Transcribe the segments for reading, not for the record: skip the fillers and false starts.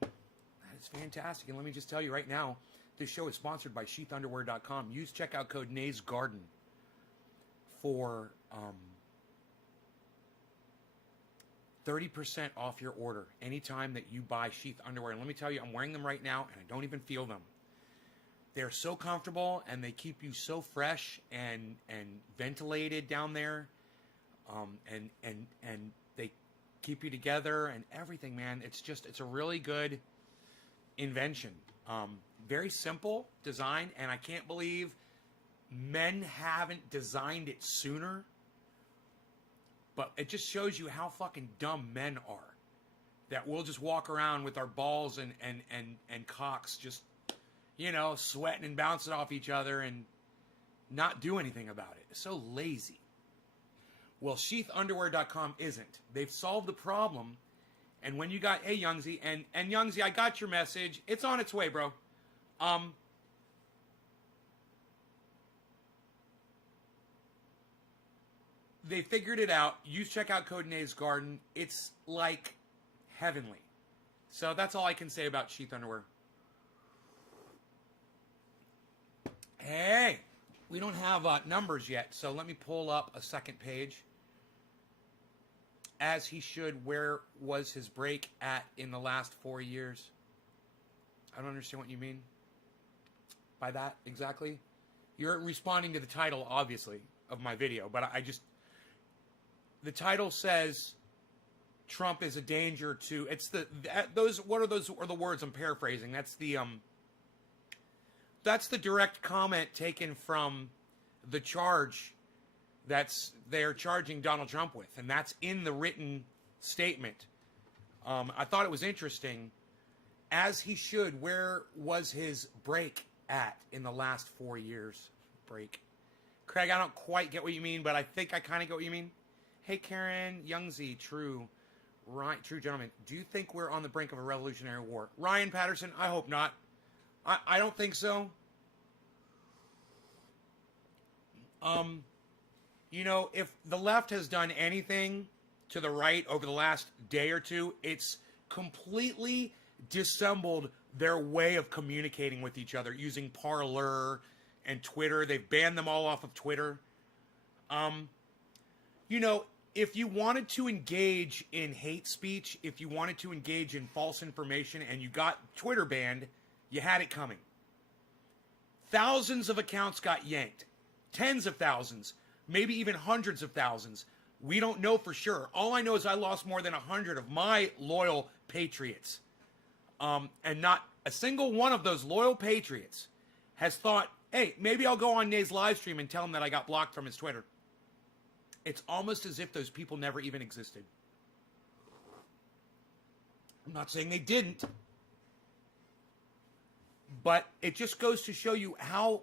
That is fantastic. And let me just tell you right now, this show is sponsored by sheathunderwear.com. Use checkout code NAYSGarden for 30% off your order anytime that you buy Sheath underwear. And let me tell you, I'm wearing them right now, and I don't even feel them. They're so comfortable, and they keep you so fresh and ventilated down there, and they keep you together and everything, man. It's a really good invention. Very simple design, and I can't believe men haven't designed it sooner. But it just shows you how fucking dumb men are. That we'll just walk around with our balls and cocks just, sweating and bouncing off each other and not do anything about it. It's so lazy. Well, sheathunderwear.com isn't. They've solved the problem. And when you got, hey, Youngsy, and Youngsy, I got your message. It's on its way, bro. They figured it out. Use checkout code NAYSGarden. It's like heavenly. So that's all I can say about Sheath Underwear. Hey, we don't have numbers yet, so let me pull up a second page. As he should, where was his break at in the last 4 years? I don't understand what you mean by that exactly. You're responding to the title, obviously, of my video, but the title says Trump is a danger to. It's those. What are those? Are the words I'm paraphrasing? That's the direct comment taken from the charge they're charging Donald Trump with, and that's in the written statement. I thought it was interesting. As he should. Where was his break at in the last 4 years? Break. Craig, I don't quite get what you mean, but I think I kind of get what you mean. Hey, Karen, Youngsy, true gentleman. Do you think we're on the brink of a revolutionary war? Ryan Patterson, I hope not. I don't think so. If the left has done anything to the right over the last day or two, it's completely dissembled their way of communicating with each other using Parler and Twitter. They've banned them all off of Twitter. If you wanted to engage in hate speech, if you wanted to engage in false information and you got Twitter banned, you had it coming. Thousands of accounts got yanked. Tens of thousands. Maybe even hundreds of thousands. We don't know for sure. All I know is I lost more than 100 of my loyal patriots. And not a single one of those loyal patriots has thought, hey, maybe I'll go on Nay's live stream and tell him that I got blocked from his Twitter. It's almost as if those people never even existed. I'm not saying they didn't. But it just goes to show you how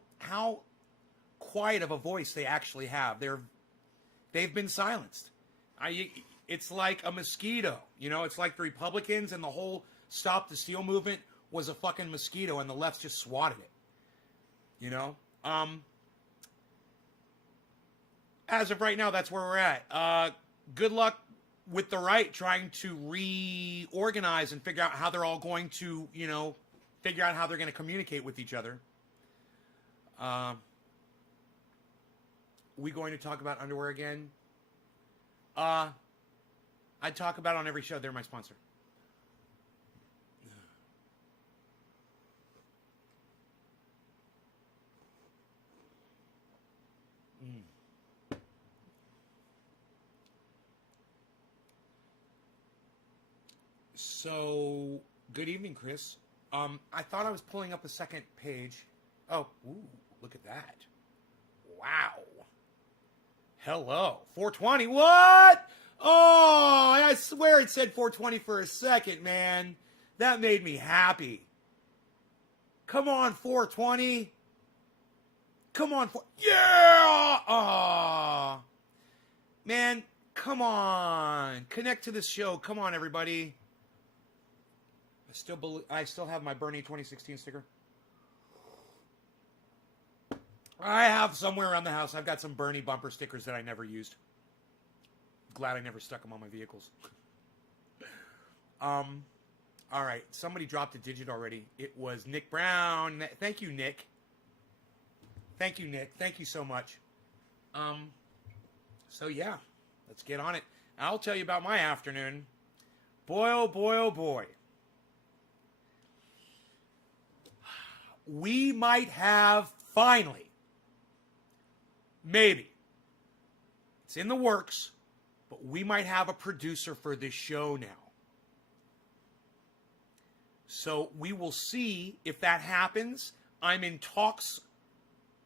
quiet of a voice they actually have. They've been silenced. It's like a mosquito. It's like the Republicans and the whole Stop the Steal movement was a fucking mosquito and the left just swatted it. As of right now, that's where we're at. Good luck with the right trying to reorganize and figure out how they're all going to, figure out how they're going to communicate with each other. We going to talk about underwear again? I talk about it on every show. They're my sponsor. So, good evening, Chris. I thought I was pulling up a second page. Oh, ooh, look at that. Wow. Hello. 420. What? Oh, I swear it said 420 for a second, man. That made me happy. Come on, 420. Come on, yeah! Oh. Man, come on. Connect to this show. Come on, everybody. I still have my Bernie 2016 sticker. I have somewhere around the house. I've got some Bernie bumper stickers that I never used. Glad I never stuck them on my vehicles. All right, somebody dropped a digit already. It was Nick Brown. Thank you, Nick. Thank you, Nick. Thank you so much. So yeah, let's get on it. I'll tell you about my afternoon. Boy, oh boy, oh boy. We might have finally, maybe, it's in the works, but we might have a producer for this show now. So we will see if that happens. I'm in talks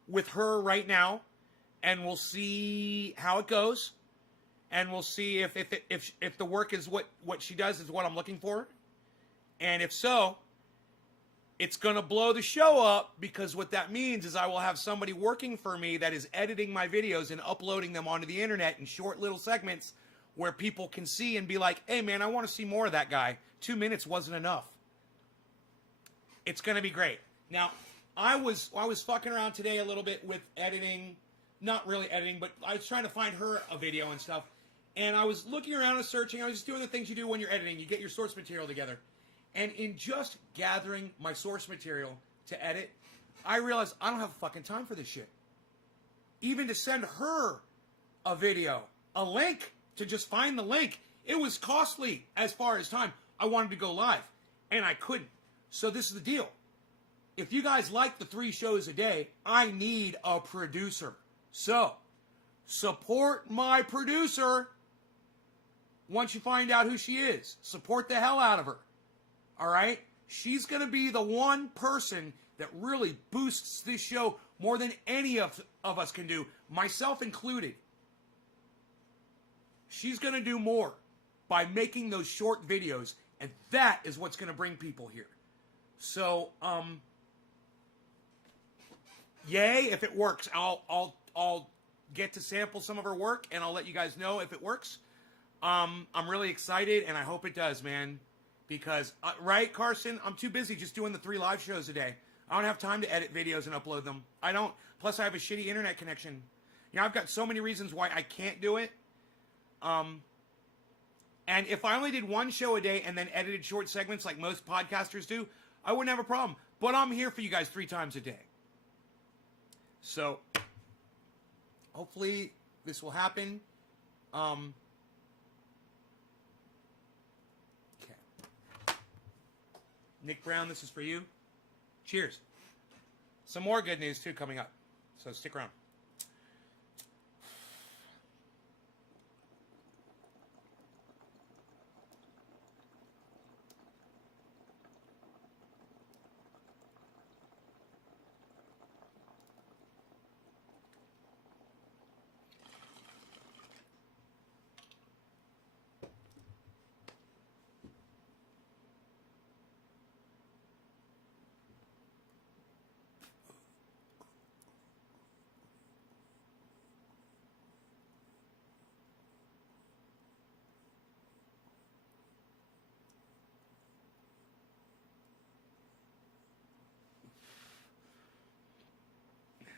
with her right now, and we'll see how it goes, and we'll see if the work is what she does is what I'm looking for, and if so, it's going to blow the show up, because what that means is I will have somebody working for me that is editing my videos and uploading them onto the internet in short little segments where people can see and be like, hey man, I want to see more of that guy. 2 minutes wasn't enough. It's going to be great. Now, I was fucking around today a little bit with editing, not really editing, but I was trying to find her a video and stuff. And I was looking around and searching. I was just doing the things you do when you're editing. You get your source material together. And in just gathering my source material to edit, I realized I don't have fucking time for this shit. Even to send her a video, a link, to just find the link, it was costly as far as time. I wanted to go live, and I couldn't. So this is the deal. If you guys like the 3 shows a day, I need a producer. So, support my producer. Once you find out who she is, support the hell out of her. All right? She's going to be the one person that really boosts this show more than any of us can do, myself included. She's going to do more by making those short videos, and that is what's going to bring people here. So, yay, if it works. I'll get to sample some of her work, and I'll let you guys know if it works. I'm really excited, and I hope it does, man. Because, right, Carson? I'm too busy just doing the 3 live shows a day. I don't have time to edit videos and upload them. I don't. Plus, I have a shitty internet connection. You know, I've got so many reasons why I can't do it. And if I only did 1 show a day and then edited short segments like most podcasters do, I wouldn't have a problem. But I'm here for you guys 3 times a day. So, hopefully, this will happen. Nick Brown, this is for you. Cheers. Some more good news, too, coming up. So stick around.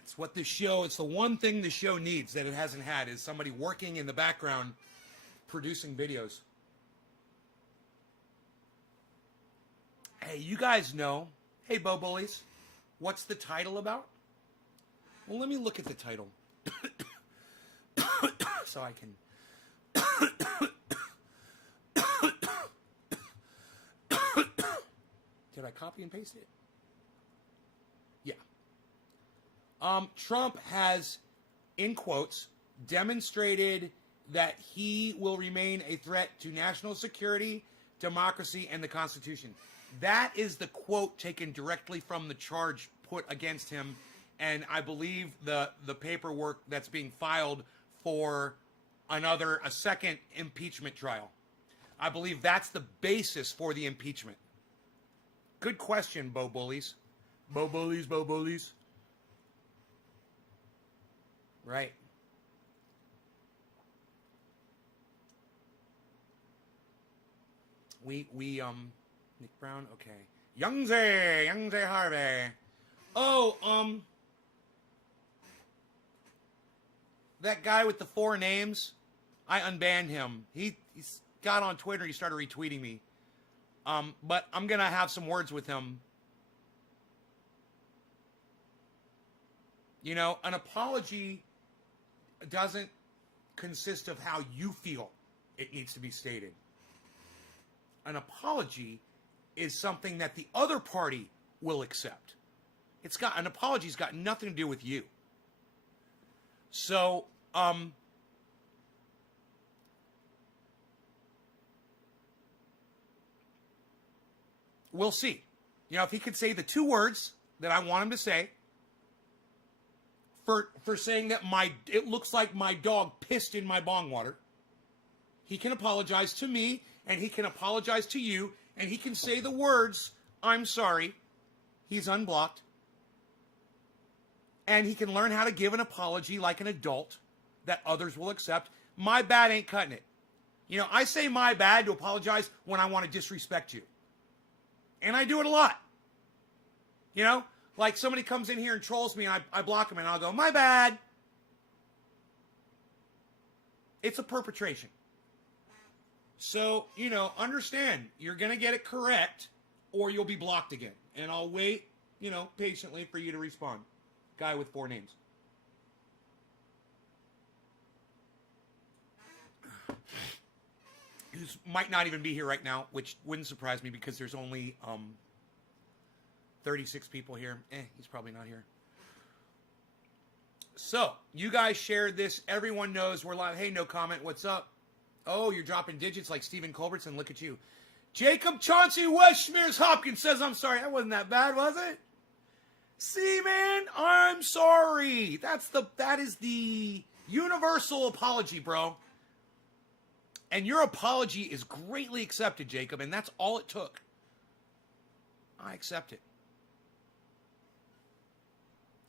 It's what this show, it's the one thing the show needs that it hasn't had, is somebody working in the background producing videos. Hey, you guys know, hey, Bo Bullies, what's the title about? Well, let me look at the title. So I can... Did I copy and paste it? Yeah. Trump has, in quotes, demonstrated that he will remain a threat to national security, democracy, and the Constitution. That is the quote taken directly from the charge put against him, and I believe the paperwork that's being filed for a second impeachment trial. I believe that's the basis for the impeachment. Good question, Bo Bullies. Bo Bullies, Bo Bullies. Right. We Nick Brown, okay. Youngzay Harvey. Oh, that guy with the 4 names, I unbanned him. He's got on Twitter, he started retweeting me. But I'm going to have some words with him. You know, an apology doesn't consist of how you feel it needs to be stated. An apology is something that the other party will accept. An apology's got nothing to do with you. So, we'll see. You know, if he could say the 2 words that I want him to say, for saying that it looks like my dog pissed in my bong water, he can apologize to me, and he can apologize to you, and he can say the words, I'm sorry. He's unblocked. And he can learn how to give an apology like an adult that others will accept. My bad ain't cutting it. You know, I say my bad to apologize when I want to disrespect you. And I do it a lot. You know, like somebody comes in here and trolls me, and I block them, and I'll go, my bad. It's a perpetration. So, you know, understand, you're going to get it correct, or you'll be blocked again. And I'll wait, you know, patiently for you to respond. Guy with 4 names. Who might not even be here right now, which wouldn't surprise me because there's only 36 people here. He's probably not here. So, you guys shared this. Everyone knows we're live. Hey, no comment. What's up? Oh, you're dropping digits like Stephen Culbertson. Look at you. Jacob Chauncey Westmears Hopkins says, I'm sorry. That wasn't that bad, was it? See, man, I'm sorry. That is the universal apology, bro. And your apology is greatly accepted, Jacob, and that's all it took. I accept it.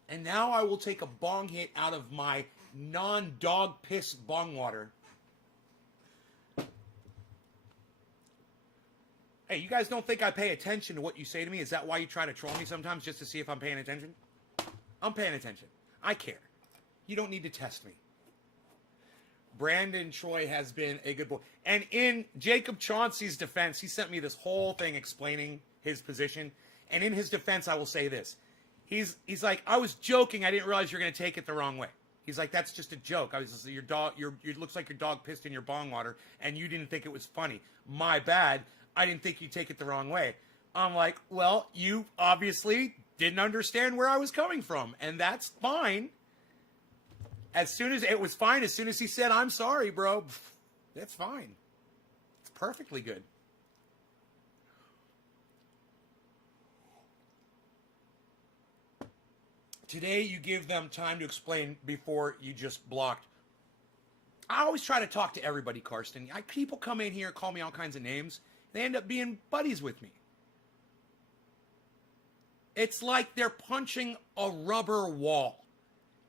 And now I will take a bong hit out of my non-dog piss bong water. Hey, you guys don't think I pay attention to what you say to me? Is that why you try to troll me sometimes, just to see if I'm paying attention? I'm paying attention. I care. You don't need to test me. Brandon Troy has been a good boy. And in Jacob Chauncey's defense, he sent me this whole thing explaining his position. And in his defense, I will say this. He's like, I was joking. I didn't realize you're going to take it the wrong way. He's like, that's just a joke. I was just, it looks like your dog pissed in your bong water, and you didn't think it was funny. My bad. I didn't think you'd take it the wrong way. I'm like, well, you obviously didn't understand where I was coming from, and that's fine. As soon as he said, I'm sorry, bro, that's fine. It's perfectly good. Today, you give them time to explain before you just blocked. I always try to talk to everybody, Karsten. People come in here, call me all kinds of names. They end up being buddies with me. It's like they're punching a rubber wall.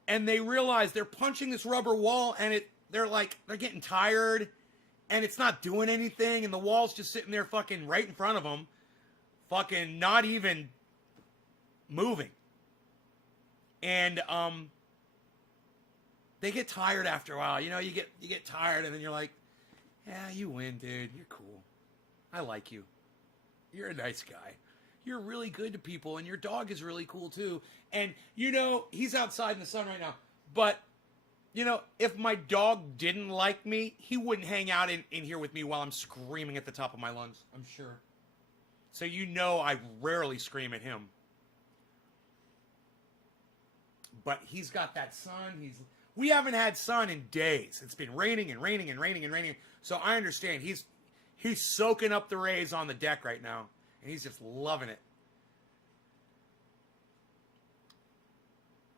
And they realize they're punching this rubber wall, and they're getting tired, and it's not doing anything, and the wall's just sitting there fucking right in front of them, fucking not even moving. And they get tired after a while. You know, you get tired, and then you're like, yeah, you win, dude. You're cool. I like you. You're a nice guy. You're really good to people, and your dog is really cool, too. And, you know, he's outside in the sun right now. But, you know, if my dog didn't like me, he wouldn't hang out in here with me while I'm screaming at the top of my lungs, I'm sure. So you know I rarely scream at him. But he's got that sun. We haven't had sun in days. It's been raining and raining and raining and raining. So I understand. He's soaking up the rays on the deck right now. And he's just loving it.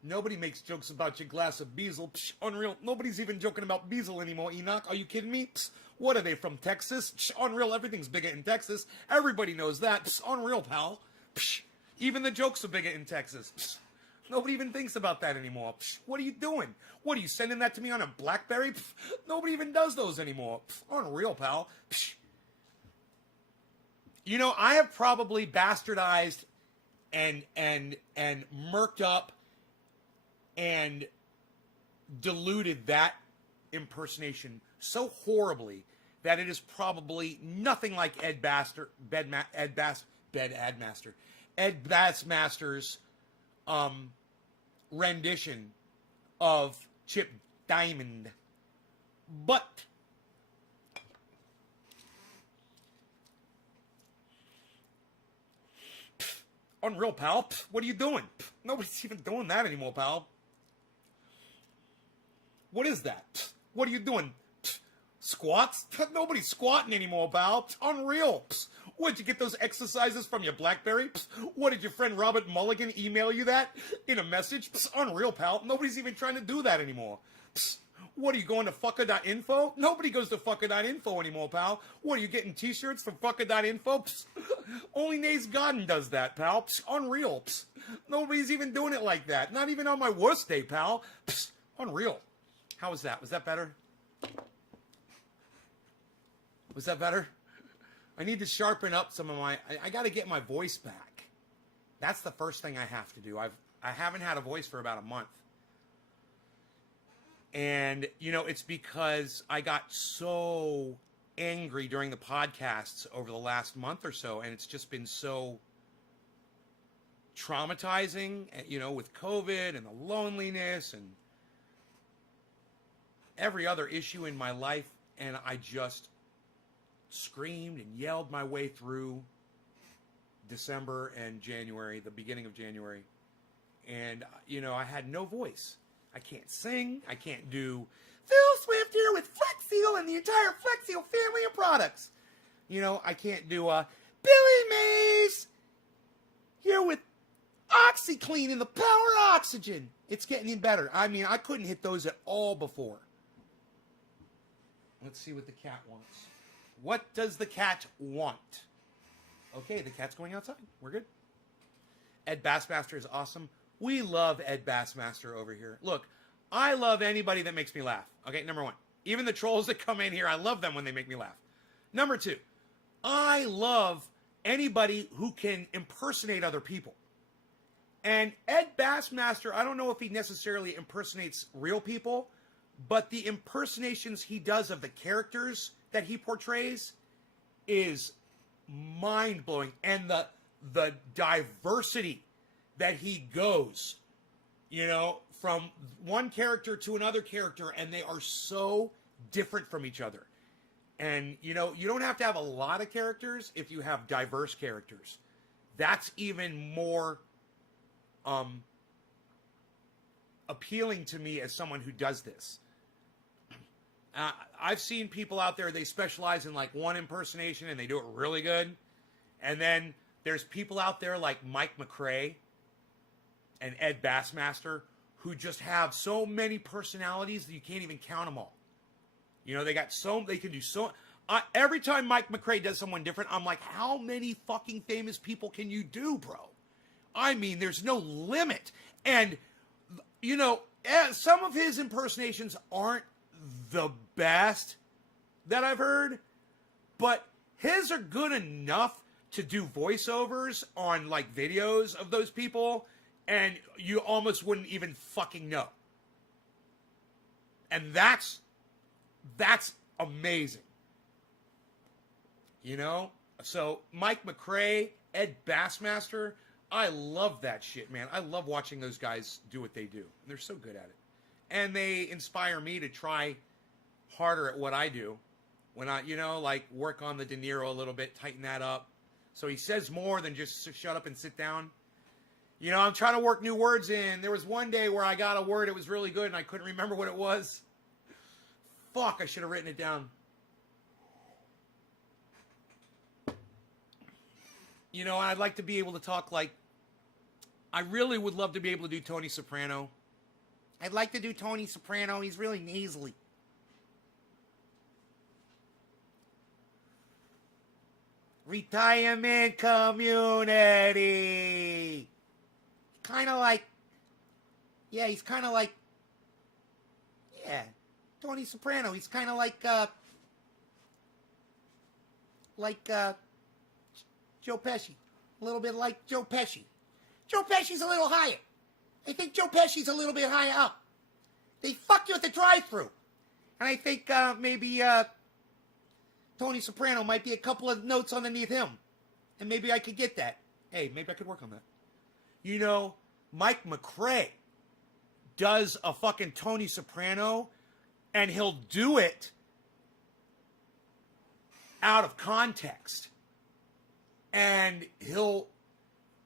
Nobody makes jokes about your glass of Beazle. Psh, unreal. Nobody's even joking about Beazle anymore, Enoch. Are you kidding me? Psh, what are they, from Texas? Psh, unreal. Everything's bigger in Texas. Everybody knows that. Psh, unreal, pal. Psh, even the jokes are bigger in Texas. Psh, nobody even thinks about that anymore. Psh, what are you doing? What, are you sending that to me on a BlackBerry? Psh, nobody even does those anymore. Psh, unreal, pal. Psh. You know, I have probably bastardized and murked up and diluted that impersonation so horribly that it is probably nothing like Ed Bassmaster's rendition of Chip Diamond. But unreal, pal. What are you doing? Nobody's even doing that anymore, pal. What is that? What are you doing? Squats? Nobody's squatting anymore, pal. Unreal. Where'd you get those exercises from your BlackBerry? What, did your friend Robert Mulligan email you that in a message? Unreal, pal. Nobody's even trying to do that anymore. What, are you going to fucker.info? Nobody goes to fucker.info anymore, pal. What, are you getting t-shirts from fucker.info? Only Nays Garden does that, pal. Unreal. Nobody's even doing it like that. Not even on my worst day, pal. Unreal. How was that? Was that better? Was that better? I need to sharpen up some of my... I got to get my voice back. That's the first thing I have to do. I haven't had a voice for about a month. And, you know, it's because I got so angry during the podcasts over the last month or so, and it's just been so traumatizing, you know, with COVID and the loneliness and every other issue in my life, and I just screamed and yelled my way through December and January, the beginning of January, and, you know, I had no voice. I can't sing. I can't do Phil Swift here with Flex Seal and the entire Flex Seal family of products. You know, I can't do Billy Mays here with OxyClean and the Power Oxygen. It's getting in better. I mean, I couldn't hit those at all before. Let's see what the cat wants. What does the cat want? Okay, the cat's going outside. We're good. Ed Bassmaster is awesome. We love Ed Bassmaster over here. Look, I love anybody that makes me laugh. Okay, number one. Even the trolls that come in here, I love them when they make me laugh. Number two, I love anybody who can impersonate other people. And Ed Bassmaster, I don't know if he necessarily impersonates real people, but the impersonations he does of the characters that he portrays is mind-blowing. And the diversity that he goes, you know, from one character to another character, and they are so different from each other. And, you know, you don't have to have a lot of characters if you have diverse characters. That's even more appealing to me as someone who does this. I've seen people out there, they specialize in like one impersonation and they do it really good. And then there's people out there like Mike McRae and Ed Bassmaster who just have so many personalities that you can't even count them all. You know, they can do so. Every time Mike McRae does someone different, I'm like, how many fucking famous people can you do, bro? I mean, there's no limit. And, you know, some of his impersonations aren't the best that I've heard, but his are good enough to do voiceovers on like videos of those people, and you almost wouldn't even fucking know. And that's amazing. You know? So Mike McRae, Ed Bassmaster, I love that shit, man. I love watching those guys do what they do. They're so good at it. And they inspire me to try harder at what I do. When I, you know, like work on the De Niro a little bit, tighten that up. So he says more than just shut up and sit down. You know, I'm trying to work new words in. There was one day where I got a word, it was really good, and I couldn't remember what it was. Fuck, I should have written it down. You know, I'd like to be able to talk like... I really would love to be able to do Tony Soprano. I'd like to do Tony Soprano. He's really nasally. Retirement community. Kind of like... Yeah, he's kind of like... Yeah, Tony Soprano. He's kind of like... Joe Pesci. A little bit like Joe Pesci. Joe Pesci's a little higher. I think Joe Pesci's a little bit higher up. They fuck you at the drive-thru. And I think maybe Tony Soprano might be a couple of notes underneath him. And maybe I could get that. Hey, maybe I could work on that. You know, Mike McRae does a fucking Tony Soprano, and he'll do it out of context. And he'll,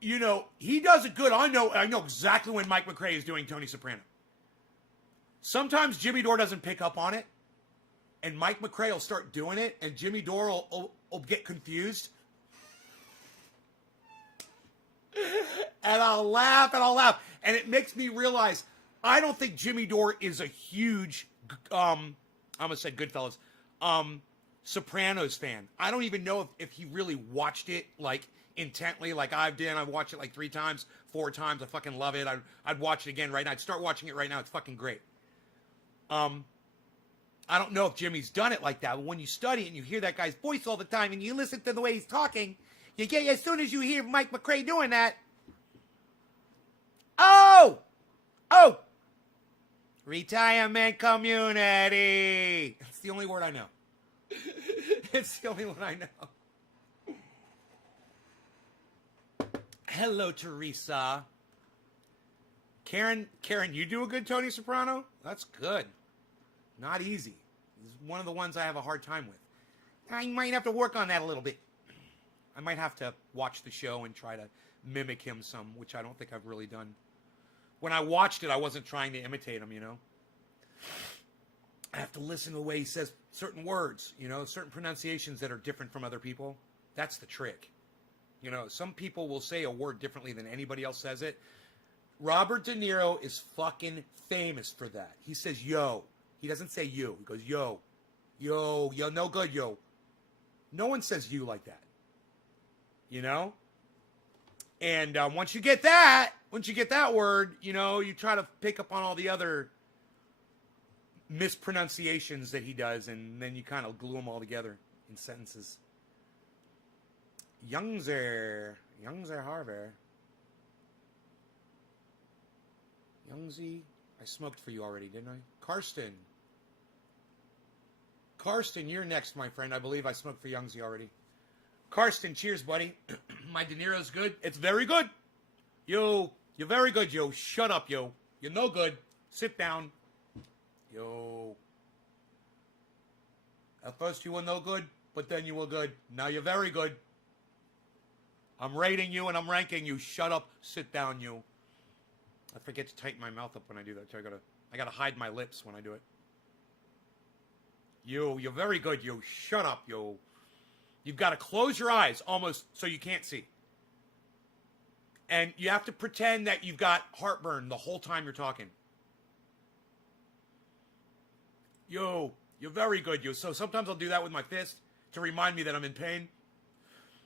you know, he does it good. I know exactly when Mike McRae is doing Tony Soprano. Sometimes Jimmy Dore doesn't pick up on it, and Mike McRae will start doing it, and Jimmy Dore will get confused. And I'll laugh, and it makes me realize I don't think Jimmy Dore is a huge, I'm going to say Goodfellas, Sopranos fan. I don't even know if he really watched it, like, intently, like I've done. I've watched it like 3 times, 4 times. I fucking love it. I'd watch it again right now. I'd start watching it right now. It's fucking great. I don't know if Jimmy's done it like that, but when you study it and you hear that guy's voice all the time and you listen to the way he's talking, you get, as soon as you hear Mike McRae doing that, oh, retirement community. That's the only word I know. It's the only one I know. Hello, Teresa. Karen, you do a good Tony Soprano? That's good. Not easy. This is one of the ones I have a hard time with. I might have to work on that a little bit. I might have to watch the show and try to mimic him some, which I don't think I've really done. When I watched it, I wasn't trying to imitate him, you know. I have to listen to the way he says certain words, you know, certain pronunciations that are different from other people. That's the trick. You know, some people will say a word differently than anybody else says it. Robert De Niro is fucking famous for that. He says, yo. He doesn't say you. He goes, yo. Yo, no good, yo. No one says you like that. You know? And once you get that word, you know, you try to pick up on all the other mispronunciations that he does, and then you kind of glue them all together in sentences. Youngzer Harver. Youngsy, I smoked for you already, didn't I? Karsten, you're next, my friend. I believe I smoked for Youngsy already. Karsten, cheers, buddy. My De Niro's good. It's very good. Yo, you're very good, yo. Shut up, yo. You're no good. Sit down. Yo. At first you were no good, but then you were good. Now you're very good. I'm rating you and I'm ranking you. Shut up. Sit down, you. I forget to tighten my mouth up when I do that. So I gotta hide my lips when I do it. You're very good, yo. Shut up, yo. You've got to close your eyes almost so you can't see. And you have to pretend that you've got heartburn the whole time you're talking. Yo, you're very good, yo. So sometimes I'll do that with my fist to remind me that I'm in pain.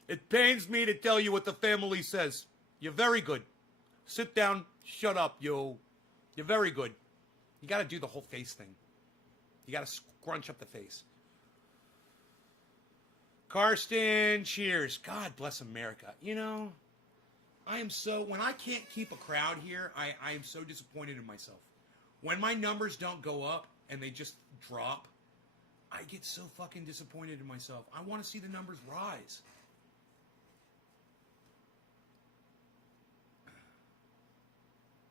It pains me to tell you what the family says. You're very good. Sit down. Shut up, yo. You're very good. You got to do the whole face thing. You got to scrunch up the face. Karsten, cheers. God bless America. You know, when I can't keep a crowd here, I am so disappointed in myself. When my numbers don't go up and they just drop, I get so fucking disappointed in myself. I want to see the numbers rise.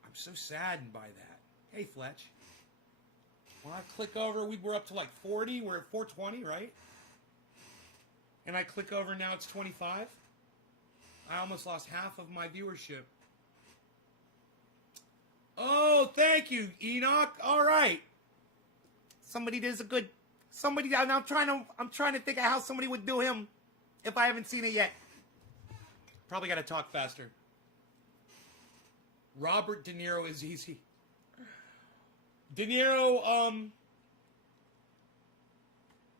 I'm so saddened by that. Hey, Fletch. When I click over, we were up to like 40. We're at 420, right? And I click over, now it's 25. I almost lost half of my viewership. Oh, thank you, Enoch. All right. Somebody I'm trying to think of how somebody would do him if I haven't seen it yet. Probably got to talk faster. Robert De Niro is easy. De Niro,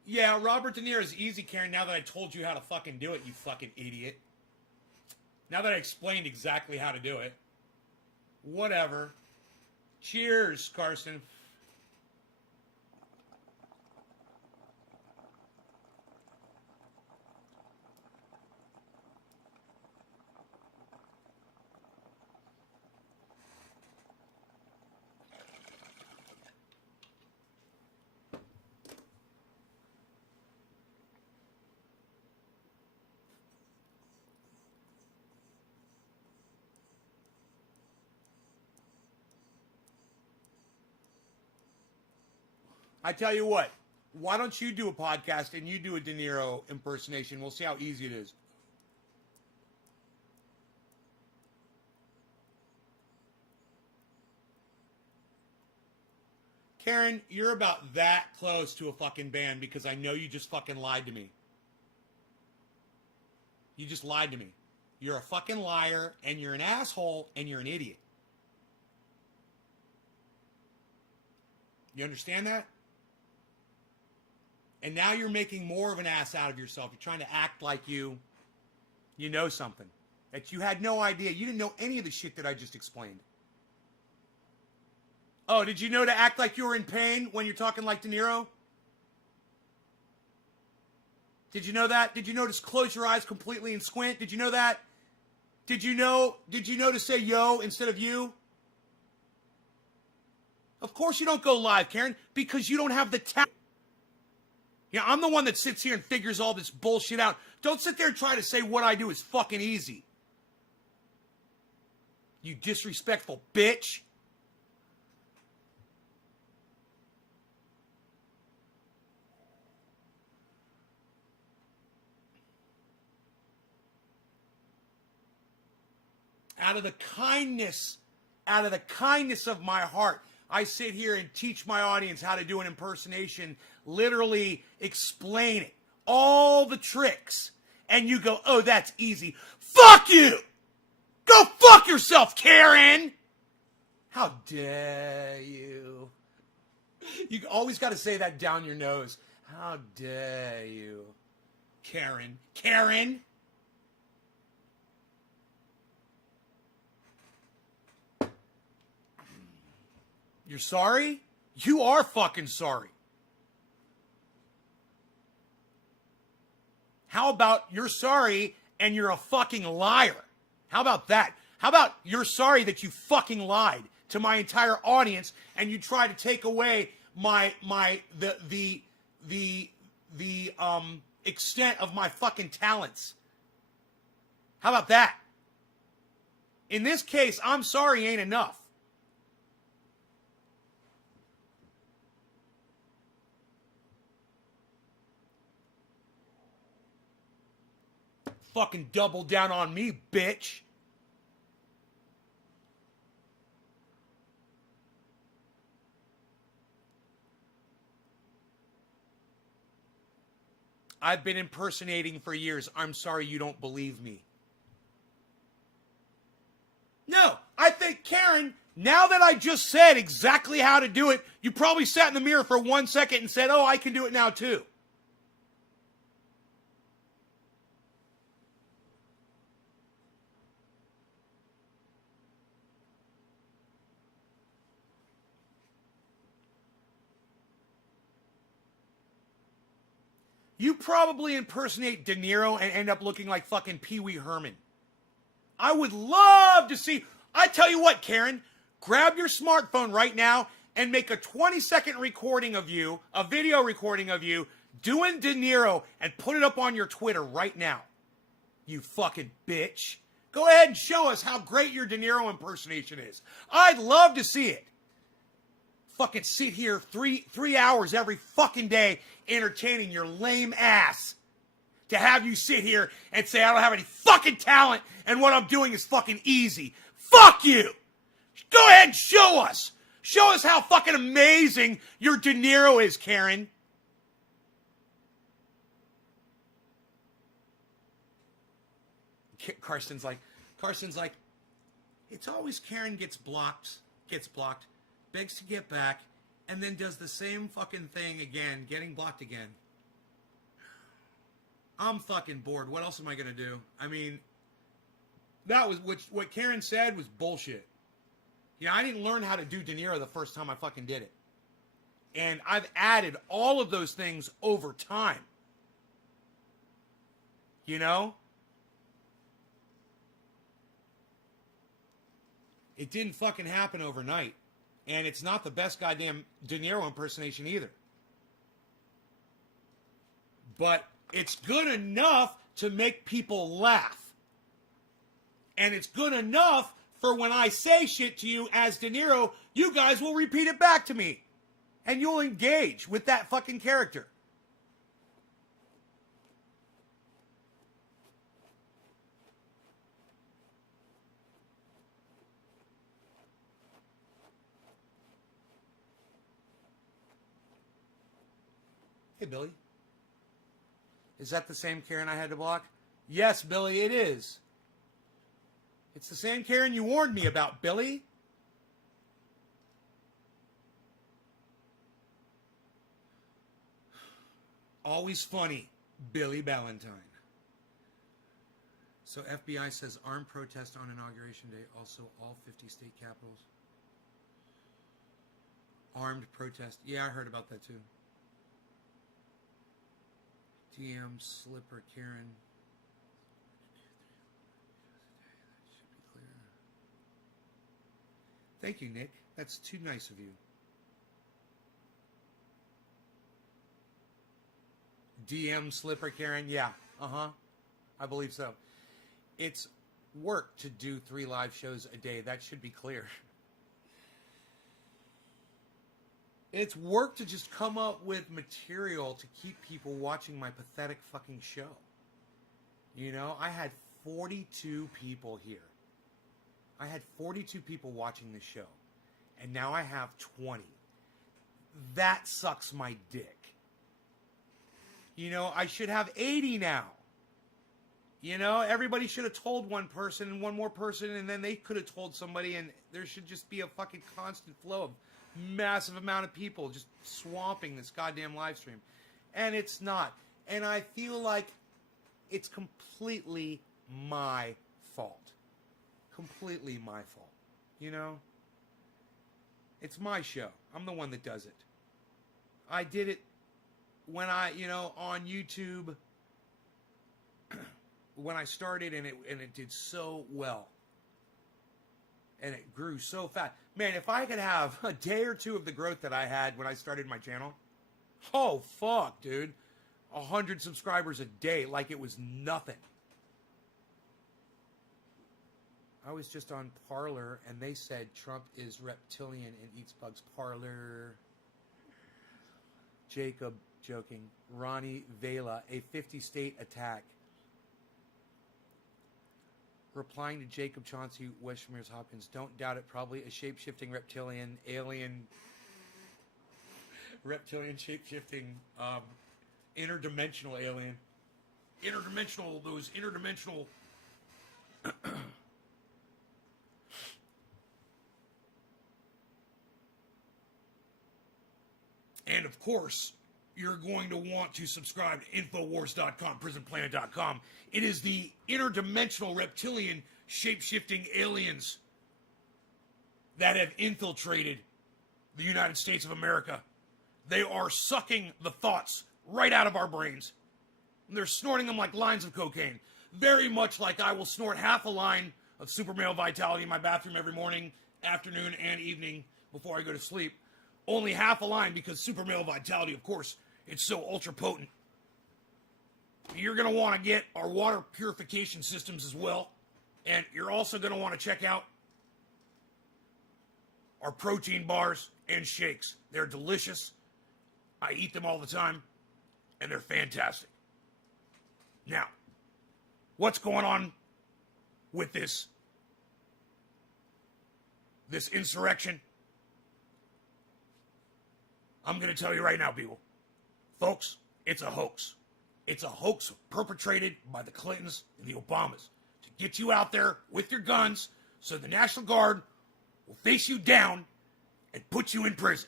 yeah, Robert De Niro is easy, Karen, now that I told you how to fucking do it, you fucking idiot. Now that I explained exactly how to do it. Whatever. Cheers, Carson. I tell you what, why don't you do a podcast and you do a De Niro impersonation? We'll see how easy it is. Karen, you're about that close to a fucking ban because I know you just fucking lied to me. You just lied to me. You're a fucking liar, and you're an asshole, and you're an idiot. You understand that? And now you're making more of an ass out of yourself. You're trying to act like you know something that you had no idea. You didn't know any of the shit that I just explained. Oh, did you know to act like you were in pain when you're talking like De Niro? Did you know that? Did you know to close your eyes completely and squint? Did you know that? Did you know to say yo instead of you? Of course you don't go live, Karen, because you don't have the talent. Yeah, I'm the one that sits here and figures all this bullshit out. Don't sit there and try to say what I do is fucking easy. You disrespectful bitch. Out of the kindness of my heart, I sit here and teach my audience how to do an impersonation, literally explain it, all the tricks, and you go, oh, that's easy. Fuck you! Go fuck yourself, Karen! How dare you? You always got to say that down your nose. How dare you? Karen. Karen! You're sorry? You are fucking sorry. How about you're sorry and you're a fucking liar? How about that? How about you're sorry that you fucking lied to my entire audience and you tried to take away the extent of my fucking talents? How about that? In this case, I'm sorry ain't enough. Fucking double down on me, bitch. I've been impersonating for years. I'm sorry you don't believe me. No, I think, Karen, now that I just said exactly how to do it, you probably sat in the mirror for 1 second and said, oh, I can do it now too. You probably impersonate De Niro and end up looking like fucking Pee Wee Herman. I would love to see. I tell you what, Karen, grab your smartphone right now and make a 20-second recording of you, a video recording of you, doing De Niro and put it up on your Twitter right now. You fucking bitch. Go ahead and show us how great your De Niro impersonation is. I'd love to see it. Fucking sit here three hours every fucking day entertaining your lame ass. To have you sit here and say I don't have any fucking talent and what I'm doing is fucking easy. Fuck you! Go ahead and show us. Show us how fucking amazing your De Niro is, Karen. Carson's like, it's always Karen gets blocked, begs to get back, and then does the same fucking thing again, getting blocked again. I'm fucking bored. What else am I gonna do? I mean, that was what Karen said was bullshit. You know, I didn't learn how to do De Niro the first time I fucking did it. And I've added all of those things over time. You know? It didn't fucking happen overnight. And it's not the best goddamn De Niro impersonation either. But it's good enough to make people laugh. And it's good enough for when I say shit to you as De Niro, you guys will repeat it back to me. And you'll engage with that fucking character. Hey, Billy. Is that the same Karen I had to block? Yes, Billy, it is. It's the same Karen you warned me about, Billy. Always funny, Billy Ballantyne. So FBI says armed protest on Inauguration Day. Also, all 50 state capitals. Armed protest. Yeah, I heard about that too. DM, Slipper, Karen. That should be clear. Thank you, Nick. That's too nice of you. DM, Slipper, Karen. Yeah. I believe so. It's work to do 3 live shows a day. That should be clear. It's work to just come up with material to keep people watching my pathetic fucking show. You know, I had 42 people here. I had 42 people watching the show. And now I have 20. That sucks my dick. You know, I should have 80 now. You know, everybody should have told one person and one more person, and then they could have told somebody, and there should just be a fucking constant flow of massive amount of people just swamping this goddamn live stream. And it's not. And I feel like it's completely my fault. Completely my fault. You know? It's my show. I'm the one that does it. I did it when I, you know, on YouTube, when I started, and it did so well. And it grew so fast. Man, if I could have a day or two of the growth that I had when I started my channel, oh, fuck, dude. 100 subscribers a day, like it was nothing. I was just on Parler, and they said Trump is reptilian and eats bugs. Parler. Jacob joking. Ronnie Vela, a 50-state attack. Replying to Jacob Chauncey, West Ramirez Hopkins, don't doubt it, probably a shape-shifting reptilian, alien, reptilian shape-shifting, interdimensional alien. Interdimensional, those interdimensional... And of course, you're going to want to subscribe to Infowars.com, PrisonPlanet.com. It is the interdimensional reptilian shape-shifting aliens that have infiltrated the United States of America. They are sucking the thoughts right out of our brains. And they're snorting them like lines of cocaine. Very much like I will snort half a line of Super Male Vitality in my bathroom every morning, afternoon, and evening before I go to sleep. Only half a line because Super Male Vitality, of course, it's so ultra potent. You're going to want to get our water purification systems as well. And you're also going to want to check out our protein bars and shakes. They're delicious. I eat them all the time. And they're fantastic. Now, what's going on with this insurrection? I'm going to tell you right now, people. Folks, it's a hoax. It's a hoax perpetrated by the Clintons and the Obamas to get you out there with your guns so the National Guard will face you down and put you in prison.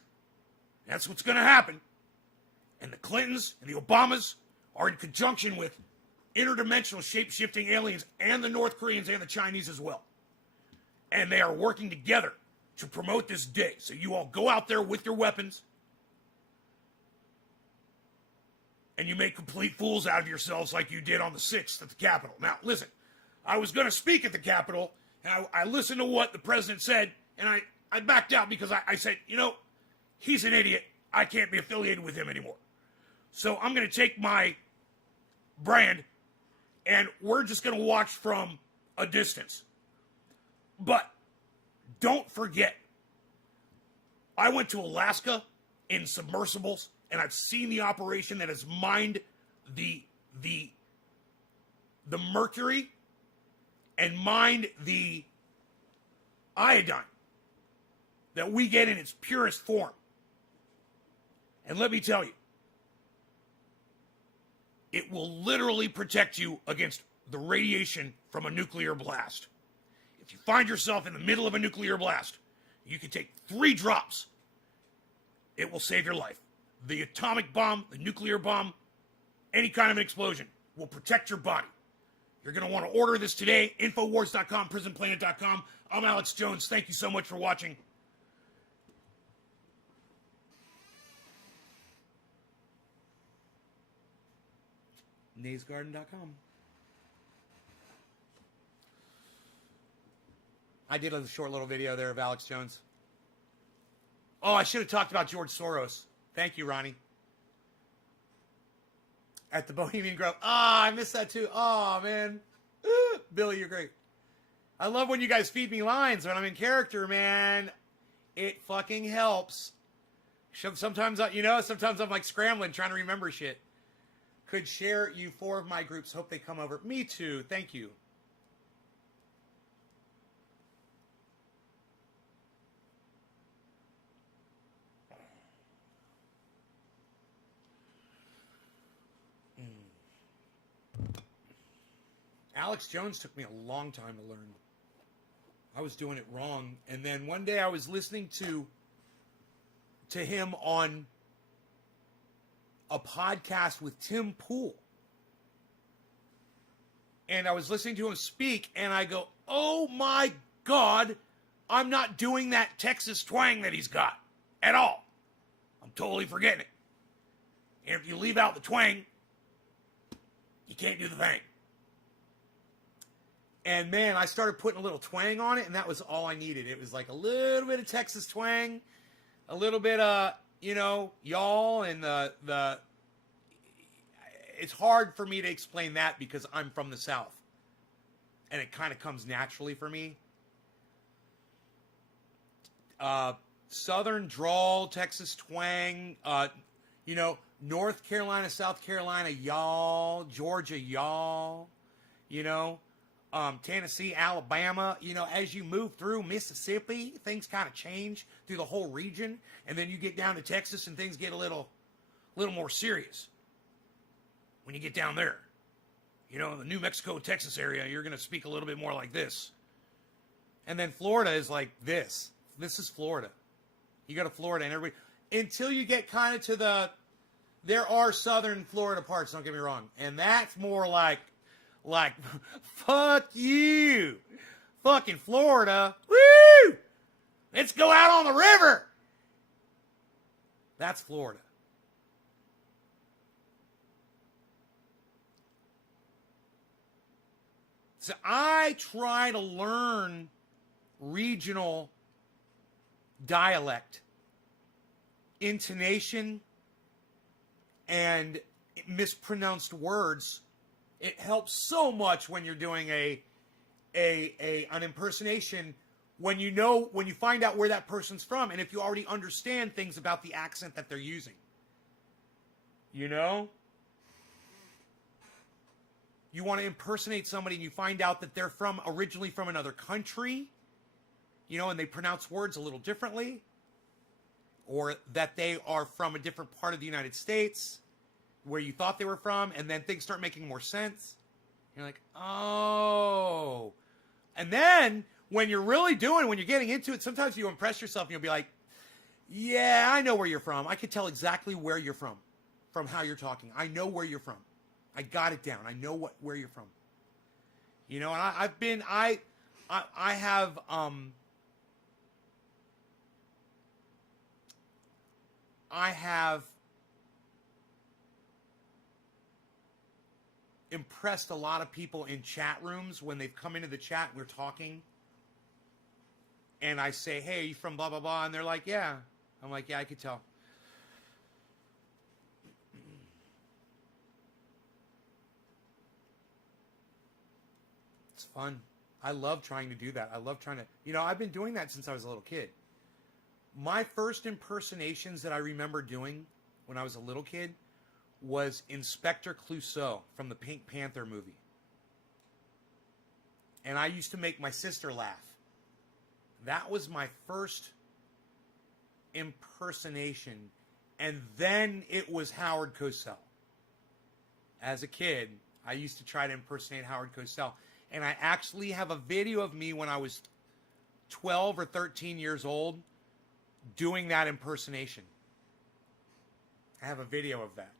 That's what's going to happen. And the Clintons and the Obamas are in conjunction with interdimensional shape-shifting aliens and the North Koreans and the Chinese as well. And they are working together to promote this day. So you all go out there with your weapons and you make complete fools out of yourselves like you did on the 6th at the Capitol. Now, listen, I was going to speak at the Capitol, and I listened to what the president said, and I backed out because I said, you know, he's an idiot. I can't be affiliated with him anymore. So I'm going to take my brand, and we're just going to watch from a distance. But don't forget, I went to Alaska in submersibles, and I've seen the operation that has mined the mercury and mined the iodine that we get in its purest form. And let me tell you, it will literally protect you against the radiation from a nuclear blast. If you find yourself in the middle of a nuclear blast, you can take 3 drops. It will save your life. The atomic bomb, the nuclear bomb, any kind of an explosion will protect your body. You're going to want to order this today. Infowars.com, prisonplanet.com. I'm Alex Jones. Thank you so much for watching. naysgarden.com. I did a short little video there of Alex Jones. Oh, I should have talked about George Soros. Thank you, Ronnie. At the Bohemian Grove. I missed that too. Oh, man. Billy, you're great. I love when you guys feed me lines when I'm in character, man. It fucking helps. Sometimes, sometimes I'm like scrambling, trying to remember shit. Could share you 4 of my groups. Hope they come over. Me too. Thank you. Alex Jones took me a long time to learn. I was doing it wrong. And then one day I was listening to him on a podcast with Tim Pool. And I was listening to him speak, and I go, oh my God, I'm not doing that Texas twang that he's got at all. I'm totally forgetting it. And if you leave out the twang, you can't do the thing. And man, I started putting a little twang on it, and that was all I needed. It was like a little bit of Texas twang, a little bit of, y'all, and the it's hard for me to explain that because I'm from the South. And it kind of comes naturally for me. Southern drawl, Texas twang, North Carolina, South Carolina, y'all, Georgia, y'all, Tennessee, Alabama, as you move through Mississippi, things kind of change through the whole region. And then you get down to Texas and things get a little more serious. When you get down there, in the New Mexico, Texas area, you're going to speak a little bit more like this. And then Florida is like this. This is Florida. You go to Florida and everybody, until you get kind of to there are southern Florida parts, don't get me wrong. And that's more like, fuck you. Fucking Florida. Woo! Let's go out on the river. That's Florida. So I try to learn regional dialect, intonation, and mispronounced words. It helps so much when you're doing an impersonation, when you find out where that person's from, and if you already understand things about the accent that they're using. You want to impersonate somebody and you find out that they're originally from another country, and they pronounce words a little differently, or that they are from a different part of the United States where you thought they were from, and then things start making more sense. You're like, oh. And then when you're getting into it, sometimes you impress yourself and you'll be like, yeah, I know where you're from. I can tell exactly where you're from how you're talking. I know where you're from. I got it down. I know where you're from. And I have impressed a lot of people in chat rooms when they've come into the chat and we're talking. And I say, hey, are you from blah, blah, blah? And they're like, yeah. I'm like, yeah, I could tell. Fun. I love trying to do that. I love trying to, I've been doing that since I was a little kid. My first impersonations that I remember doing when I was a little kid was Inspector Clouseau from the Pink Panther movie. And I used to make my sister laugh. That was my first impersonation. And then it was Howard Cosell. As a kid, I used to try to impersonate Howard Cosell. And I actually have a video of me when I was 12 or 13 years old doing that impersonation. I have a video of that.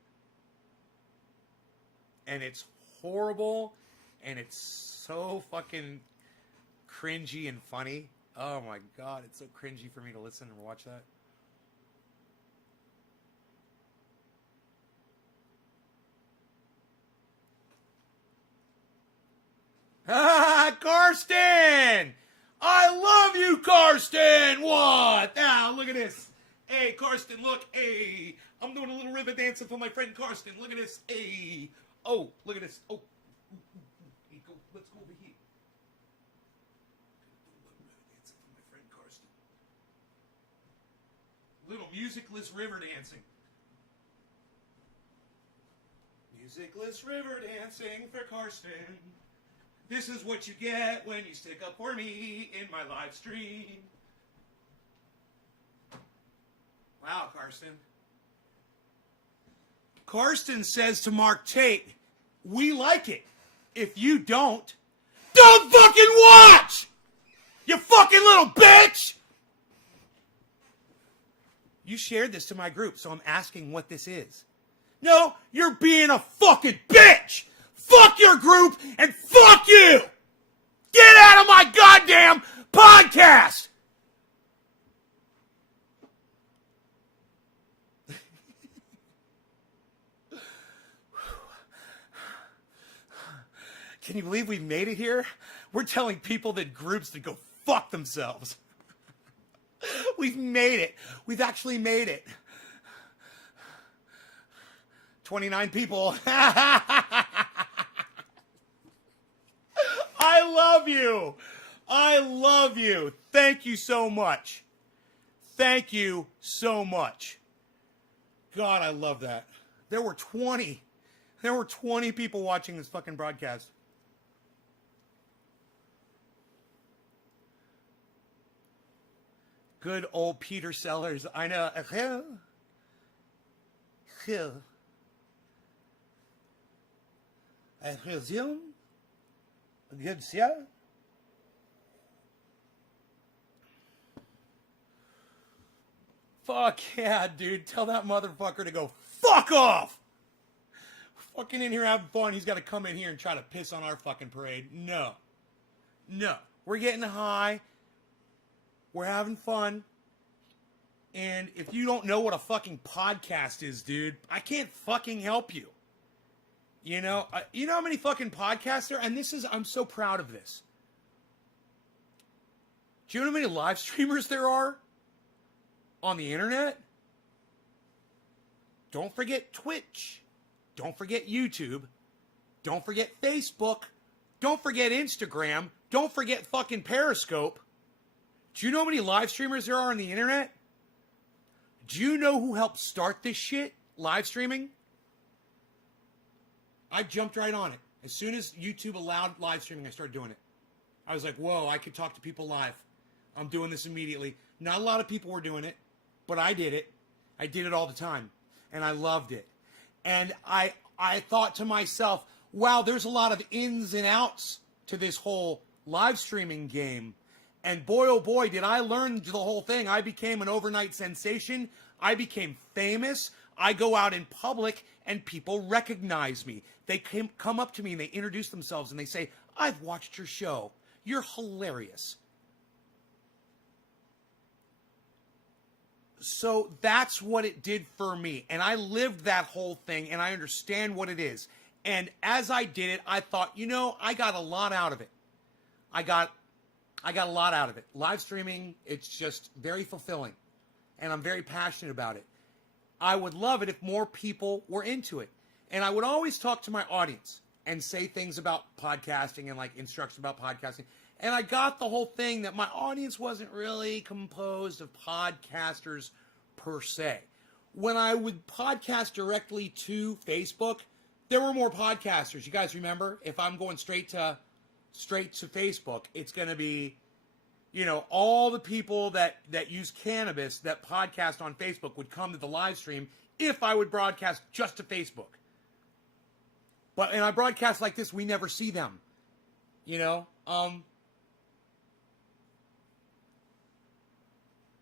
And it's horrible, and it's so fucking cringy and funny. Oh my God, it's so cringy for me to listen and watch that. Ah, Karsten! I love you, Karsten! What? Now, look at this. Hey, Karsten, look. Hey, I'm doing a little ribbon dancing for my friend Karsten. Look at this. Hey. Oh, look at this. Oh. Hey, let's go over here. Ribbon dancing for my friend Karsten. Little musicless river dancing. Musicless river dancing for Karsten. This is what you get when you stick up for me in my live stream. Wow, Karsten. Karsten says to Mark Tate, we like it. If you don't fucking watch! You fucking little bitch! You shared this to my group, so I'm asking what this is. No, you're being a fucking bitch! Fuck your group and fuck you! Get out of my goddamn podcast! Can you believe we made it here? We're telling people that groups to go fuck themselves. We've made it. We've actually made it. 29 people. I love you. I love you. Thank you so much. Thank you so much. God, I love that. There were 20 people watching this fucking broadcast. Good old Peter Sellers. I know. I presume. Good, yeah. Fuck yeah, dude. Tell that motherfucker to go fuck off. Fucking in here having fun. He's got to come in here and try to piss on our fucking parade. No. We're getting high. We're having fun. And if you don't know what a fucking podcast is, dude, I can't fucking help you. You know how many fucking podcasts there are? And I'm so proud of this. Do you know how many live streamers there are on the internet? Don't forget Twitch. Don't forget YouTube. Don't forget Facebook. Don't forget Instagram. Don't forget fucking Periscope. Do you know how many live streamers there are on the internet? Do you know who helped start this shit? Live streaming? I jumped right on it. As soon as YouTube allowed live streaming, I started doing it. I was like, whoa, I could talk to people live. I'm doing this immediately. Not a lot of people were doing it, but I did it. I did it all the time. And I loved it. And I thought to myself, wow, there's a lot of ins and outs to this whole live streaming game. And boy, oh boy, did I learn the whole thing. I became an overnight sensation. I became famous. I go out in public and people recognize me. They come up to me and they introduce themselves and they say, I've watched your show. You're hilarious. So that's what it did for me. And I lived that whole thing and I understand what it is. And as I did it, I thought, I got a lot out of it. I got a lot out of it. Live streaming, it's just very fulfilling. And I'm very passionate about it. I would love it if more people were into it. And I would always talk to my audience and say things about podcasting and like instructions about podcasting. And I got the whole thing that my audience wasn't really composed of podcasters per se. When I would podcast directly to Facebook, there were more podcasters. You guys remember? If I'm going straight to Facebook, it's going to be, all the people that use cannabis that podcast on Facebook would come to the live stream if I would broadcast just to Facebook. And I broadcast like this, we never see them.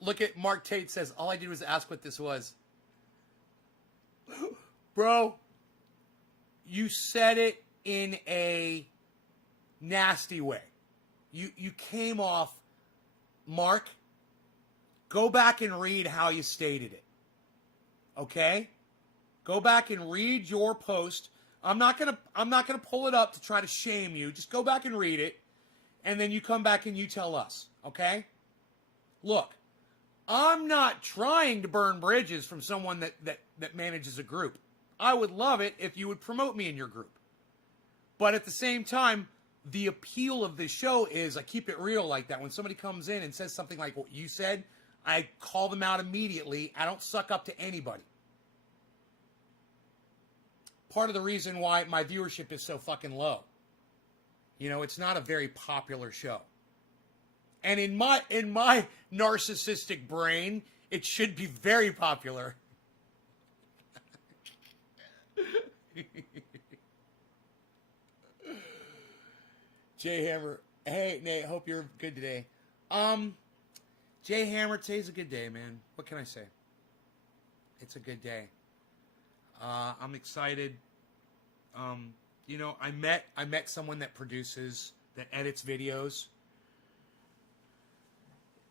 Look at Mark Tate says, all I did was ask what this was. Bro, you said it in a nasty way. You came off, Mark, go back and read how you stated it. Okay? Go back and read your post. I'm not gonna pull it up to try to shame you. Just go back and read it, and then you come back and you tell us. Okay? Look, I'm not trying to burn bridges from someone that manages a group. I would love it if you would promote me in your group. But at the same time, the appeal of this show is I keep it real like that. When somebody comes in and says something like what you said, I call them out immediately. I don't suck up to anybody. Part of the reason why my viewership is so fucking low. It's not a very popular show. And in my narcissistic brain, it should be very popular. Jay Hammer, hey Nate, hope you're good today. Jay Hammer, today's a good day, man. What can I say? It's a good day. I'm excited. I met someone that edits videos.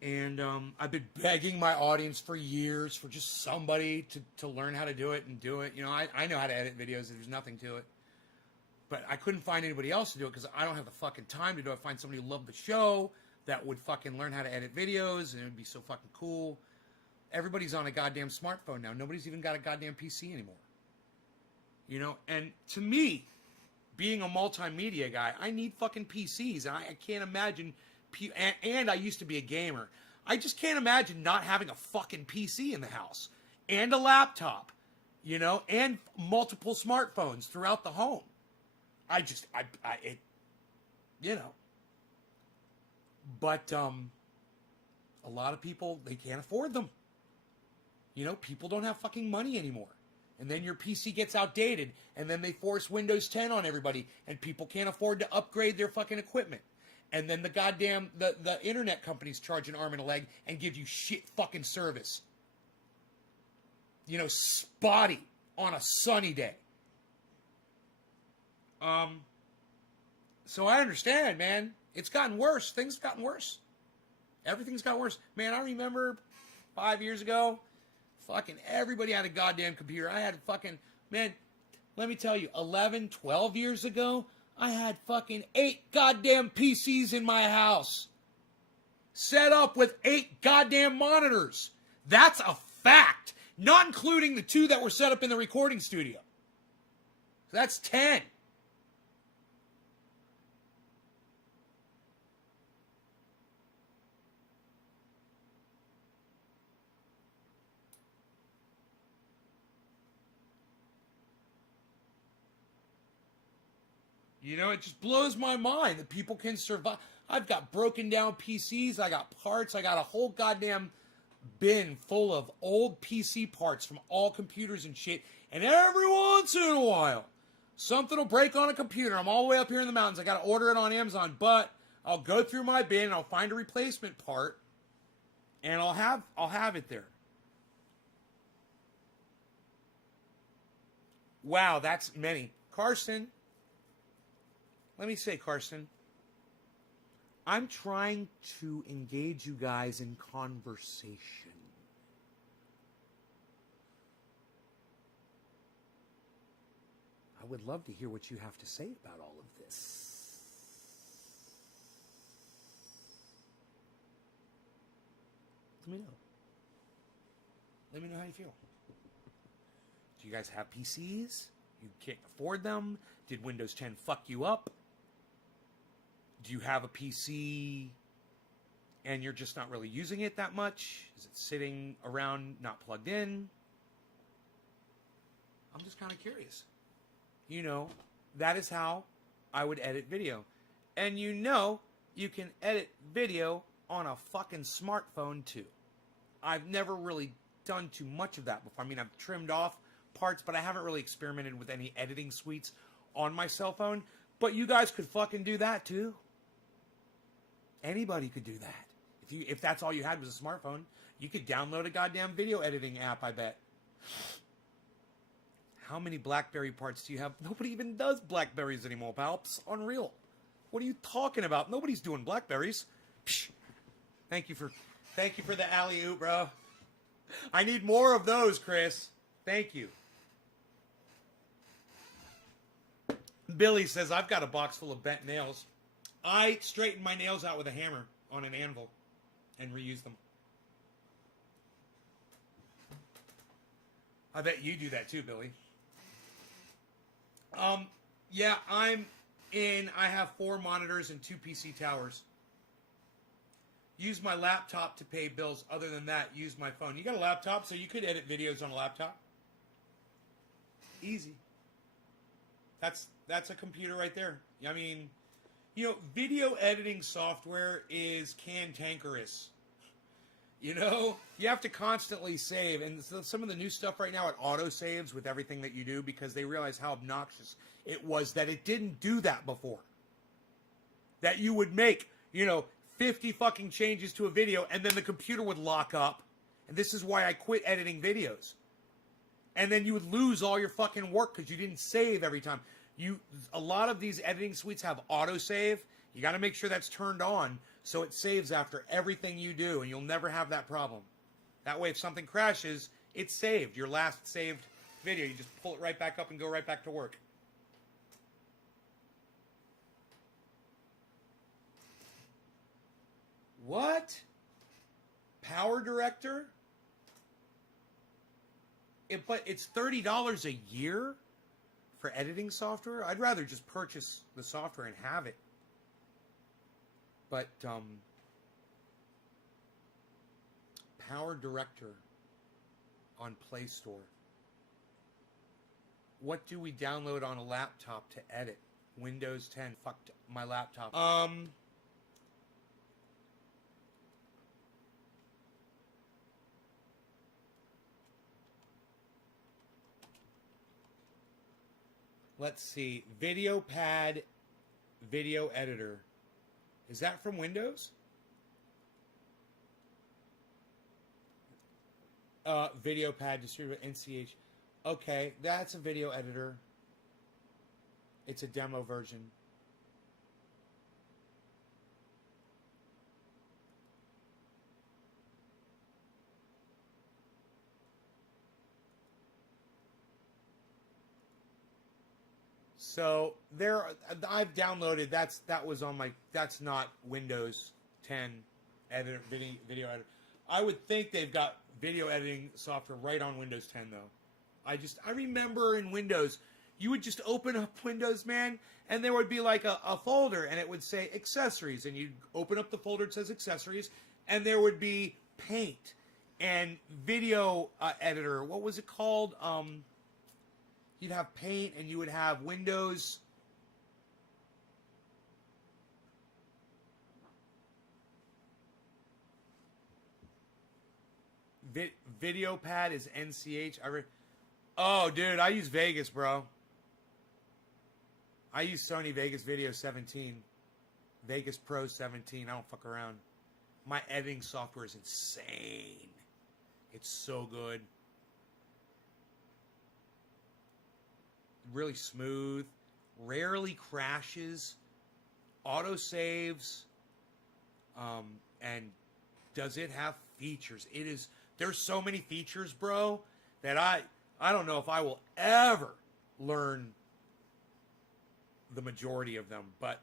And I've been begging my audience for years for just somebody to learn how to do it and do it. I know how to edit videos. There's nothing to it. But I couldn't find anybody else to do it because I don't have the fucking time to do it. Find somebody who loved the show that would fucking learn how to edit videos, and it would be so fucking cool. Everybody's on a goddamn smartphone now. Nobody's even got a goddamn PC anymore. And to me, being a multimedia guy, I need fucking PCs. And I can't imagine... And I used to be a gamer. I just can't imagine not having a fucking PC in the house. And a laptop. And multiple smartphones throughout the home. But, a lot of people, they can't afford them. People don't have fucking money anymore. And then your PC gets outdated. And then they force Windows 10 on everybody. And people can't afford to upgrade their fucking equipment. And then the goddamn, the internet companies charge an arm and a leg and give you shit fucking service. Spotty on a sunny day. So I understand, man. It's gotten worse. Things have gotten worse. Everything's gotten worse. Man, I remember 5 years ago, fucking everybody had a goddamn computer. I had man, let me tell you, 11, 12 years ago, I had fucking 8 goddamn PCs in my house. Set up with 8 goddamn monitors. That's a fact. Not including the 2 that were set up in the recording studio. So that's 10. It just blows my mind that people can survive. I've got broken down PCs. I got parts. I got a whole goddamn bin full of old PC parts from all computers and shit. And every once in a while, something will break on a computer. I'm all the way up here in the mountains. I got to order it on Amazon. But I'll go through my bin and I'll find a replacement part. And I'll have it there. Wow, that's many. Carson. Let me say, Carson, I'm trying to engage you guys in conversation. I would love to hear what you have to say about all of this. Let me know. Let me know how you feel. Do you guys have PCs? You can't afford them? Did Windows 10 fuck you up? Do you have a PC and you're just not really using it that much? Is it sitting around not plugged in? I'm just kind of curious. You know, that is how I would edit video. And you know, you can edit video on a fucking smartphone too. I've never really done too much of that before. I mean, I've trimmed off parts, but I haven't really experimented with any editing suites on my cell phone. But you guys could fucking do that too. Anybody could do that. If that's all you had was a smartphone, you could download a goddamn video editing app, I bet. How many BlackBerry parts do you have? Nobody even does Blackberries anymore, pal. It's unreal. What are you talking about? Nobody's doing Blackberries. Psh. Thank you for the alley-oop, bro. I need more of those, Chris. Thank you. Billy says, I've got a box full of bent nails. I straighten my nails out with a hammer on an anvil and reuse them. I bet you do that too, Billy. Yeah, I have 4 monitors and 2 PC towers. Use my laptop to pay bills. Other than that, use my phone. You got a laptop, so you could edit videos on a laptop. Easy. That's a computer right there. I mean, you know, video editing software is cantankerous. You know, you have to constantly save, and so some of the new stuff right now, it auto saves with everything that you do because they realize how obnoxious it was that it didn't do that before. That you would make, you know, 50 fucking changes to a video and then the computer would lock up. And this is why I quit editing videos. And then you would lose all your fucking work because you didn't save every time. A lot of these editing suites have autosave. You got to make sure that's turned on so it saves after everything you do, and you'll never have that problem. That way, if something crashes, it's saved. Your last saved video, you just pull it right back up and go right back to work. What? Power Director? But it's $30 a year for editing software? I'd rather just purchase the software and have it. But, Power Director on Play Store. What do we download on a laptop to edit? Windows 10 fucked my laptop. Let's see. VideoPad Video Editor. Is that from Windows? VideoPad Distributor NCH. Okay, that's a video editor. It's a demo version. So there, I've downloaded. That was on my. That's not Windows 10 editor video editor. I would think they've got video editing software right on Windows 10 though. I remember in Windows, you would just open up Windows, man, and there would be like a folder, and it would say accessories, and you'd open up the folder that says accessories, and there would be Paint and video editor. What was it called? You'd have Paint, and you would have Windows. VideoPad is NCH. Oh, dude, I use Vegas, bro. I use Sony Vegas Video 17. Vegas Pro 17. I don't fuck around. My editing software is insane. It's so good. Really smooth. Rarely crashes. Auto saves. And does it have features? It is. There's so many features, bro, that I don't know if I will ever learn the majority of them. But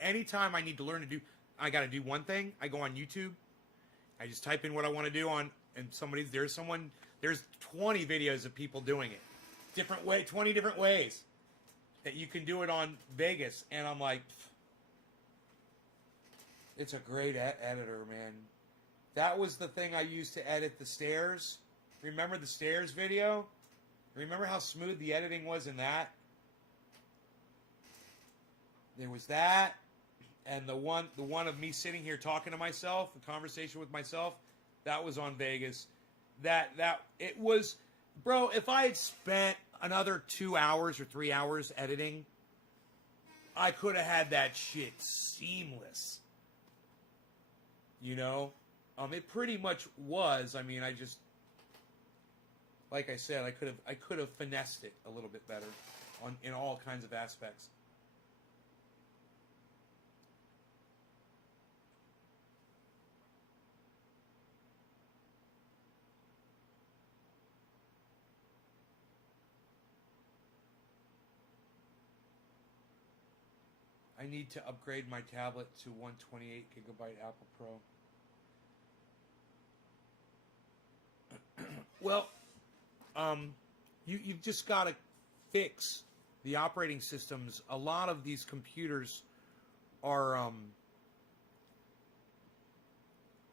anytime I need to learn to do, I got to do one thing. I go on YouTube. I just type in what I want to do and there's 20 videos of people doing it. 20 different ways that you can do it on Vegas. And I'm like, It's a great editor, man. That was the thing I used to edit the stairs. Remember the stairs video? Remember how smooth the editing was in that? There was that, and the one of me sitting here talking to myself, the conversation with myself, that was on Vegas. That it was, bro. If I had spent another 2 hours or 3 hours editing, I could have had that shit seamless. You know, it pretty much was. I mean, I just, like I said, I could have finessed it a little bit better in all kinds of aspects. I need to upgrade my tablet to 128 gigabyte Apple Pro. Well, you've just got to fix the operating systems. A lot of these computers are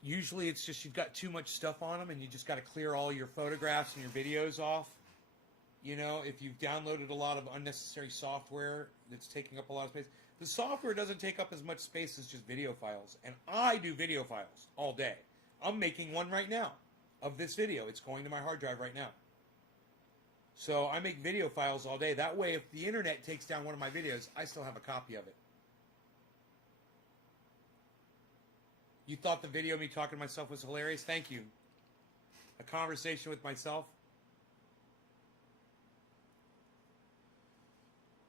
usually it's just you've got too much stuff on them, and you just got to clear all your photographs and your videos off. You know, if you've downloaded a lot of unnecessary software that's taking up a lot of space. The software doesn't take up as much space as just video files. And I do video files all day. I'm making one right now of this video. It's going to my hard drive right now. So I make video files all day. That way, if the internet takes down one of my videos, I still have a copy of it. You thought the video of me talking to myself was hilarious? Thank you. A conversation with myself.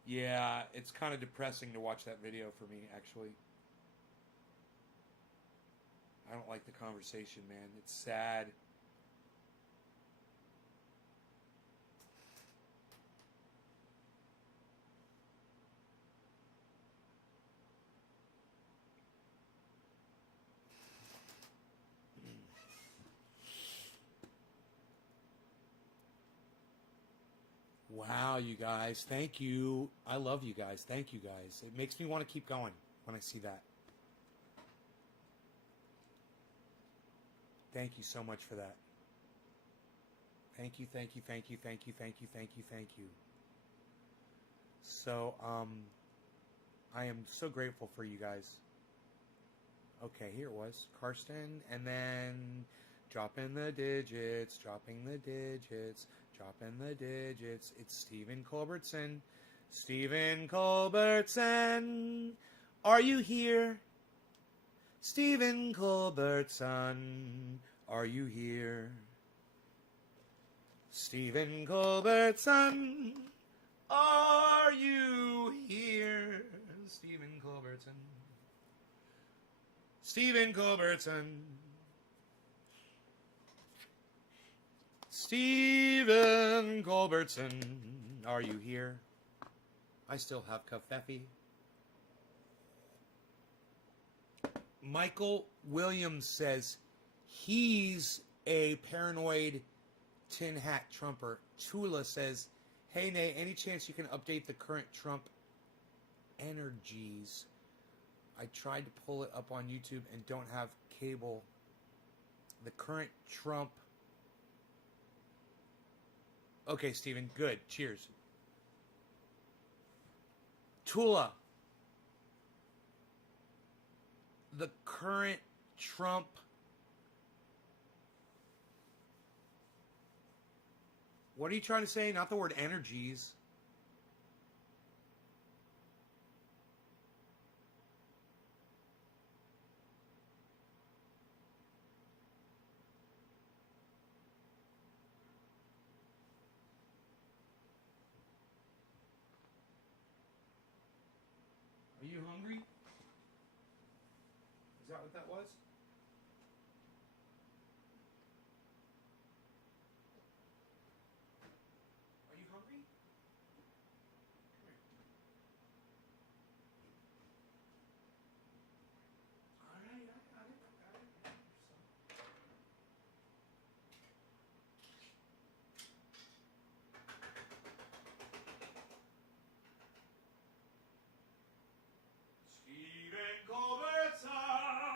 Yeah, it's kind of depressing to watch that video for me, actually. I don't like the conversation, man. It's sad. Wow, you guys. Thank you. I love you guys. Thank you, guys. It makes me want to keep going when I see that. Thank you so much for that. Thank you, thank you, thank you, thank you, thank you, thank you, thank you. So, I am so grateful for you guys. Okay, here it was. Karsten, and then dropping the digits, dropping the digits, dropping the digits. It's Stephen Culbertson. Stephen Culbertson, are you here? Stephen Culbertson, are you here? Stephen Culbertson, are you here? Stephen Culbertson. Stephen Culbertson. Stephen Culbertson, are you here? I still have Covfefe. Michael Williams says he's a paranoid tin hat Trumper. Tula says, hey, Nate, any chance you can update the current Trump energies? I tried to pull it up on YouTube and don't have cable. The current Trump. Okay, Stephen, good. Cheers. Tula. The current Trump. What are you trying to say? Not the word energies. Are you hungry? Is that what that was? Are you hungry? Come here. All right, I got it. Stephen Culbertson.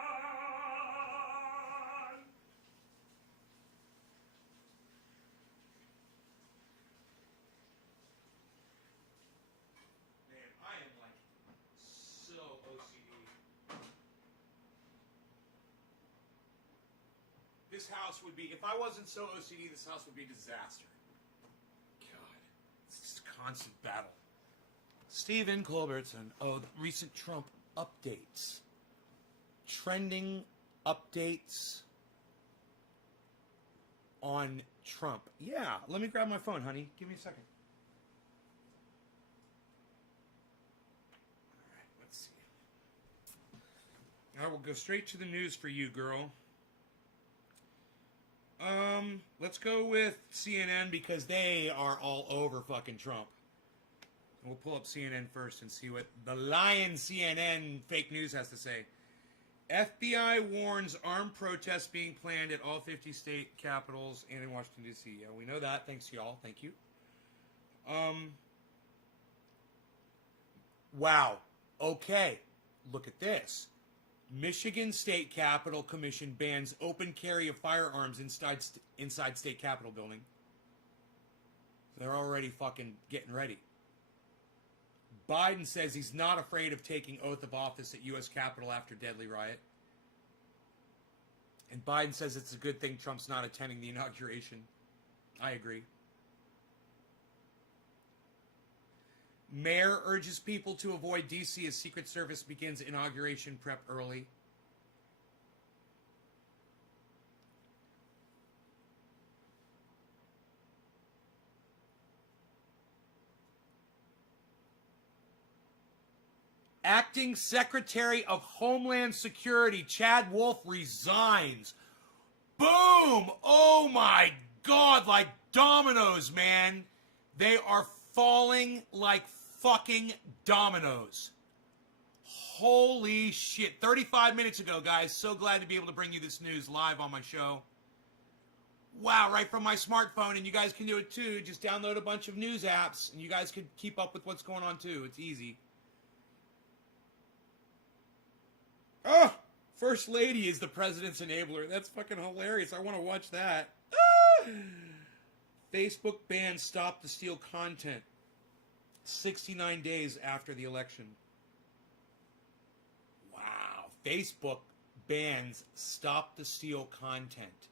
this house would be, if I wasn't so OCD, this house would be a disaster. God, it's just a constant battle. Stephen Colbertson. Oh, the recent Trump updates. Trending updates on Trump. Yeah, let me grab my phone, honey. Give me a second. All right, let's see. I will go straight to the news for you, girl. Let's go with CNN because they are all over fucking Trump. We'll pull up CNN first and see what the lying CNN fake news has to say. FBI warns armed protests being planned at all 50 state capitals and in Washington, D.C. Yeah, we know that. Thanks, y'all. Thank you. Wow. Okay. Look at this. Michigan State Capitol Commission bans open carry of firearms inside state capitol building. They're already fucking getting ready. Biden says he's not afraid of taking oath of office at U.S. Capitol after deadly riot. And Biden says it's a good thing Trump's not attending the inauguration. I agree. Mayor urges people to avoid D.C. as Secret Service begins inauguration prep early. Acting Secretary of Homeland Security Chad Wolf resigns. Boom! Oh my God, like dominoes, man. They are falling like fucking dominoes. Holy shit. 35 minutes ago, guys. So glad to be able to bring you this news live on my show. Wow, right from my smartphone, and you guys can do it too. Just download a bunch of news apps, and you guys can keep up with what's going on too. It's easy. Oh, First Lady is the president's enabler. That's fucking hilarious. I want to watch that. Ah! Facebook bans Stop the Steal content 69 days after the election. Wow. Facebook bans Stop the Steal content.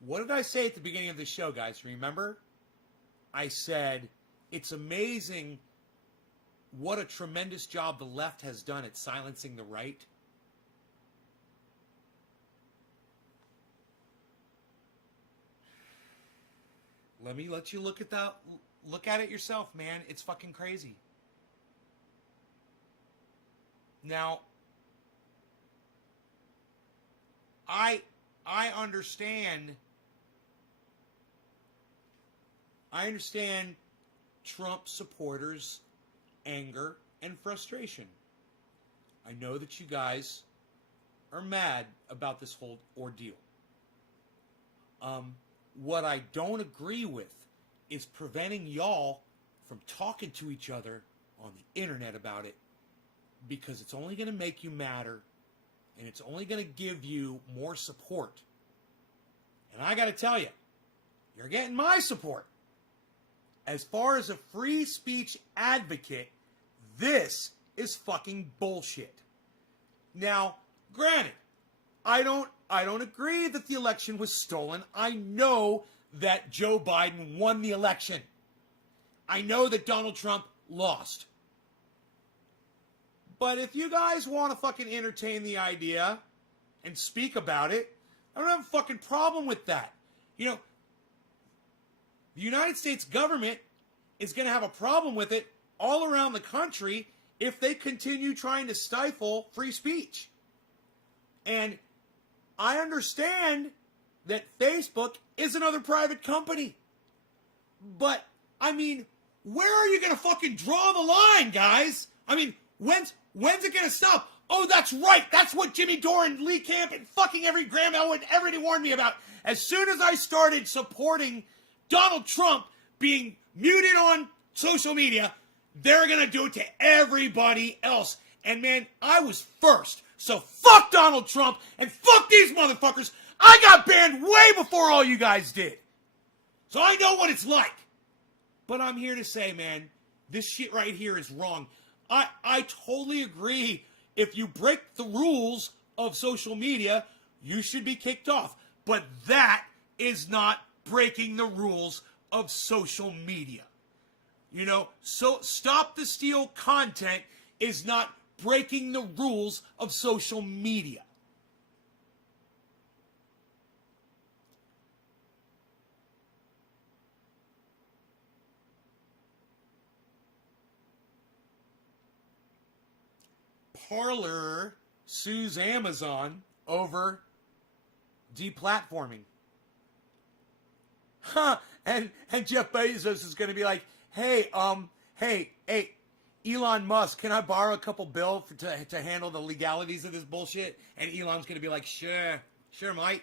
What did I say at the beginning of the show, guys? Remember? I said, it's amazing what a tremendous job the left has done at silencing the right. Let me let you look at that. Look at it yourself, man. It's fucking crazy. Now, I understand Trump supporters' anger and frustration. I know that you guys are mad about this whole ordeal. What I don't agree with is preventing y'all from talking to each other on the internet about it, because it's only going to make you madder, and it's only going to give you more support. And I got to tell you, you're getting my support. As far as a free speech advocate, this is fucking bullshit. Now, granted, I don't agree that the election was stolen. I know that Joe Biden won the election. I know that Donald Trump lost. But if you guys want to fucking entertain the idea and speak about it, I don't have a fucking problem with that. You know, the United States government is going to have a problem with it all around the country if they continue trying to stifle free speech. And I understand that Facebook is another private company. But, I mean, where are you going to fucking draw the line, guys? I mean, when's it going to stop? Oh, that's right. That's what Jimmy Dore and Lee Camp and fucking every Graham Elwood everybody warned me about. As soon as I started supporting Donald Trump being muted on social media, they're going to do it to everybody else. And man, I was first. So fuck Donald Trump and fuck these motherfuckers. I got banned way before all you guys did. So I know what it's like. But I'm here to say, man, this shit right here is wrong. I totally agree. If you break the rules of social media, you should be kicked off. But that is not breaking the rules of social media. You know, so Stop the Steal content is not breaking the rules of social media. Parler sues Amazon over deplatforming. Huh? And Jeff Bezos is going to be like, hey, Elon Musk, can I borrow a couple bill to handle the legalities of this bullshit? And Elon's going to be like, sure, mate.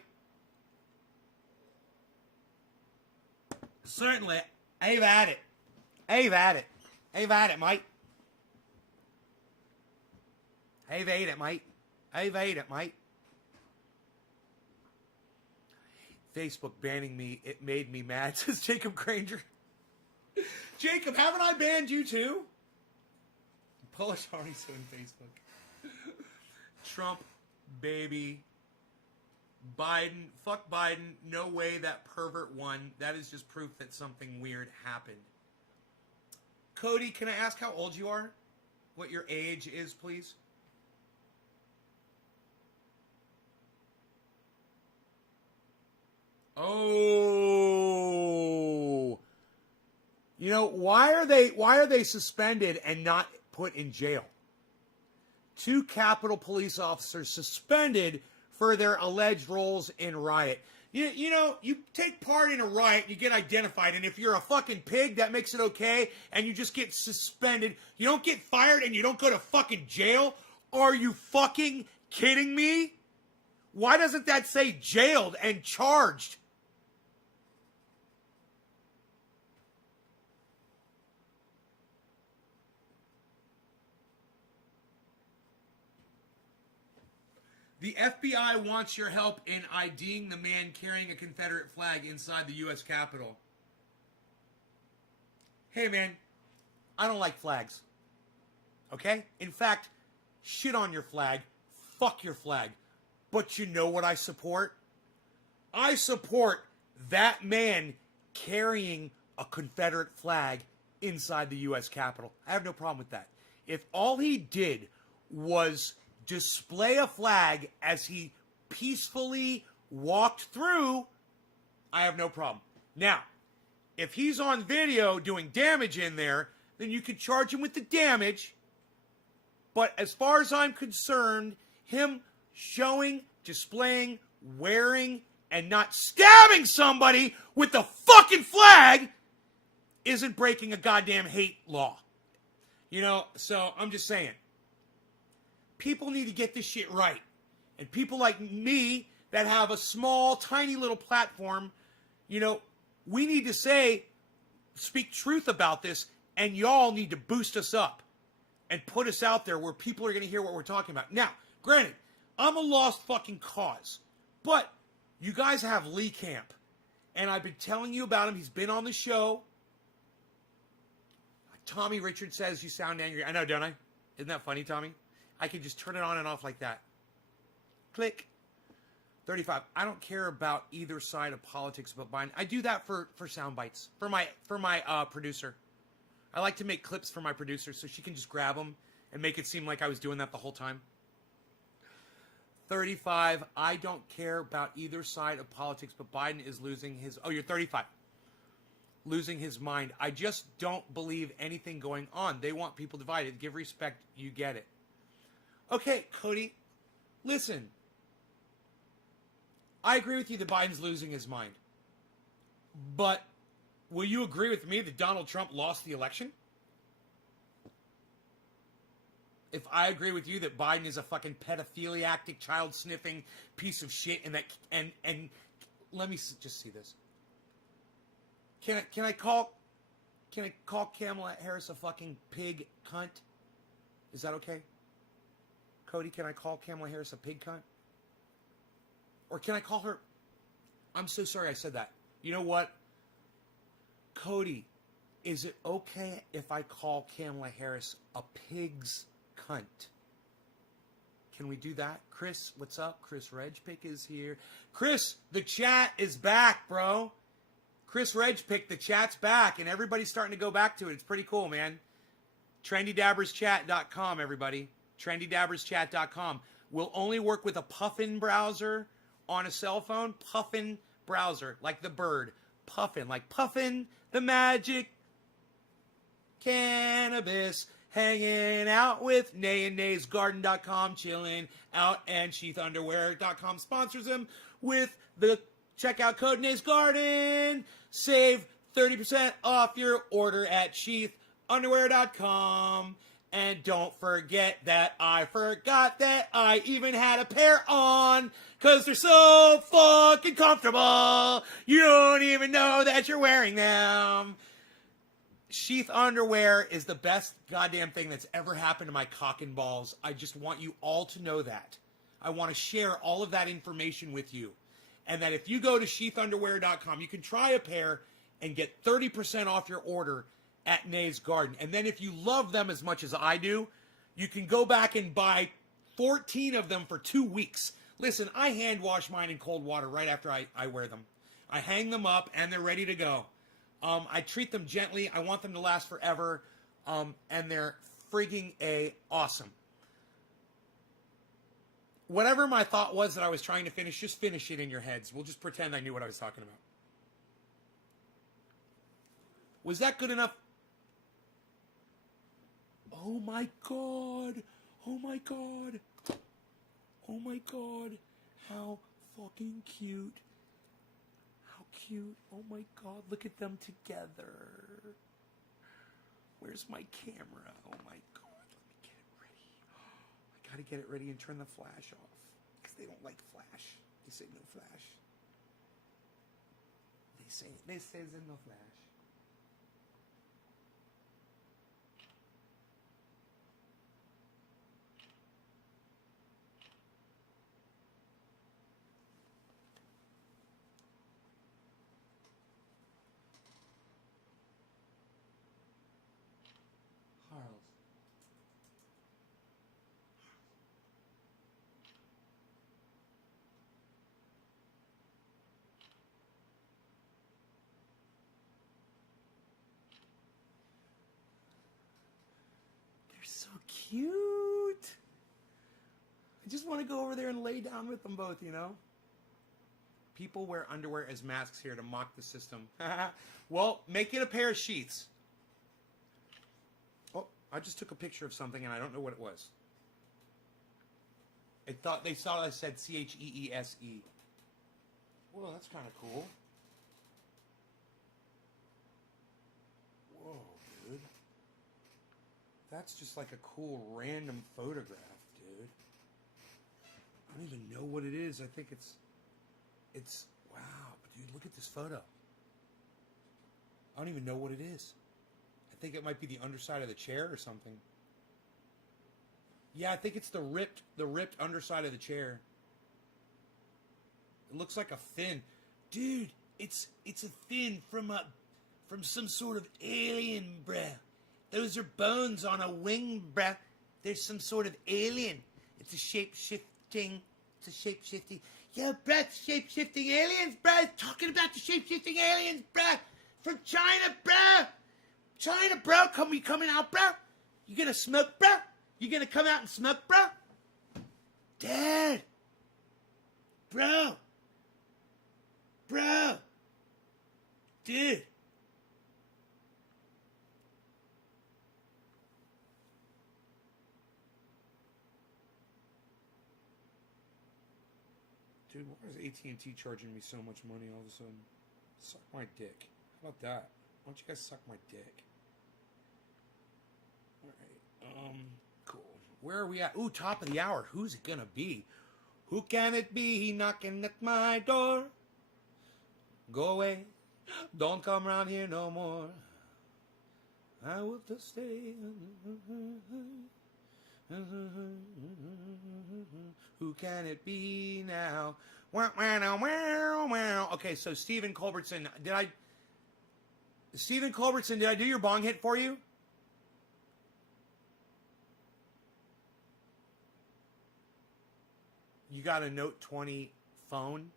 Certainly, I've at it, mate. I've ate it, mate. Facebook banning me, it made me mad, says Jacob Granger. Jacob, haven't I banned you too? Polish already suing Facebook. Trump, baby. Biden, fuck Biden. No way that pervert won. That is just proof that something weird happened. Cody, can I ask how old you are? What your age is, please? Oh, you know, why are they suspended and not put in jail? 2 Capitol police officers suspended for their alleged roles in riot. You know, you take part in a riot, you get identified, and if you're a fucking pig, that makes it okay, and you just get suspended. You don't get fired and you don't go to fucking jail? Are you fucking kidding me? Why doesn't that say jailed and charged? The FBI wants your help in IDing the man carrying a Confederate flag inside the U.S. Capitol. Hey, man, I don't like flags. Okay? In fact, shit on your flag. Fuck your flag. But you know what I support? I support that man carrying a Confederate flag inside the U.S. Capitol. I have no problem with that. If all he did was display a flag as he peacefully walked through, I have no problem. Now, if he's on video doing damage in there, then you could charge him with the damage. But as far as I'm concerned, him showing, displaying, wearing, and not stabbing somebody with the fucking flag isn't breaking a goddamn hate law. You know, so I'm just saying. People need to get this shit right. And people like me that have a small, tiny little platform, you know, we need to speak truth about this, and y'all need to boost us up and put us out there where people are going to hear what we're talking about. Now, granted, I'm a lost fucking cause, but you guys have Lee Camp, and I've been telling you about him. He's been on the show. Tommy Richard says you sound angry. I know, don't I? Isn't that funny, Tommy? I can just turn it on and off like that. Click. 35. I don't care about either side of politics but Biden. I do that for sound bites. For my producer. I like to make clips for my producer so she can just grab them and make it seem like I was doing that the whole time. 35. I don't care about either side of politics but Biden is losing his... Oh, you're 35. Losing his mind. I just don't believe anything going on. They want people divided. Give respect. You get it. Okay, Cody, listen. I agree with you that Biden's losing his mind. But will you agree with me that Donald Trump lost the election? If I agree with you that Biden is a fucking pedophiliactic, child-sniffing piece of shit, and let me just see this. Can I call Kamala Harris a fucking pig cunt? Is that okay? Cody, can I call Kamala Harris a pig cunt? Or can I call her... I'm so sorry I said that. You know what? Cody, is it okay if I call Kamala Harris a pig's cunt? Can we do that? Chris, what's up? Chris Regpick is here. Chris, the chat is back, bro. Chris Regpick, the chat's back, and everybody's starting to go back to it. It's pretty cool, man. TrendyDabbersChat.com, everybody. TrendyDabbersChat.com. Will only work with a Puffin browser on a cell phone. Puffin browser, like the bird. Puffin, like Puffin the magic cannabis. Hanging out with Nay and NaysGarden.com, chilling out, and SheathUnderwear.com sponsors them with the checkout code NaysGarden. Save 30% off your order at SheathUnderwear.com. And don't forget that I forgot that I even had a pair on, because they're so fucking comfortable. You don't even know that you're wearing them. Sheath underwear is the best goddamn thing that's ever happened to my cock and balls. I just want you all to know that. I want to share all of that information with you. And that if you go to sheathunderwear.com, you can try a pair and get 30% off your order at Nay's Garden. And then if you love them as much as I do, you can go back and buy 14 of them for 2 weeks. Listen, I hand wash mine in cold water right after I wear them. I hang them up and they're ready to go. I treat them gently. I want them to last forever. And they're frigging awesome. Whatever my thought was that I was trying to finish, just finish it in your heads. We'll just pretend I knew what I was talking about. Was that good enough? Oh my God. Oh my God. Oh my God. How fucking cute. Cute. Oh my God, look at them together. Where's my camera? Oh my God, let me get it ready. I gotta get it ready and turn the flash off, because they don't like flash. They say no flash. They say there's no flash. So cute. I just want to go over there and lay down with them both, you know? People wear underwear as masks here to mock the system. Well, make it a pair of sheaths. Oh, I just took a picture of something and I don't know what it was. They thought I said CHEESE. Well, that's kind of cool. Whoa, dude. That's just like a cool random photograph, dude. I don't even know what it is. I think it's wow, dude, look at this photo. I don't even know what it is. I think it might be the underside of the chair or something. Yeah, I think it's the ripped underside of the chair. It looks like a fin. Dude, it's a fin from some sort of alien, bruh. Those are bones on a wing, bruh. There's some sort of alien. It's a shape-shifting. Yeah, bruh, it's shape-shifting aliens, bruh. Talking about the shape-shifting aliens, bruh. From China, bruh. China, bro. You coming out, bruh? You gonna smoke, bruh? You gonna come out and smoke, bruh? Dad. Bro. Dude. Dude, why is AT&T charging me so much money all of a sudden? Suck my dick. How about that? Why don't you guys suck my dick? Alright, cool. Where are we at? Ooh, top of the hour. Who's it gonna be? Who can it be knocking at my door? Go away. Don't come around here no more. I will just stay. Who can it be now? Okay, so Stephen Culbertson, did I do your bong hit for you? You got a Note 20 phone?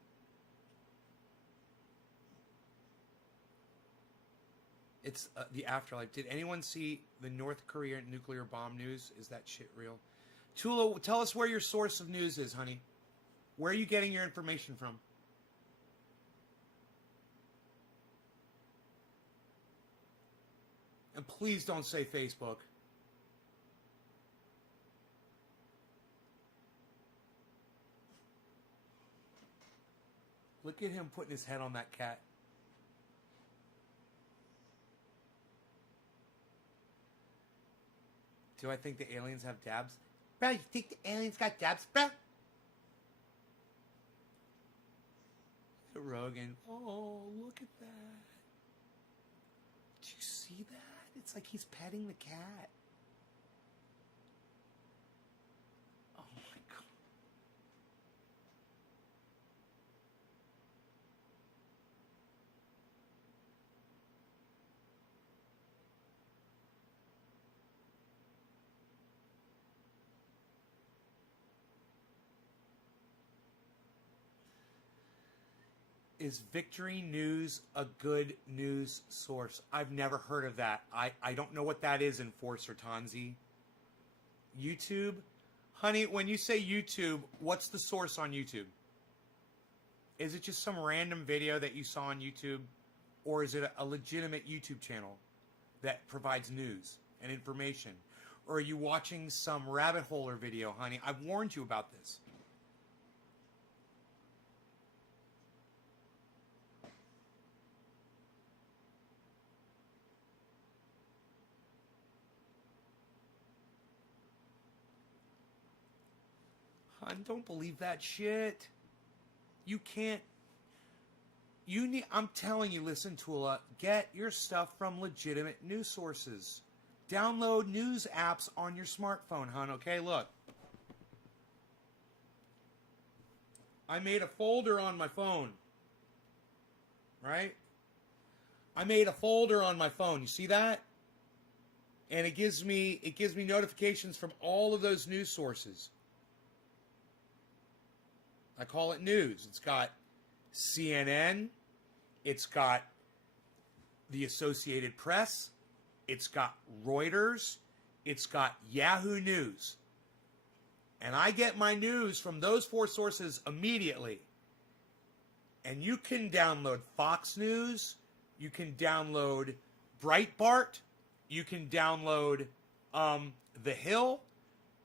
It's the afterlife. Did anyone see the North Korea nuclear bomb news? Is that shit real? Tula, tell us where your source of news is, honey. Where are you getting your information from? And please don't say Facebook. Look at him putting his head on that cat. Do I think the aliens have dabs? Bro, you think the aliens got dabs, bro? Rogan. Oh, look at that. Did you see that? It's like he's petting the cat. Oh my God. Is Victory News a good news source? I've never heard of that. I don't know what that is, Enforcer Tanzi. YouTube? Honey, when you say YouTube, what's the source on YouTube? Is it just some random video that you saw on YouTube? Or is it a legitimate YouTube channel that provides news and information? Or are you watching some rabbit hole or video, honey? I've warned you about this. Hun, don't believe that shit. You can't. You need. I'm telling you, listen, Tula, get your stuff from legitimate news sources. Download news apps on your smartphone, hun. Okay, look. I made a folder on my phone. Right? I made a folder on my phone. You see that? And it gives me notifications from all of those news sources. I call it news. It's got CNN. It's got the Associated Press. It's got Reuters. It's got Yahoo News. And I get my news from those four sources immediately. And you can download Fox News. You can download Breitbart. You can download The Hill.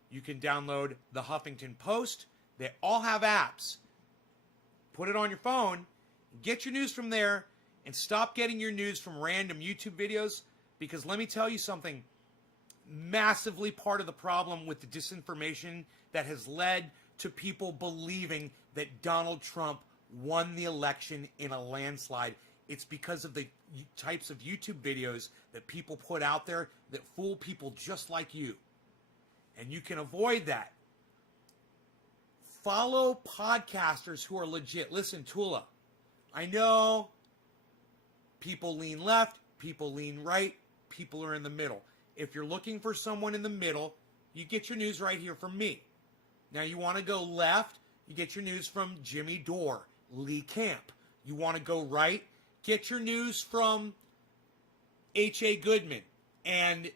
You can download the Huffington Post. They all have apps. Put it on your phone, get your news from there, and stop getting your news from random YouTube videos, because let me tell you something, massively part of the problem with the disinformation that has led to people believing that Donald Trump won the election in a landslide. It's because of the types of YouTube videos that people put out there that fool people just like you. And you can avoid that. Follow podcasters who are legit. Listen, Tula, I know people lean left, people lean right, people are in the middle. If you're looking for someone in the middle, you get your news right here from me. Now, you want to go left, you get your news from Jimmy Dore, Lee Camp. You want to go right, get your news from H.A. Goodman and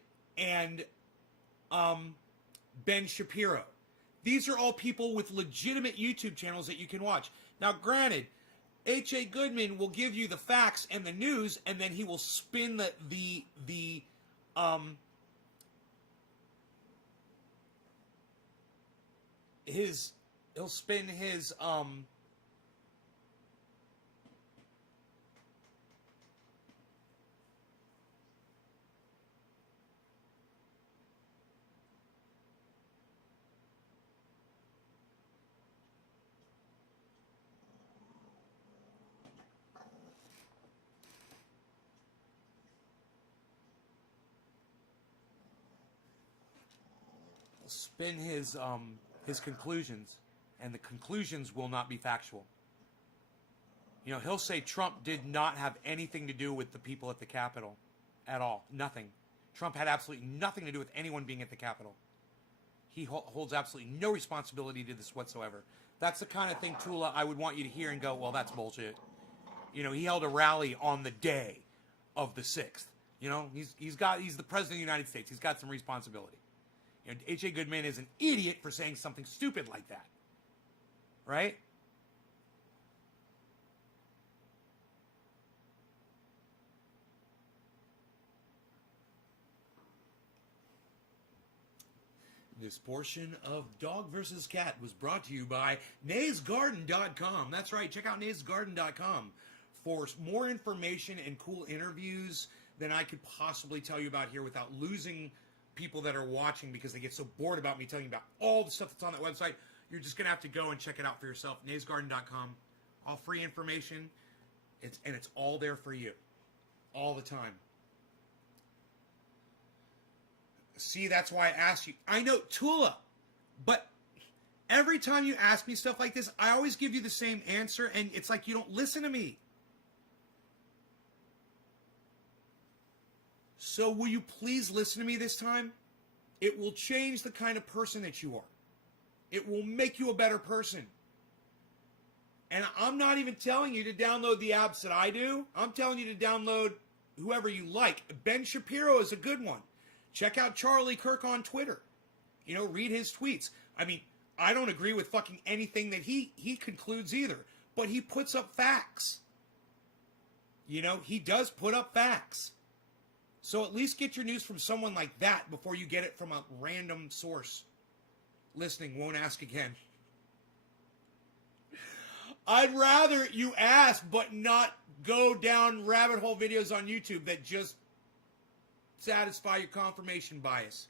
Ben Shapiro. These are all people with legitimate YouTube channels that you can watch. Now, granted, H.A. Goodman will give you the facts and the news, and then he will spin he'll spin his his conclusions, and the conclusions will not be factual. You know, he'll say Trump did not have anything to do with the people at the Capitol at all. Nothing. Trump had absolutely nothing to do with anyone being at the Capitol. He holds absolutely no responsibility to this whatsoever. That's the kind of thing, Tula, I would want you to hear and go, well, that's bullshit. You know, he held a rally on the day of the 6th. You know, he's the president of the United States. He's got some responsibility. You know, H.A. Goodman is an idiot for saying something stupid like that. Right? This portion of Dog vs. Cat was brought to you by naysgarden.com. That's right, check out naysgarden.com for more information and cool interviews than I could possibly tell you about here without losing people that are watching because they get so bored about me telling you about all the stuff that's on that website. You're just going to have to go and check it out for yourself. naysgarden.com. All free information. It's all there for you. All the time. See, that's why I asked you. I know, Tula, but every time you ask me stuff like this, I always give you the same answer, and it's like you don't listen to me. So will you please listen to me this time? It will change the kind of person that you are. It will make you a better person. And I'm not even telling you to download the apps that I do. I'm telling you to download whoever you like. Ben Shapiro is a good one. Check out Charlie Kirk on Twitter. You know, read his tweets. I mean, I don't agree with fucking anything that he concludes either. But he puts up facts. You know, he does put up facts. So at least get your news from someone like that before you get it from a random source. Listening, won't ask again. I'd rather you ask, but not go down rabbit hole videos on YouTube that just satisfy your confirmation bias.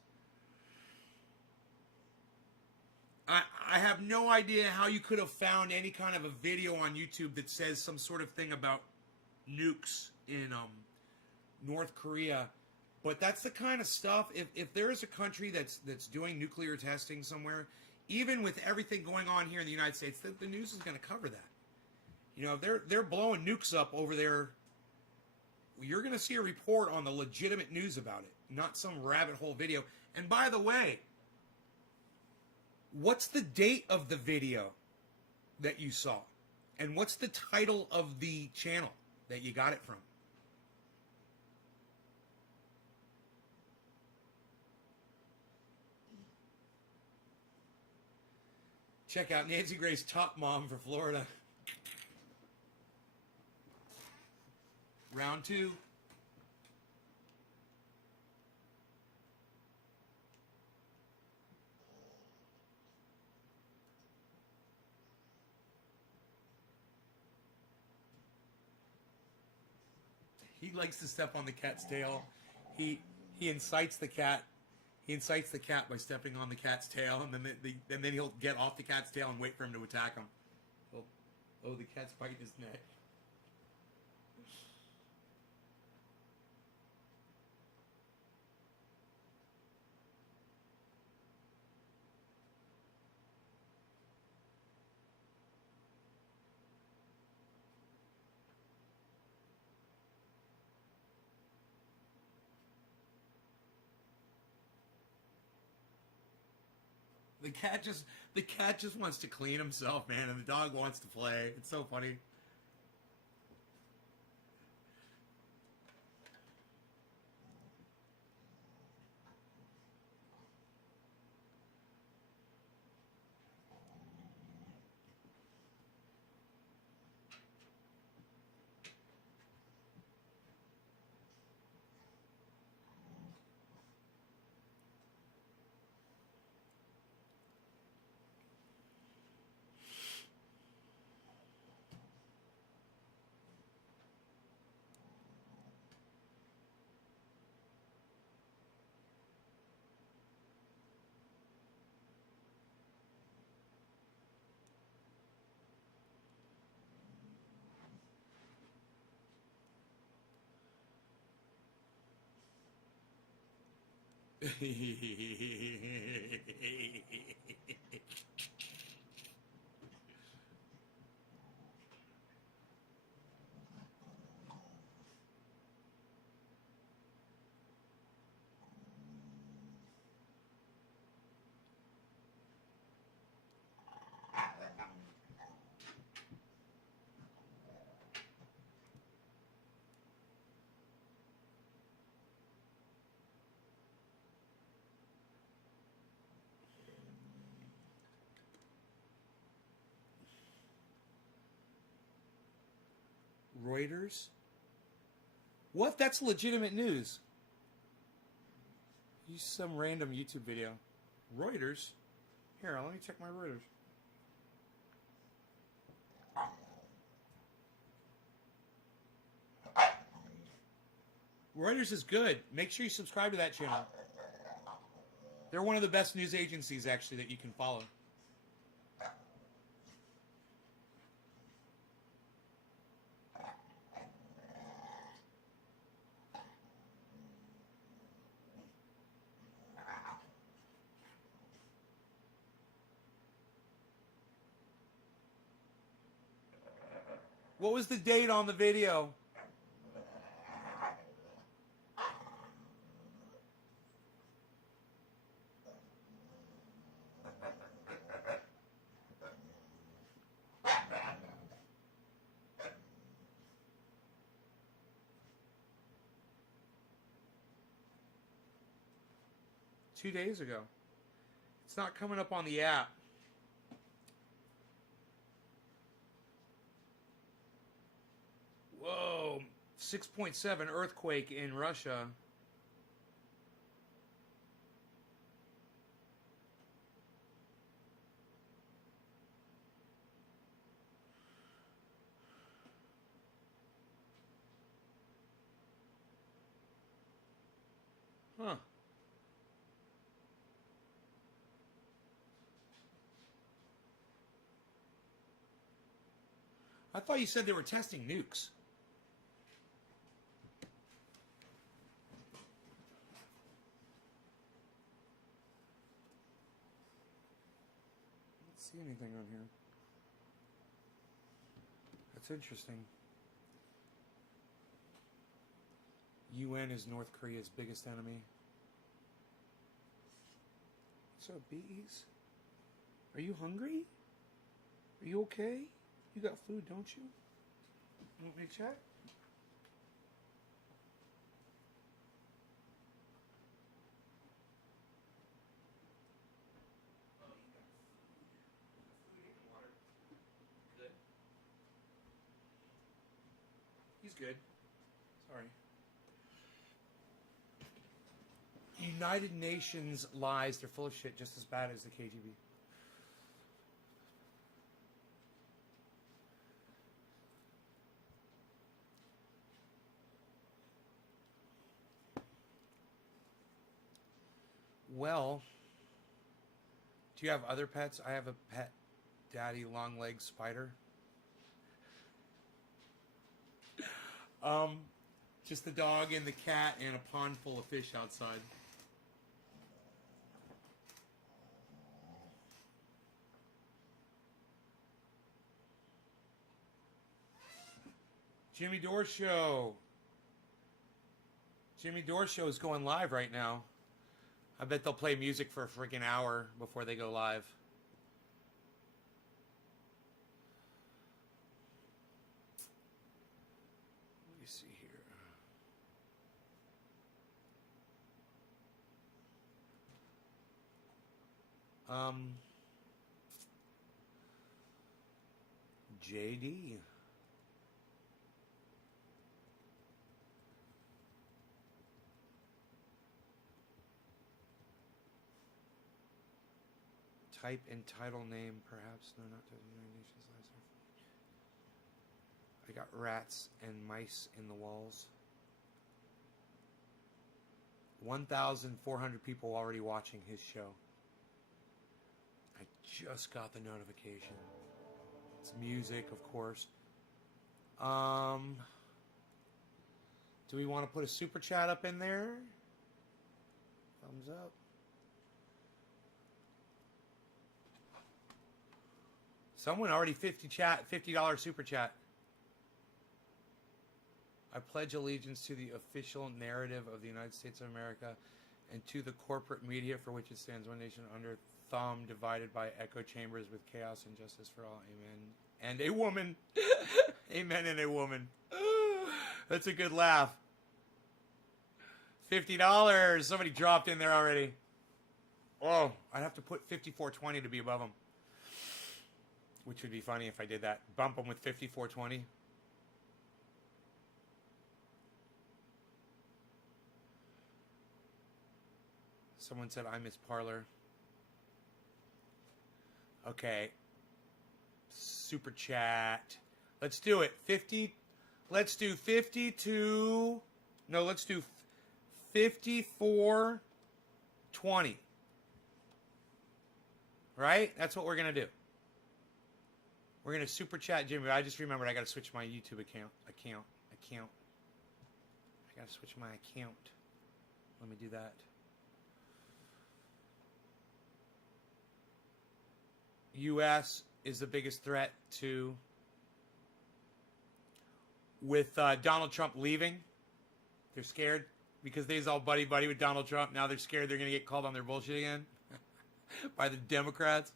I have no idea how you could have found any kind of a video on YouTube that says some sort of thing about nukes in North Korea. But that's the kind of stuff, if there is a country that's doing nuclear testing somewhere, even with everything going on here in the United States, the news is going to cover that. You know, they're blowing nukes up over there. You're going to see a report on the legitimate news about it, not some rabbit hole video. And by the way, what's the date of the video that you saw? And what's the title of the channel that you got it from? Check out Nancy Grace Top Mom for Florida. Round 2. He likes to step on the cat's tail. He incites the cat. He incites the cat by stepping on the cat's tail, and then he'll get off the cat's tail and wait for him to attack him. Oh, the cat's biting his neck. The cat just wants to clean himself, man, and the dog wants to play. It's so funny. Reuters? What? That's legitimate news. Use some random YouTube video. Reuters? Here, let me check my Reuters. Reuters is good. Make sure you subscribe to that channel. They're one of the best news agencies, actually, that you can follow. What was the date on the video? Two days ago. It's not coming up on the app. Whoa, 6.7 earthquake in Russia. Huh. I thought you said they were testing nukes. I don't see anything on here. That's interesting. UN is North Korea's biggest enemy. What's up, bees? Are you hungry? Are you okay? You got food, don't you? You want me to check? Oh, you got food. You got food and water. Good. He's good. Sorry. United Nations lies. They're full of shit, just as bad as the KGB. Well, do you have other pets? I have a pet daddy long-legged spider. Just the dog and the cat and a pond full of fish outside. Jimmy Dore Show. Jimmy Dore Show is going live right now. I bet they'll play music for a freaking hour before they go live. Let me see here. JD. Type and title name, perhaps. No, not the United Nations last year. I got rats and mice in the walls. 1,400 people already watching his show. I just got the notification. It's music, of course. Do we want to put a super chat up in there? Thumbs up. Someone already $50 super chat. I pledge allegiance to the official narrative of the United States of America and to the corporate media for which it stands, one nation under thumb, divided by echo chambers with chaos and justice for all. Amen. And a woman. Amen and a woman. That's a good laugh. $50. Somebody dropped in there already. Oh, I'd have to put 5420 to be above them. Which would be funny if I did that. Bump them with 5420. Someone said I miss Parlor. Okay. Super chat. Let's do it. 50. Let's do 52. No, let's do 5420. Right? That's what we're going to do. We're going to super chat Jimmy. I just remembered I got to switch my YouTube account. I got to switch my account. Let me do that. U.S. is the biggest threat to with Donald Trump leaving. They're scared because they's all buddy-buddy with Donald Trump. Now they're scared they're going to get called on their bullshit again by the Democrats.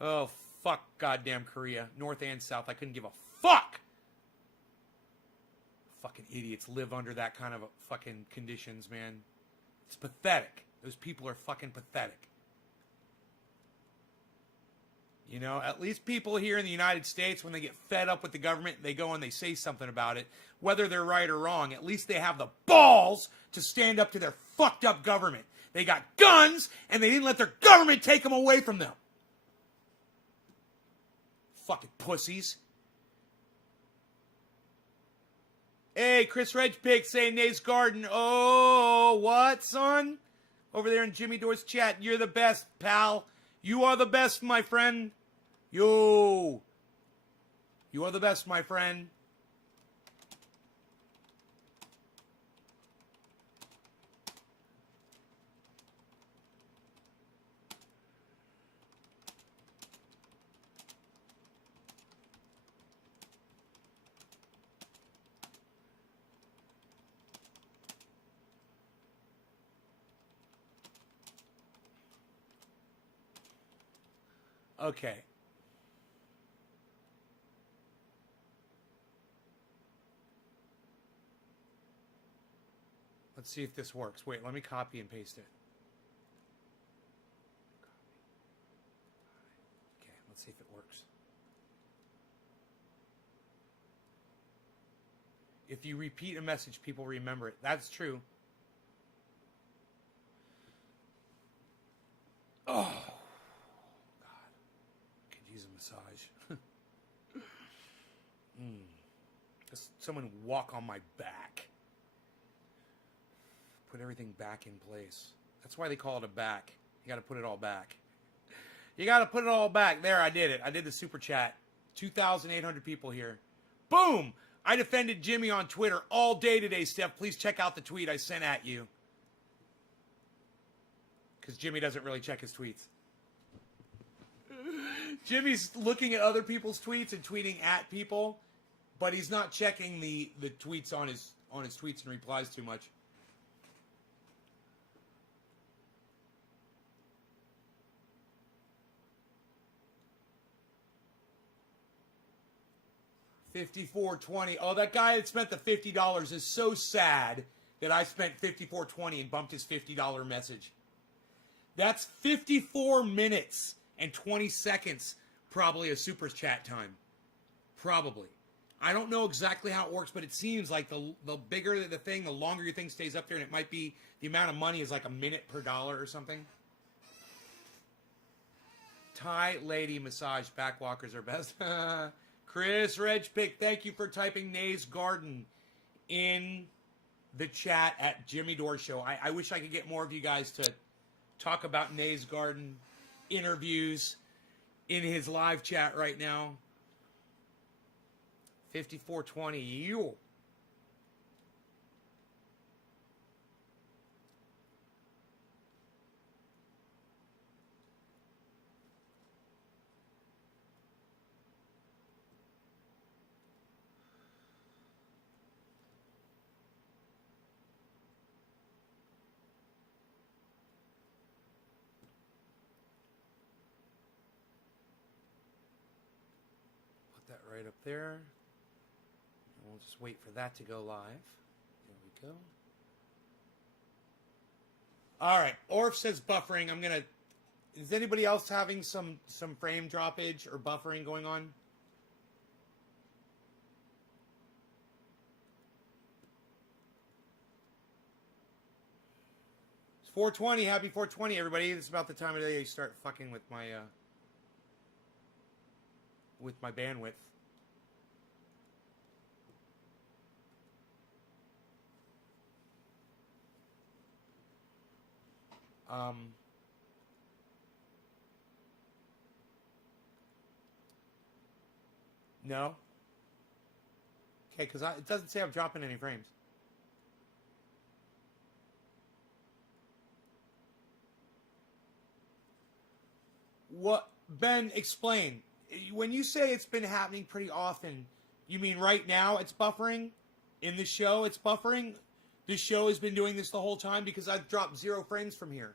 Oh, fuck goddamn Korea. North and South. I couldn't give a fuck. Fucking idiots live under that kind of fucking conditions, man. It's pathetic. Those people are fucking pathetic. You know, at least people here in the United States, when they get fed up with the government, they go and they say something about it. Whether they're right or wrong, at least they have the balls to stand up to their fucked up government. They got guns, and they didn't let their government take them away from them. Fucking pussies. Hey, Chris Redgepick saying Nate's Garden. Oh, what, son? Over there in Jimmy Dore's chat. You're the best, pal. You are the best, my friend. Yo. You are the best, my friend. Okay. Let's see if this works. Wait, let me copy and paste it. Okay, let's see if it works. If you repeat a message, people remember it. That's true. Oh. Massage. Just someone walk on my back. Put everything back in place. That's why they call it a back. You got to put it all back. You got to put it all back. There, I did it. I did the super chat. 2,800 people here. Boom! I defended Jimmy on Twitter all day today, Steph. Please check out the tweet I sent at you. Because Jimmy doesn't really check his tweets. Jimmy's looking at other people's tweets and tweeting at people, but he's not checking the tweets on his tweets and replies too much. $54.20. Oh, that guy that spent the $50 is so sad that I spent $54.20 and bumped his $50 message. That's 54 minutes. And 20 seconds, probably a super chat time. Probably. I don't know exactly how it works, but it seems like the bigger the thing, the longer your thing stays up there, and it might be, the amount of money is like a minute per dollar or something. Thai lady massage backwalkers are best. Chris Redgepick, thank you for typing Nate's Garden in the chat at Jimmy Dore Show. I wish I could get more of you guys to talk about Nate's Garden interviews in his live chat right now. 5420. You. Right up there. And we'll just wait for that to go live. There we go. All right. Orf says buffering. Is anybody else having some frame droppage or buffering going on? 420. Happy 420, everybody. This is about the time of day you start fucking with my bandwidth. No. Okay, because it doesn't say I'm dropping any frames. What, Ben, explain. When you say it's been happening pretty often, you mean right now it's buffering? In the show it's buffering? The show has been doing this the whole time because I've dropped 0 frames from here.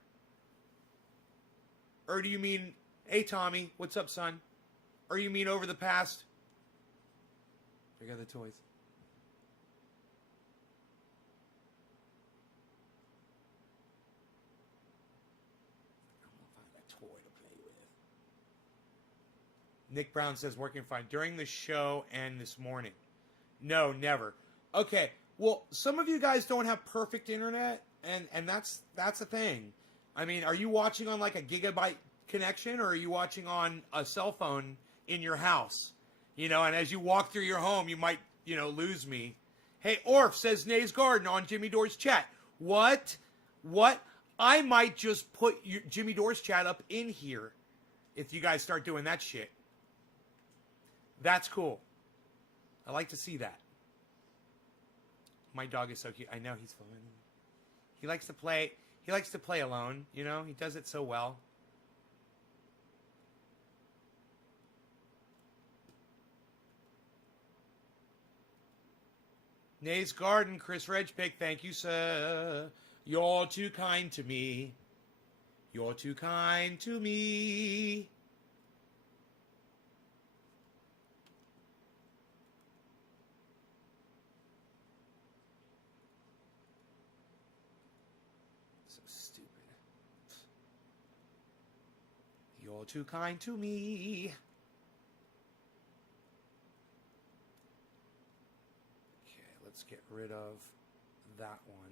Or do you mean, hey Tommy, what's up, son? Or you mean over the past... I got the toys. I don't know if I have a toy to play with. Nick Brown says working fine. During the show and this morning. No, never. Okay, well, some of you guys don't have perfect internet, and that's a thing. I mean, are you watching on like a gigabyte connection, or are you watching on a cell phone in your house? You know, and as you walk through your home, you might, you know, lose me. Hey, Orf, says Nays Garden on Jimmy Dore's chat. What? I might just put Jimmy Dore's chat up in here if you guys start doing that shit. That's cool. I like to see that. My dog is so cute. I know he's fun. He likes to play. He likes to play alone. You know, he does it so well. Nays Garden, Chris Redgepick, thank you, sir. You're too kind to me. You're too kind to me. So stupid. You're too kind to me. Let's get rid of that one.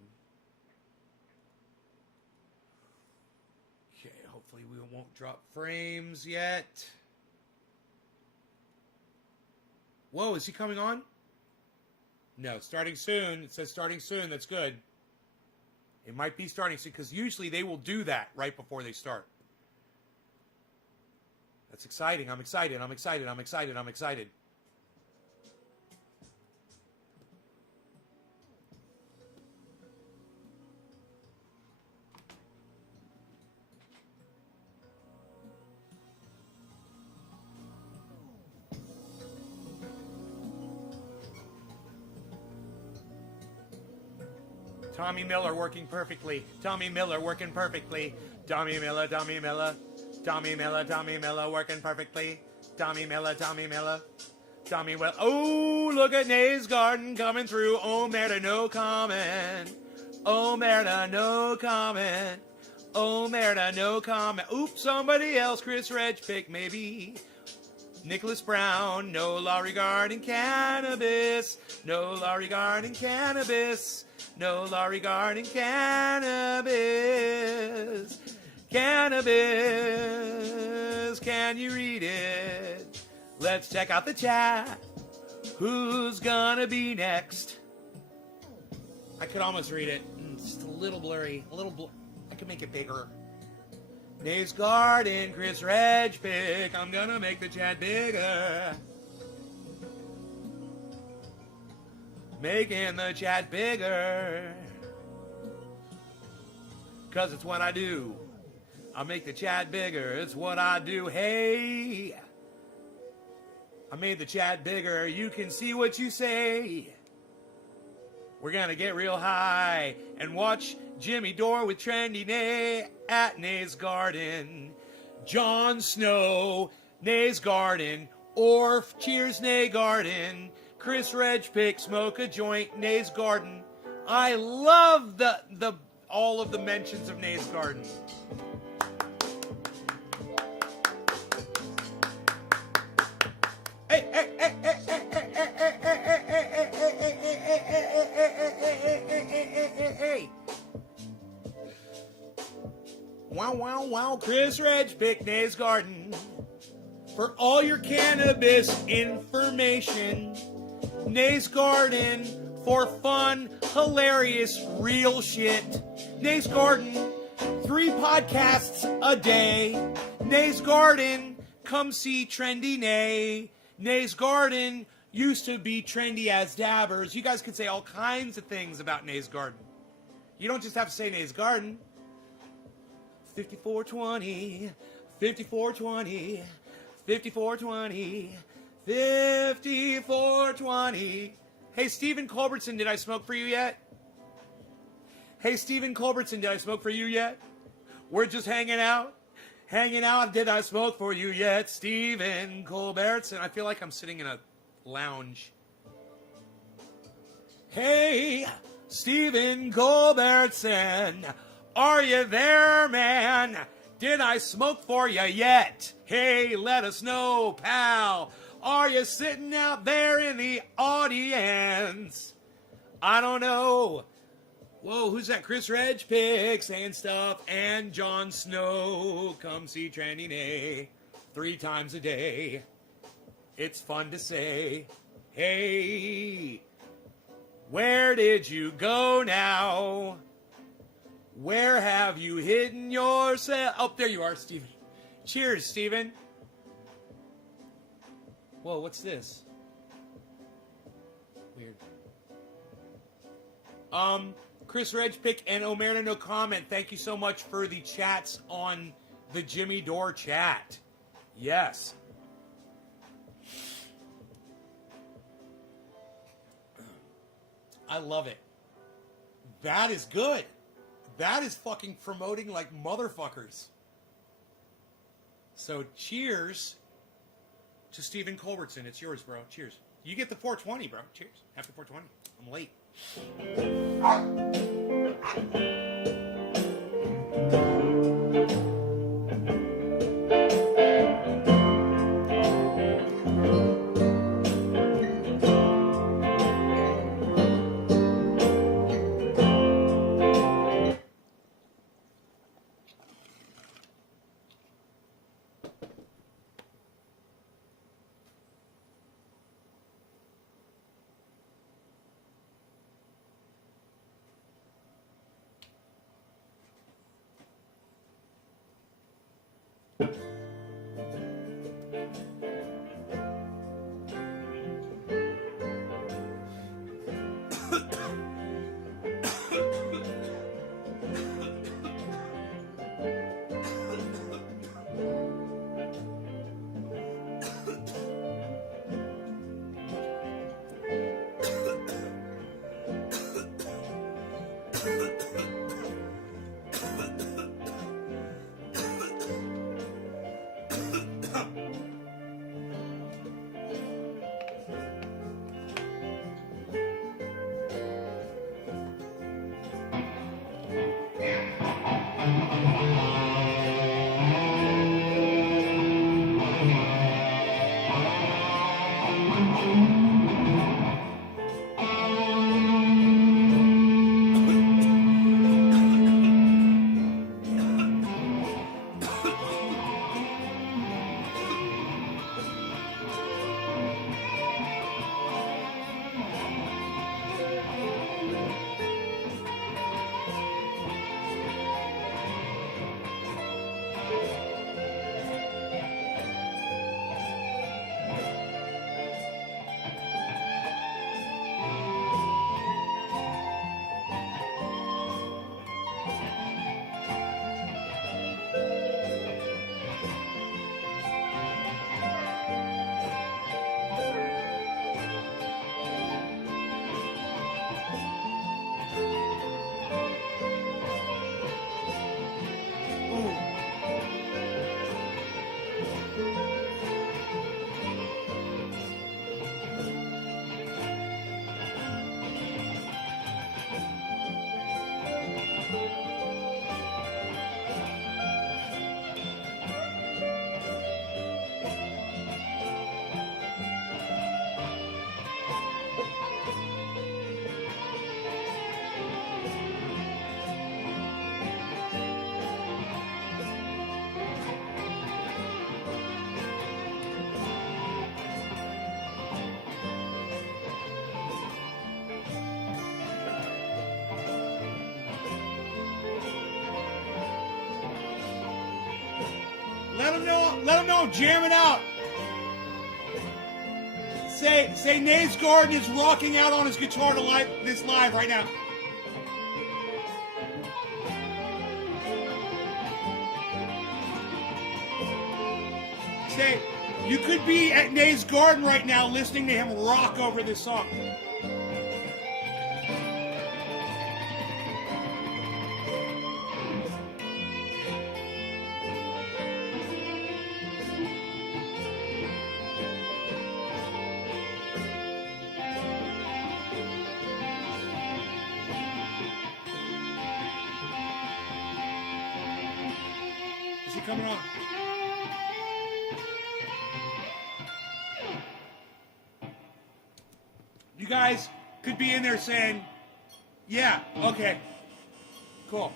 Okay, hopefully we won't drop frames yet. Whoa, is he coming on? No, starting soon. It says starting soon. That's good. It might be starting soon because usually they will do that right before they start. That's exciting. I'm excited. I'm excited. I'm excited. I'm excited. Tommy Miller working perfectly. Tommy Miller working perfectly. Tommy Miller, Tommy Miller. Tommy Miller, Tommy Miller working perfectly. Tommy Miller, Tommy Miller. Tommy Well. Oh, look at Nays Garden coming through. Oh, Merida, no comment. Oh, Merida, no comment. Oh, Merida, no comment. Oops, somebody else. Chris Redgepick, maybe. Nicholas Brown, no law regarding cannabis. No law regarding cannabis. No law regarding cannabis. Cannabis, can you read it? Let's check out the chat. Who's gonna be next? I could almost read it. It's just a little blurry. I could make it bigger. Nays Garden, Chris Redgepick. I'm gonna make the chat bigger. Making the chat bigger. 'Cause it's what I do. I make the chat bigger. It's what I do. Hey. I made the chat bigger. You can see what you say. We're gonna get real high and watch Jimmy Dore with Trendy Nay at Nays Garden. Jon Snow, Nays Garden. Orf, cheers, Nay Garden. Chris Redgepick, smoke a joint, Nays Garden. I love the all of the mentions of Nays Garden. Hey, hey, hey, hey, hey, hey, hey, hey, hey, hey, hey, hey, hey, hey, hey, hey, hey, hey, hey. wow. Chris Reg pick Nays Garden. For all your cannabis information, Nays Garden for fun, hilarious, real shit. Nays Garden, 3 podcasts a day. Nays Garden, come see Trendy Nay. Nays Garden used to be trendy as dabbers. You guys could say all kinds of things about Nays Garden. You don't just have to say Nays Garden. 5420, 5420, 5420, 5420. Hey, Stephen Culbertson, did I smoke for you yet? Hey, Stephen Culbertson, did I smoke for you yet? We're just hanging out. Hanging out, did I smoke for you yet? Stephen Culbertson. I feel like I'm sitting in a lounge. Hey, Stephen Culbertson, are you there, man? Did I smoke for you yet? Hey, let us know, pal. Are you sitting out there in the audience? I don't know. Whoa, who's that? Chris Reg Pick saying stuff. And Jon Snow, come see Trendy Nay 3 times a day. It's fun to say, hey, where did you go now? Where have you hidden yourself? Oh, there you are, Steven. Cheers, Steven. Whoa, what's this? Weird. Chris Reg Pick and Omerta no comment. Thank you so much for the chats on the Jimmy Dore chat. Yes. I love it. That is good. That is fucking promoting like motherfuckers. So cheers to Stephen Culbertson. It's yours, bro. Cheers. You get the 420, bro. Cheers. Happy 420. I'm late. Let him know. Jam it out. Say Nays Gordon is rocking out on his guitar to this live right now. Say, you could be at Nays Garden right now listening to him rock over this song. Is he coming on? You guys could be in there saying, yeah, okay, cool.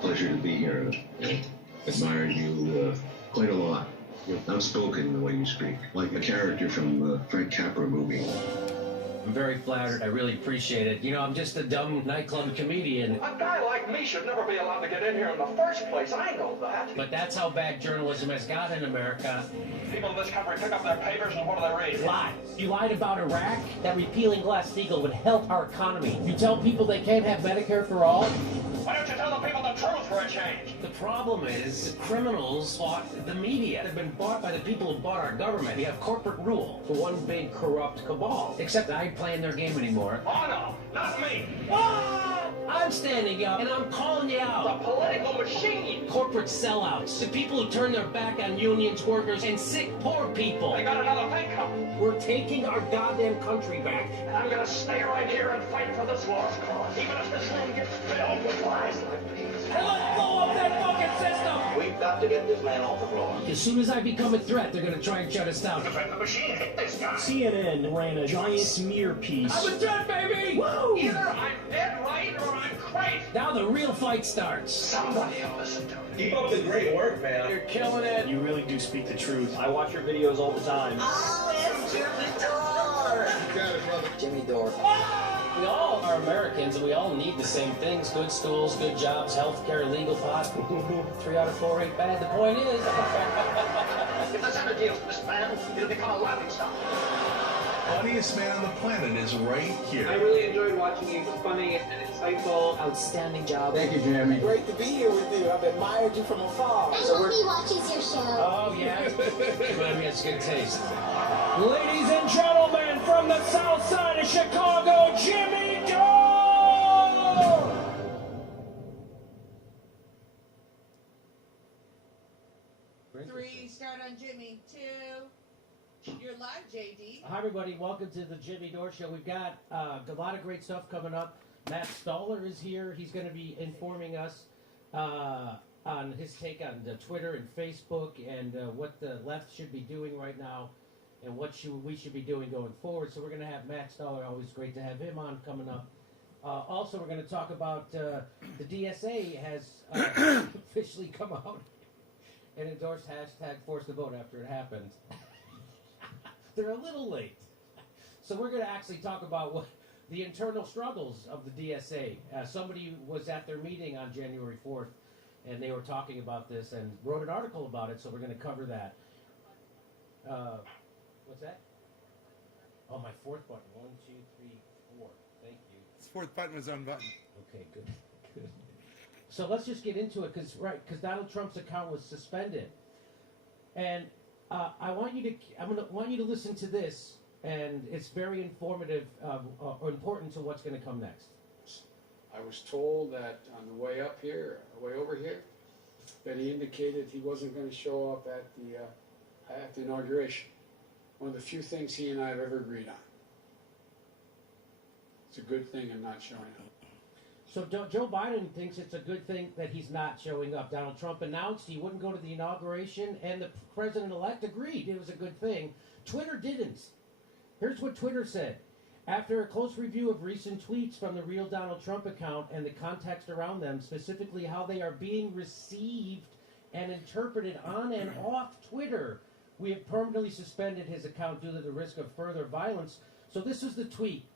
Pleasure to be here. Admired you quite a lot. You're outspoken in the way you speak, like a character from the Frank Capra movie. I'm very flattered. I really appreciate it. You know, I'm just a dumb nightclub comedian. A guy like me should never be allowed to get in here in the first place. I know that. But that's how bad journalism has got in America. People in this country pick up their papers and what do they read? Lies. You lied about Iraq, that repealing Glass-Steagall would help our economy. You tell people they can't have Medicare for all. Why don't you tell the people the truth for a change? The problem is the criminals bought the media. They've been bought by the people who bought our government. We have corporate rule for one big corrupt cabal. Except I ain't playing their game anymore. Oh no, not me. Ah! I'm standing up and I'm calling you The out. political machine. Corporate sellouts. The people who turn their back on unions, workers, and sick, poor people. They got another thing coming. We're taking our goddamn country back. And I'm gonna stay right here and fight for this lost cause. Even if this room gets filled with lies like these. And let's blow up that fucking system! We've got to get this man off the floor. As soon as I become a threat, they're gonna try and shut us down. Defend the machine. Hit this guy. CNN ran a giant smear piece. I'm a threat, baby! Woo! Either I'm dead right or I'm crazy. Now the real fight starts. Somebody will listen to me. Keep up the great work, man. You're killing it. You really do speak the truth. I watch your videos all the time. Jimmy Dore. We all are Americans and we all need the same things. Good schools, good jobs, health care, legal pot. 3 out of 4 ain't bad. The point is... If there's ever deals with this man, it'll become a laughing stock. Funniest man on the planet is right here. I really enjoyed watching you. It's funny and insightful. Outstanding job. Thank you, Jeremy. Great to be here with you. I've admired you from afar. I hope he watches your show. Oh, yeah? Man, that's good taste. Ladies and gentlemen, from the south side of Chicago, Jimmy Dore! 3, start on Jimmy. 2, you're live, JD. Hi, everybody. Welcome to the Jimmy Dore Show. We've got a lot of great stuff coming up. Matt Stoller is here. He's going to be informing us on his take on Twitter and Facebook and what the left should be doing right now and what we should be doing going forward. So we're going to have Matt Stoller. Always great to have him on coming up. Also, we're going to talk about the DSA has officially come out and endorsed hashtag force the vote after it happened. They're a little late. So we're going to actually talk about what the internal struggles of the DSA. Somebody was at their meeting on January 4th, and they were talking about this and wrote an article about it, so we're going to cover that. What's that? Oh, my fourth button. 1, 2, 3, 4. Thank you. His fourth button was unbuttoned. Okay, good. Good. So let's just get into it, because Donald Trump's account was suspended. And I want you to listen to this, and it's very informative, or important to what's going to come next. I was told that on the way up here, way over here, that he indicated he wasn't going to show up at the inauguration. One of the few things he and I have ever agreed on. It's a good thing I'm not showing up. So Joe Biden thinks it's a good thing that he's not showing up. Donald Trump announced he wouldn't go to the inauguration, and the president-elect agreed it was a good thing. Twitter didn't. Here's what Twitter said. After a close review of recent tweets from the real Donald Trump account and the context around them, specifically how they are being received and interpreted on and off Twitter, we have permanently suspended his account due to the risk of further violence. So this is the tweet.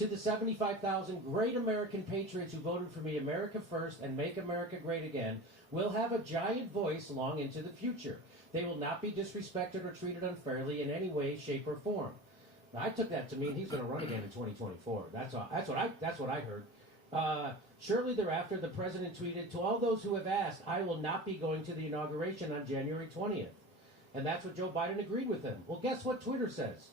To the 75,000 great American patriots who voted for me, America first and make America great again, will have a giant voice long into the future. They will not be disrespected or treated unfairly in any way, shape, or form. Now, I took that to mean he's going to run again in 2024. That's what I heard. Shortly thereafter, the president tweeted, "To all those who have asked, I will not be going to the inauguration on January 20th." And that's what Joe Biden agreed with him. Well, guess what Twitter says?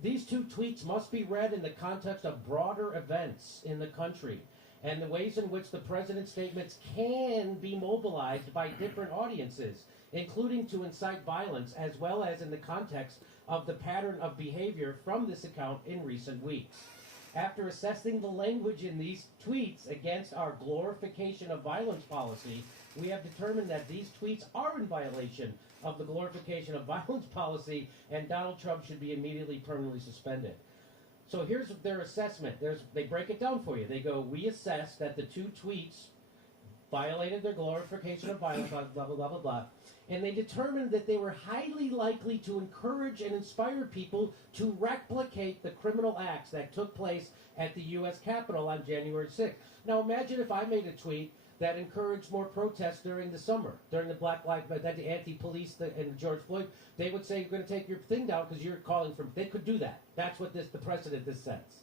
These two tweets must be read in the context of broader events in the country and the ways in which the president's statements can be mobilized by different audiences, including to incite violence, as well as in the context of the pattern of behavior from this account in recent weeks. After assessing the language in these tweets against our glorification of violence policy, we have determined that these tweets are in violation of the glorification of violence policy, and Donald Trump should be immediately permanently suspended. So here's their assessment. They break it down for you. They go, we assess that the two tweets violated their glorification of violence, blah, blah, blah, blah, blah. And they determined that they were highly likely to encourage and inspire people to replicate the criminal acts that took place at the U.S. Capitol on January 6th. Now imagine if I made a tweet that encouraged more protests during the summer, during the Black Lives Matter, the anti-police and George Floyd. They would say, you're going to take your thing down because you're calling for... They could do that. That's what the precedent this sets.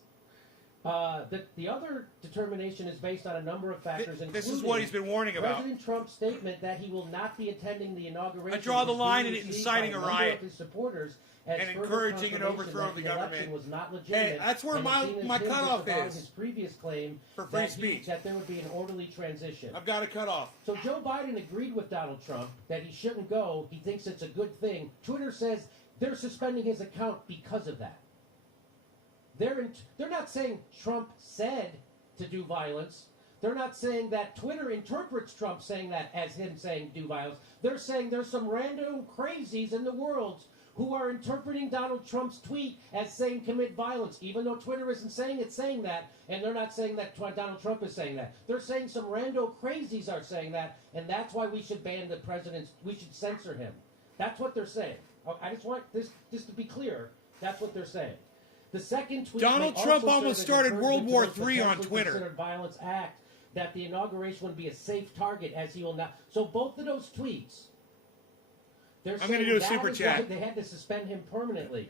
The other determination is based on a number of factors, including... This is what he's been warning about. President Trump's statement that he will not be attending the inauguration... I draw the line in inciting a riot his supporters and encouraging an overthrow of the government. Was not legitimate, hey, that's where my cutoff is. His previous claim for free speech. That there would be an orderly transition. I've got a cutoff. So Joe Biden agreed with Donald Trump that he shouldn't go. He thinks it's a good thing. Twitter says they're suspending his account because of that. They're not saying Trump said to do violence. They're not saying that Twitter interprets Trump saying that as him saying do violence. They're saying there's some random crazies in the world who are interpreting Donald Trump's tweet as saying commit violence, even though Twitter isn't saying it's saying that, and they're not saying that Donald Trump is saying that. They're saying some rando crazies are saying that, and that's why we should ban the president. We should censor him. That's what they're saying. I just want this just to be clear. That's what they're saying. The second tweet... Donald Trump almost started World War III on Twitter. ...considered violence act that the inauguration would be a safe target, as he will not... So both of those tweets... I'm going to do a super chat. They had to suspend him permanently.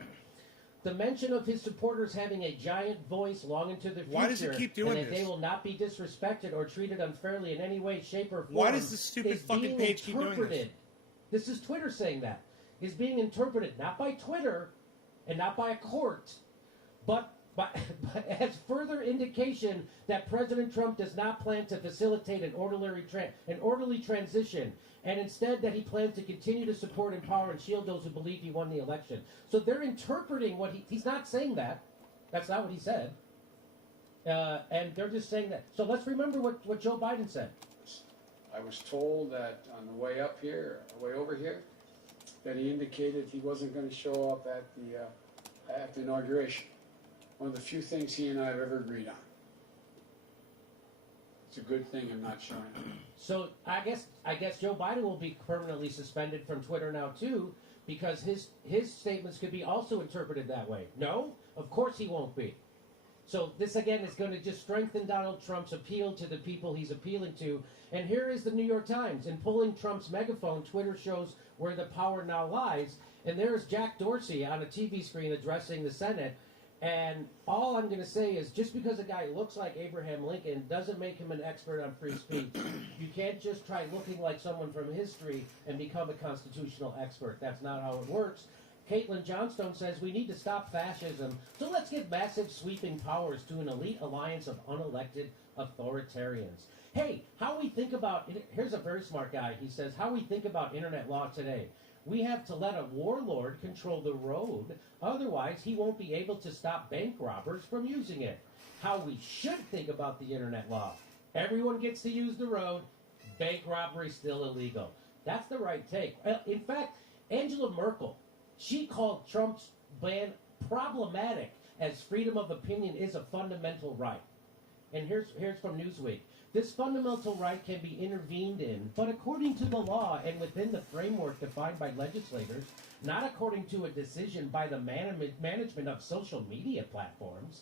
The mention of his supporters having a giant voice long into the future... Why does he keep doing and that this? they will not be disrespected or treated unfairly in any way, shape, or form... Why does this stupid fucking page keep doing this? This is Twitter saying that. Is being interpreted not by Twitter and not by a court... But as further indication that President Trump does not plan to facilitate an orderly transition, and instead that he plans to continue to support, empower, and shield those who believe he won the election. So they're interpreting what he's not saying that. That's not what he said. And they're just saying that. So let's remember what Joe Biden said. I was told that on the way up here, way over here, that he indicated he wasn't going to show up at the inauguration. One of the few things he and I have ever agreed on. It's a good thing I'm not showing up. So I guess Joe Biden will be permanently suspended from Twitter now too, because his statements could be also interpreted that way. No, of course he won't be. So this again is going to just strengthen Donald Trump's appeal to the people he's appealing to. And here is the New York Times. In pulling Trump's megaphone, Twitter shows where the power now lies. And there's Jack Dorsey on a TV screen addressing the Senate. And all I'm going to say is just because a guy looks like Abraham Lincoln doesn't make him an expert on free speech. You can't just try looking like someone from history and become a constitutional expert. That's not how it works. Caitlin Johnstone says we need to stop fascism, so let's give massive sweeping powers to an elite alliance of unelected authoritarians. Hey, how we think about... Here's a very smart guy. He says, how we think about internet law today. We have to let a warlord control the road. Otherwise, he won't be able to stop bank robbers from using it. How we should think about the internet law. Everyone gets to use the road. Bank robbery still illegal. That's the right take. In fact, Angela Merkel, she called Trump's ban problematic, as freedom of opinion is a fundamental right. And here's from Newsweek. This fundamental right can be intervened in, but according to the law and within the framework defined by legislators, not according to a decision by the management of social media platforms.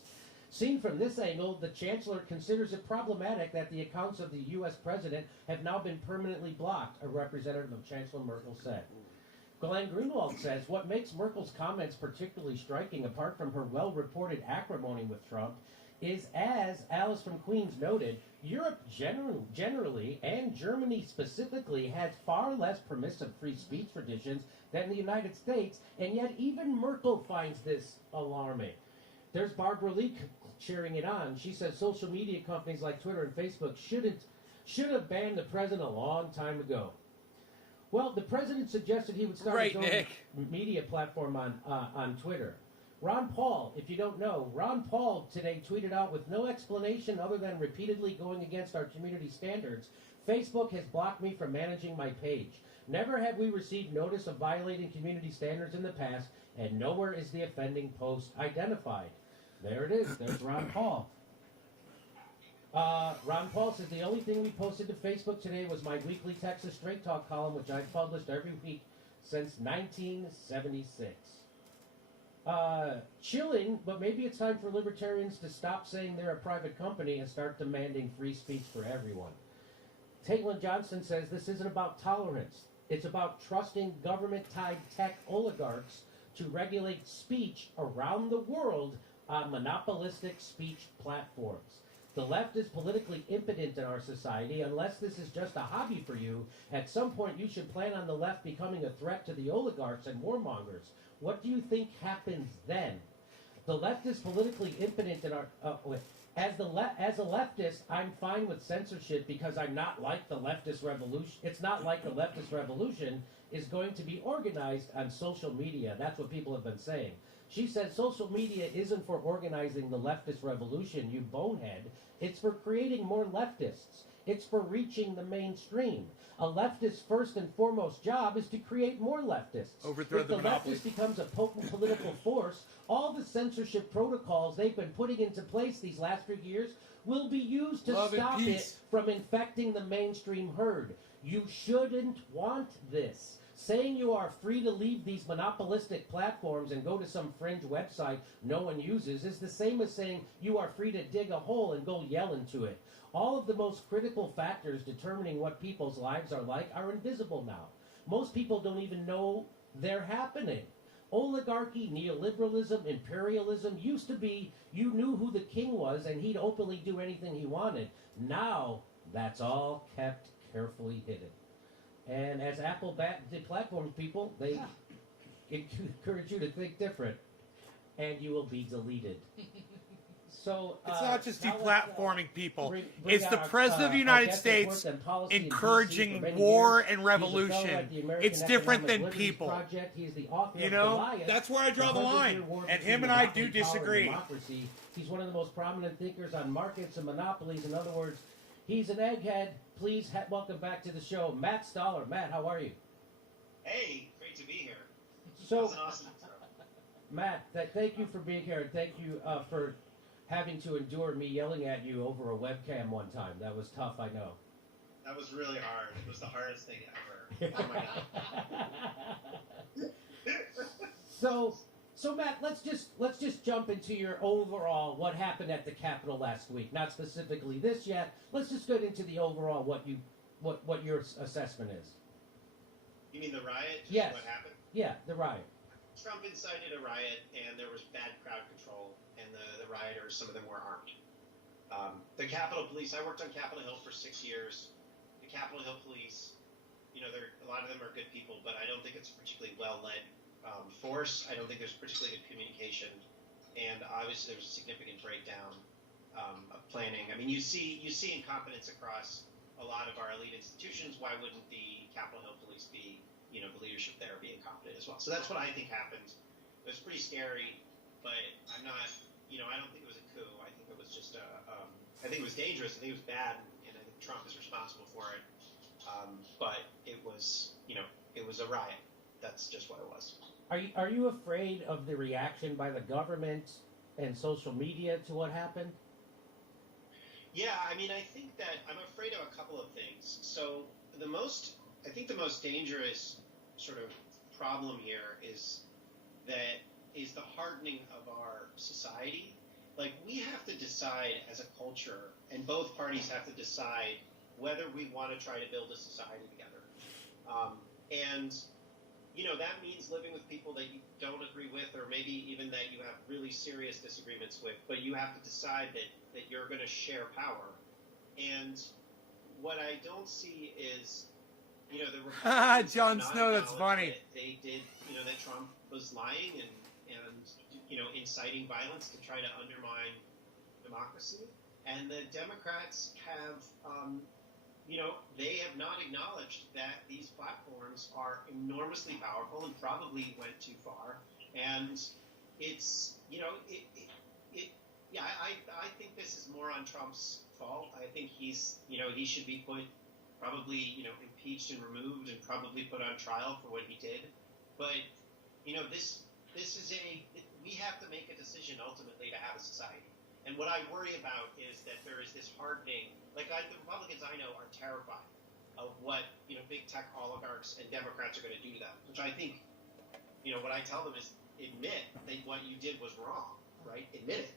Seen from this angle, the Chancellor considers it problematic that the accounts of the U.S. President have now been permanently blocked, a representative of Chancellor Merkel said. Glenn Greenwald says, what makes Merkel's comments particularly striking, apart from her well-reported acrimony with Trump, is, as Alice from Queens noted, Europe generally, and Germany specifically, has far less permissive free speech traditions than the United States, and yet even Merkel finds this alarming. There's Barbara Lee cheering it on. She says social media companies like Twitter and Facebook should have banned the president a long time ago. Well, the president suggested he would start his own media platform on Twitter. Ron Paul, if you don't know, Ron Paul today tweeted out with no explanation other than repeatedly going against our community standards, Facebook has blocked me from managing my page. Never have we received notice of violating community standards in the past, and nowhere is the offending post identified. There it is. There's Ron Paul. Ron Paul says, the only thing we posted to Facebook today was my weekly Texas Straight Talk column, which I've published every week since 1976. Chilling, but maybe it's time for libertarians to stop saying they're a private company and start demanding free speech for everyone. Caitlin Johnson says this isn't about tolerance. It's about trusting government-tied tech oligarchs to regulate speech around the world on monopolistic speech platforms. The left is politically impotent in our society. Unless this is just a hobby for you, at some point you should plan on the left becoming a threat to the oligarchs and warmongers. What do you think happens then? The left is politically impotent in our... As a leftist, I'm fine with censorship because I'm not like the leftist revolution. It's not like the leftist revolution is going to be organized on social media. That's what people have been saying. She said social media isn't for organizing the leftist revolution, you bonehead. It's for creating more leftists. It's for reaching the mainstream. A leftist's first and foremost job is to create more leftists. Overthrow if the the monopoly. leftist becomes a potent political force, all the censorship protocols they've been putting into place these last few years will be used to Love and stop it peace. from infecting the mainstream herd. You shouldn't want this. Saying you are free to leave these monopolistic platforms and go to some fringe website no one uses is the same as saying you are free to dig a hole and go yell into it. All of the most critical factors determining what people's lives are like are invisible now. Most people don't even know they're happening. Oligarchy, neoliberalism, imperialism used to be you knew who the king was and he'd openly do anything he wanted. Now, that's all kept carefully hidden. And as Apple platforms people, they encourage you to think different, and you will be deleted. So it's not just deplatforming people. bring It's out the our, President of the our United guest that States worked on policy in DC for encouraging many war years. and He's a fellow revolution. at the American It's different Economic than Liberties people. Project. He is the author You of know, Goliath, that's where I draw the 100-year line. war And between him and I monopoly do power and disagree. democracy. He's one of the most prominent thinkers on markets and monopolies. In other words, he's an egghead. Please welcome back to the show, Matt Stoller. Matt, how are you? Hey, great to be here. So, That was an awesome intro. Matt, thank you for being here, and thank you for having to endure me yelling at you over a webcam one time. That was tough, I know. That was really hard. It was the hardest thing ever. Oh my god. So Matt, let's just jump into your overall what happened at the Capitol last week. Not specifically this yet. Let's just get into the overall what your assessment is. You mean the riot? Just Yes. What happened? Yeah, the riot. Trump incited a riot, and there was bad crowd control, and the rioters, some of them were armed. The Capitol Police, I worked on Capitol Hill for 6 years. The Capitol Hill Police, you know, a lot of them are good people, but I don't think it's a particularly well-led force. I don't think there's particularly good communication, and obviously there's a significant breakdown of planning. I mean, you see incompetence across a lot of our elite institutions. Why wouldn't the Capitol Hill Police be, you know, the leadership there be incompetent as well? So that's what I think happened. It was pretty scary, but I'm not, you know, I don't think it was a coup. I think it was just I think it was dangerous. I think it was bad, and I think Trump is responsible for it. But it was, you know, it was a riot. That's just what it was. Are you afraid of the reaction by the government and social media to what happened? Yeah, I mean, I think that I'm afraid of a couple of things. So I think the most dangerous sort of problem here is the hardening of our society like, we have to decide as a culture, and both parties have to decide whether we want to try to build a society together. And, you know, that means living with people that you don't agree with, or maybe even that you have really serious disagreements with, but you have to decide that you're going to share power. And what I don't see is, you know, the Republicans Jon have not Snow, that's acknowledged funny. that they did, you know, that Trump was lying and you know, inciting violence to try to undermine democracy. And the Democrats have, you know, they have not acknowledged that these platforms are enormously powerful and probably went too far. And it's, you know, yeah, I think this is more on Trump's fault. I think he's, you know, he should be put, probably, you know, impeached and removed and probably put on trial for what he did. But, you know, this is we have to make a decision ultimately to have a society. And what I worry about is that there is this hardening, like the Republicans I know are terrified of what, you know, big tech oligarchs and Democrats are going to do to them, which I think, you know, what I tell them is admit that what you did was wrong, right? Admit it.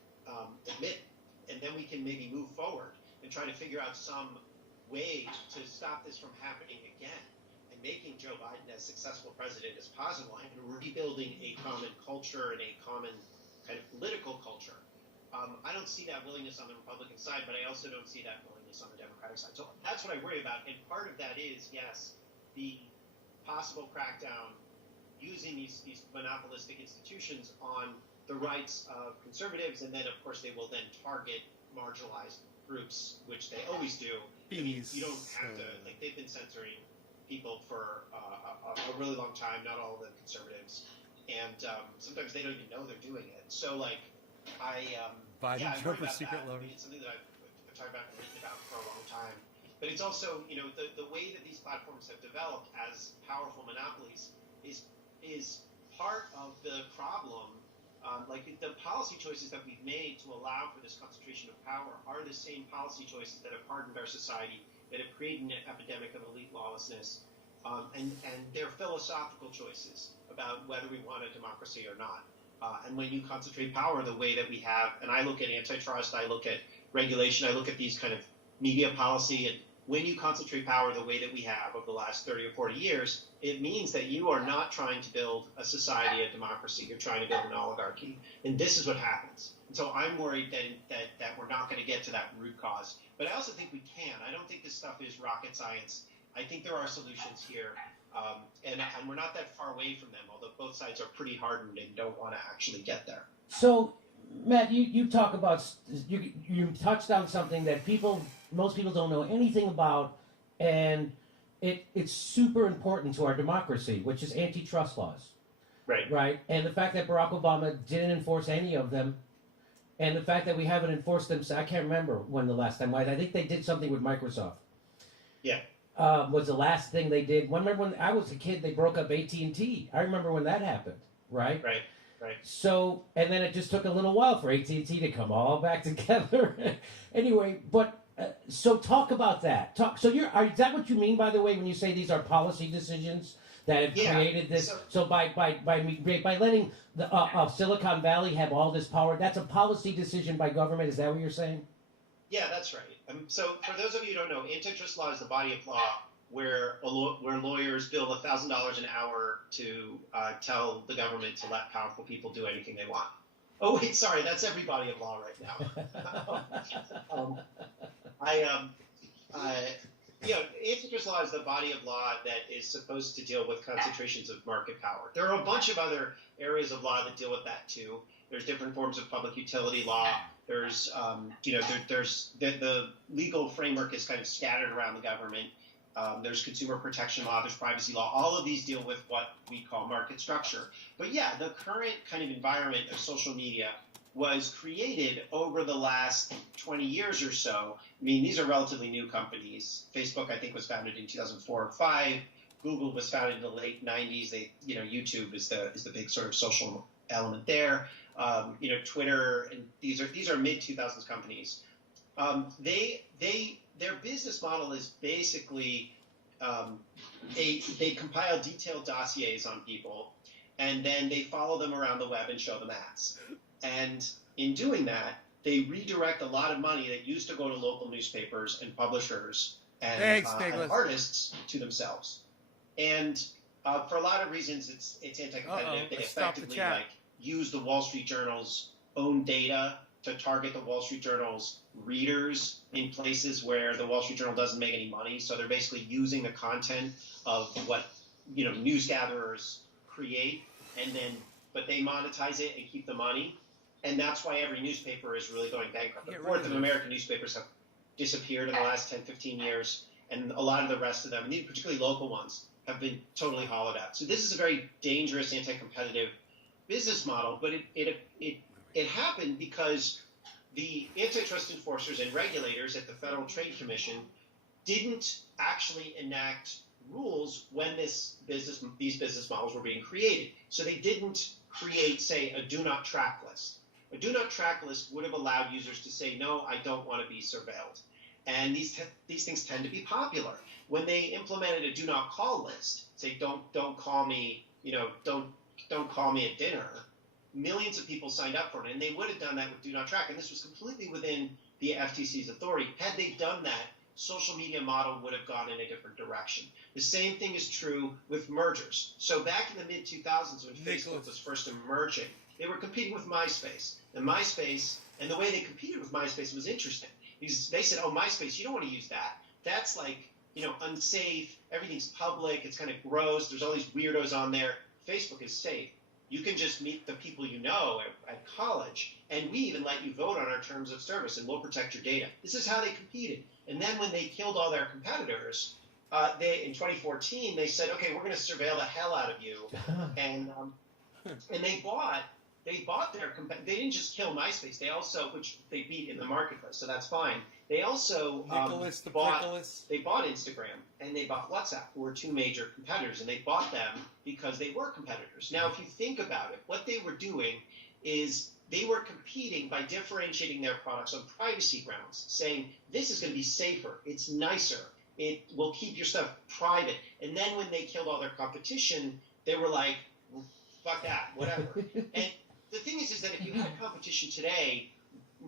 Admit it. And then we can maybe move forward and try to figure out some way to stop this from happening again, and making Joe Biden as successful president as possible, and rebuilding a common culture and a common kind of political culture. I don't see that willingness on the Republican side, but I also don't see that willingness on the Democratic side. So that's what I worry about. And part of that is, yes, the possible crackdown using these monopolistic institutions on the rights of conservatives, and then, of course, they will then target marginalized groups, which they always do. You don't have to, like, they've been censoring people for a really long time, not all of the conservatives. And sometimes they don't even know they're doing it. So, like, Biden I worry about secret that. loan. I mean, it's something that I've talked about and written about for a long time. But it's also, you know, the way that these platforms have developed as powerful monopolies is part of the problem. Like, the policy choices that we've made to allow for this concentration of power are the same policy choices that have hardened our society, that have created an epidemic of elite lawlessness, and they're philosophical choices about whether we want a democracy or not. And when you concentrate power the way that we have, and I look at antitrust, I look at regulation, I look at these kind of media policy, and when you concentrate power the way that we have over the last 30 or 40 years, it means that you are not trying to build a society, a democracy. You're trying to build an oligarchy. And this is what happens. And so I'm worried that we're not going to get to that root cause. But I also think we can. I don't think this stuff is rocket science. I think there are solutions here. And we're not that far away from them, although both sides are pretty hardened and don't want to actually get there. So, Matt, you talk about, you touched on something that most people don't know anything about, and it's super important to our democracy, which is antitrust laws. Right. Right? And the fact that Barack Obama didn't enforce any of them, and the fact that we haven't enforced them, I can't remember when the last time, I think they did something with Microsoft. Yeah. Was the last thing they did. Remember when I was a kid, they broke up AT&T. I remember when that happened, right? Right. So, and then it just took a little while for AT&T to come all back together. Anyway, but so talk about that. So is that what you mean, by the way, when you say these are policy decisions that have created this? So by letting the Silicon Valley have all this power, that's a policy decision by government. Is that what you're saying? Yeah, that's right. So for those of you who don't know, antitrust law is the body of law where lawyers bill $1,000 an hour to tell the government to let powerful people do anything they want. Oh wait, sorry, that's every body of law right now. Antitrust law is the body of law that is supposed to deal with concentrations of market power. There are a bunch of other areas of law that deal with that too. There's different forms of public utility law. There's, there's the legal framework is kind of scattered around the government. There's consumer protection law, there's privacy law. All of these deal with what we call market structure. But yeah, the current kind of environment of social media was created over the last 20 years or so. I mean, these are relatively new companies. Facebook, I think, was founded in 2004 or 5. Google was founded in the late 90s. YouTube is the big sort of social element there. Twitter, and these are mid 2000s companies. Their business model is basically they compile detailed dossiers on people, and then they follow them around the web and show them ads. And in doing that, they redirect a lot of money that used to go to local newspapers and publishers and, and artists to themselves. And for a lot of reasons, it's anti-competitive. They effectively use the Wall Street Journal's own data to target the Wall Street Journal's readers in places where the Wall Street Journal doesn't make any money. So they're basically using the content of what news gatherers create, but they monetize it and keep the money. And that's why every newspaper is really going bankrupt. A fourth of American newspapers have disappeared in the last 10, 15 years, and a lot of the rest of them, and particularly local ones, have been totally hollowed out. So this is a very dangerous anti-competitive business model, but it happened because the antitrust enforcers and regulators at the Federal Trade Commission didn't actually enact rules when these business models were being created. So they didn't create, say, a do not track list. A do not track list would have allowed users to say, no, I don't want to be surveilled. And these things tend to be popular. When they implemented a do not call list, say don't call me, don't call me at dinner, millions of people signed up for it, and they would have done that with do not track. And this was completely within the FTC's authority. Had they done that, social media model would have gone in a different direction. The same thing is true with mergers. So back in the mid-2000s when Facebook was first emerging, they were competing with MySpace. And the way they competed with MySpace was interesting. Because they said, oh, MySpace, you don't want to use that. That's like, unsafe. Everything's public. It's kind of gross. There's all these weirdos on there. Facebook is safe. You can just meet the people you know at college, and we even let you vote on our terms of service, and we'll protect your data. This is how they competed. And then when they killed all their competitors, in 2014, they said, okay, we're going to surveil the hell out of you. And they bought their they didn't just kill MySpace. They also, which they beat in the marketplace, so that's fine. They also bought Instagram and they bought WhatsApp, who were two major competitors, and they bought them because they were competitors. Now, if you think about it, what they were doing is they were competing by differentiating their products on privacy grounds, saying this is going to be safer, it's nicer, it will keep your stuff private. And then when they killed all their competition, they were like, well, fuck that, whatever. And the thing is that if you had competition today,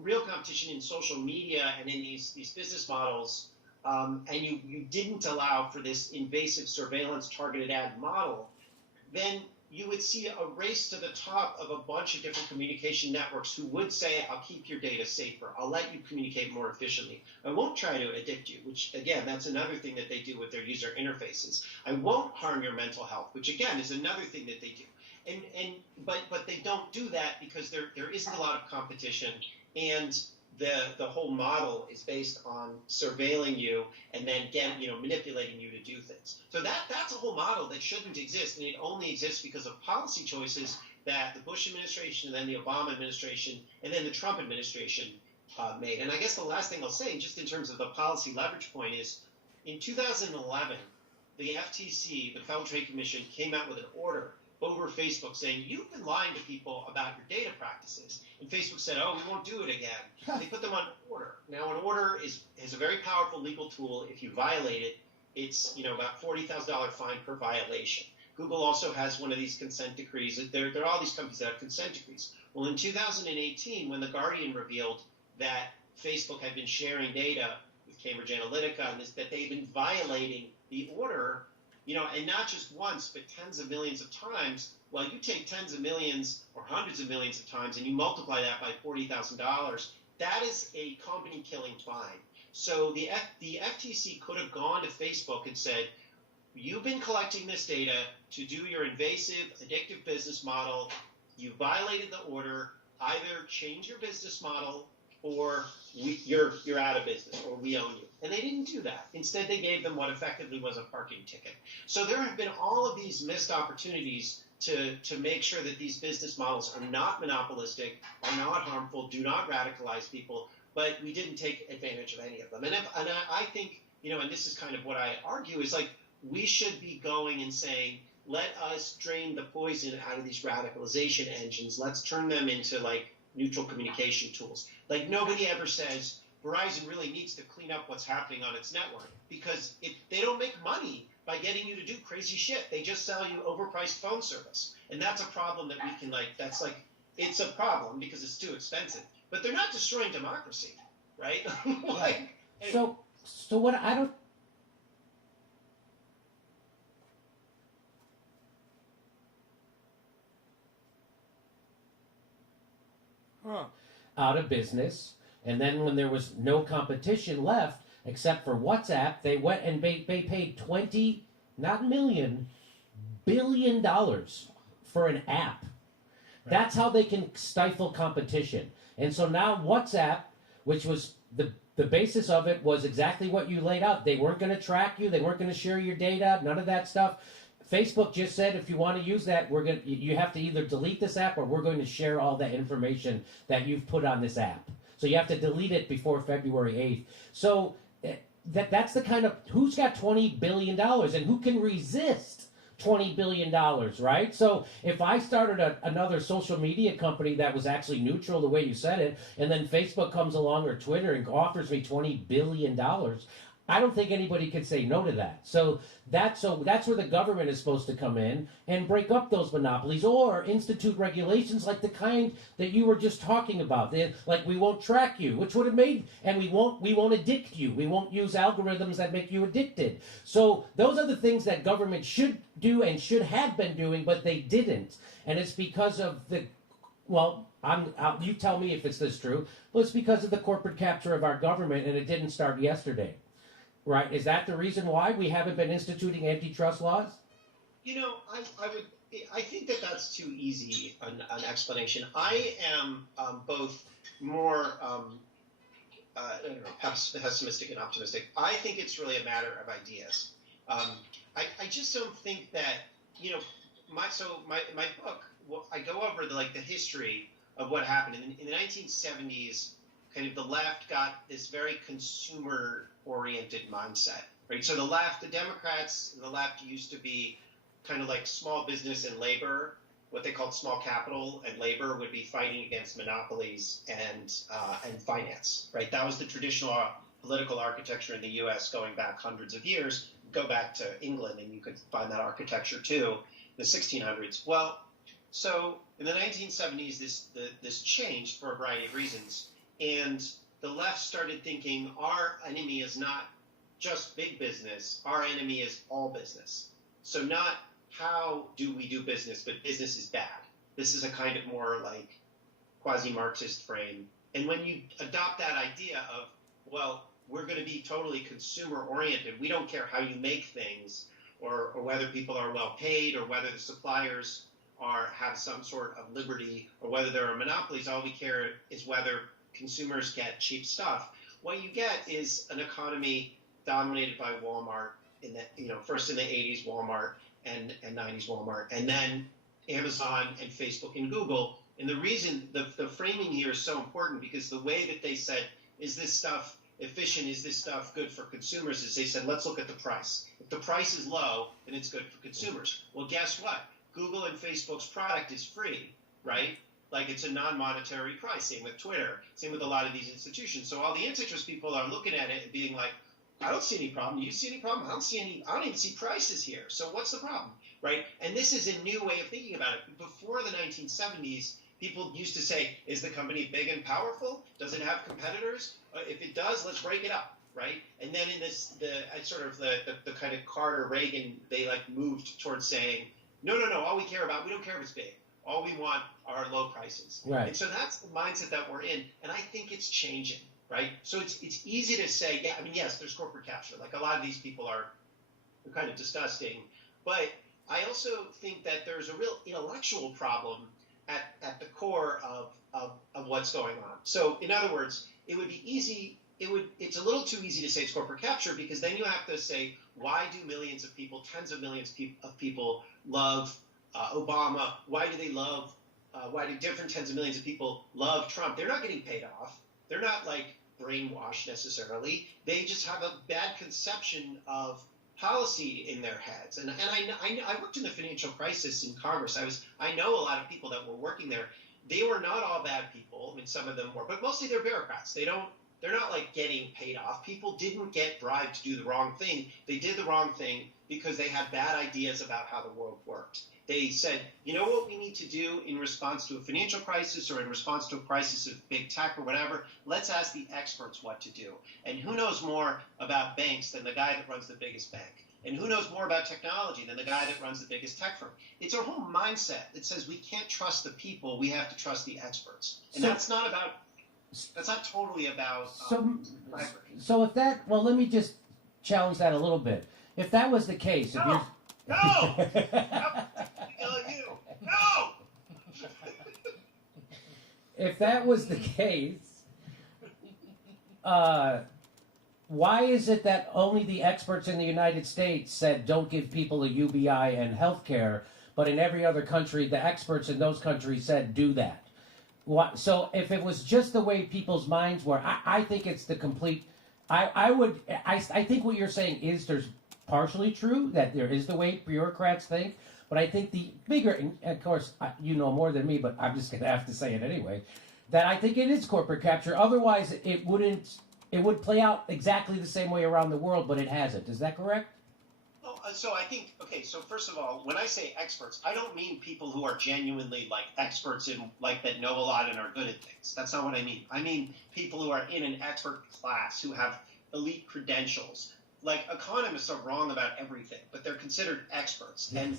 real competition in social media and in these business models, and you didn't allow for this invasive surveillance targeted ad model, then you would see a race to the top of a bunch of different communication networks who would say, I'll keep your data safer. I'll let you communicate more efficiently. I won't try to addict you, which, again, that's another thing that they do with their user interfaces. I won't harm your mental health, which, again, is another thing that they do. But they don't do that because there isn't a lot of competition, and the whole model is based on surveilling you and then manipulating you to do things. So that's a whole model that shouldn't exist, and it only exists because of policy choices that the Bush administration and then the Obama administration and then the Trump administration made. And I guess the last thing I'll say, just in terms of the policy leverage point, is in 2011, the FTC, the Federal Trade Commission, came out with an order over Facebook saying, you've been lying to people about your data practices. And Facebook said, oh, we won't do it again. They put them on order. Now, an order is a very powerful legal tool. If you violate it, it's about $40,000 fine per violation. Google also has one of these consent decrees. There are all these companies that have consent decrees. Well, in 2018, when The Guardian revealed that Facebook had been sharing data with Cambridge Analytica and that they've been violating the order, and not just once, but tens of millions of times, well, you take tens of millions or hundreds of millions of times and you multiply that by $40,000, that is a company-killing fine. So the FTC could have gone to Facebook and said, you've been collecting this data to do your invasive, addictive business model. You violated the order. Either change your business model or you're out of business, or we own you. And they didn't do that. Instead, they gave them what effectively was a parking ticket. So there have been all of these missed opportunities to make sure that these business models are not monopolistic, are not harmful, do not radicalize people, but we didn't take advantage of any of them. And I think, and this is kind of what I argue, is like we should be going and saying, let us drain the poison out of these radicalization engines. Let's turn them into like neutral communication tools. Like nobody ever says Verizon really needs to clean up what's happening on its network, because they don't make money by getting you to do crazy shit. They just sell you overpriced phone service. And that's a problem that we can it's a problem because it's too expensive. but they're not destroying democracy, right? Right. So what I don't. Out of business, and then when there was no competition left except for WhatsApp, they went and they paid $20, not million, $billion for an app. That's how they can stifle competition. And so now WhatsApp, which was the basis of it was exactly what you laid out. They weren't going to track you. They weren't going to share your data. None of that stuff. Facebook just said, if you want to use that, you have to either delete this app or we're going to share all that information that you've put on this app. So you have to delete it before February 8th. So that's the kind of, who's got $20 billion and who can resist $20 billion, right? So if I started another social media company that was actually neutral the way you said it, and then Facebook comes along or Twitter and offers me $20 billion, I don't think anybody could say no to that. So that's where the government is supposed to come in and break up those monopolies or institute regulations like the kind that you were just talking about. Like we won't track you, which would have made, and we won't addict you. We won't use algorithms that make you addicted. So those are the things that government should do and should have been doing, but they didn't. And it's because of you tell me if it's this true, but it's because of the corporate capture of our government, and it didn't start yesterday. Right? Is that the reason why we haven't been instituting antitrust laws? You know, I think that that's too easy an explanation. I am both more I don't know, pessimistic and optimistic. I think it's really a matter of ideas. I just don't think that, you know, my book, I go over the history of what happened in the 1970s. Kind of the left got this very consumer-oriented mindset, right? So the Democrats, the left used to be kind of like small business and labor, what they called small capital, and labor would be fighting against monopolies and finance, right? That was the traditional political architecture in the U.S. going back hundreds of years. Go back to England, and you could find that architecture too, the 1600s. Well, so in the 1970s, this changed for a variety of reasons. And the left started thinking our enemy is not just big business, our enemy is all business. So not how do we do business, but business is bad. This is a kind of more like quasi-Marxist frame. And when you adopt that idea of, well, we're going to be totally consumer-oriented, we don't care how you make things or whether people are well paid or whether the suppliers have some sort of liberty or whether there are monopolies, all we care is whether consumers get cheap stuff. What you get is an economy dominated by Walmart first in the 80s Walmart and 90s Walmart, and then Amazon and Facebook and Google. And the reason the framing here is so important because the way that they said, is this stuff efficient? Is this stuff good for consumers? Is they said, let's look at the price. If the price is low, then it's good for consumers. Well, guess what? Google and Facebook's product is free, right? Like it's a non-monetary price. Same with Twitter. Same with a lot of these institutions. So all the antitrust people are looking at it and being like, I don't see any problem. Do you see any problem? I don't even see prices here. So what's the problem, right? And this is a new way of thinking about it. Before the 1970s, people used to say, is the company big and powerful? Does it have competitors? If it does, let's break it up, right? And then in the kind of Carter Reagan, they moved towards saying, no, all we care about, we don't care if it's big. All we want are low prices. Right. And so that's the mindset that we're in. And I think it's changing, right? So it's easy to say, yeah, I mean, yes, there's corporate capture. Like a lot of these people are kind of disgusting. But I also think that there's a real intellectual problem at the core of what's going on. So in other words, it would be easy. It's a little too easy to say it's corporate capture because then you have to say, why do millions of people, tens of millions of people love Obama? Why do different tens of millions of people love Trump? They're not getting paid off. They're not brainwashed necessarily. They just have a bad conception of policy in their heads. And I worked in the financial crisis in Congress. I know a lot of people that were working there. They were not all bad people. I mean, some of them were, but mostly they're bureaucrats. They're not getting paid off. People didn't get bribed to do the wrong thing. They did the wrong thing because they had bad ideas about how the world worked. They said, you know what we need to do in response to a financial crisis or in response to a crisis of big tech or whatever? Let's ask the experts what to do. And who knows more about banks than the guy that runs the biggest bank? And who knows more about technology than the guy that runs the biggest tech firm? It's our whole mindset that says we can't trust the people, we have to trust the experts. And that's not totally about So if that, well, let me just challenge that a little bit. If that was the case, if you're... No! No! If that was the case, why is it that only the experts in the United States said don't give people a UBI and health care, but in every other country, the experts in those countries said do that? So if it was just the way people's minds were, I think it's the complete... I think what you're saying is there's partially true, that there is the way bureaucrats think, but I think the bigger, and of course, you know more than me, but I'm just going to have to say it anyway, that I think it is corporate capture. Otherwise, it would play out exactly the same way around the world, but it hasn't. Is that correct? Well, so I think, so first of all, when I say experts, I don't mean people who are genuinely like experts in that know a lot and are good at things. That's not what I mean. I mean people who are in an expert class, who have elite credentials. Like, economists are wrong about everything, but they're considered experts. And,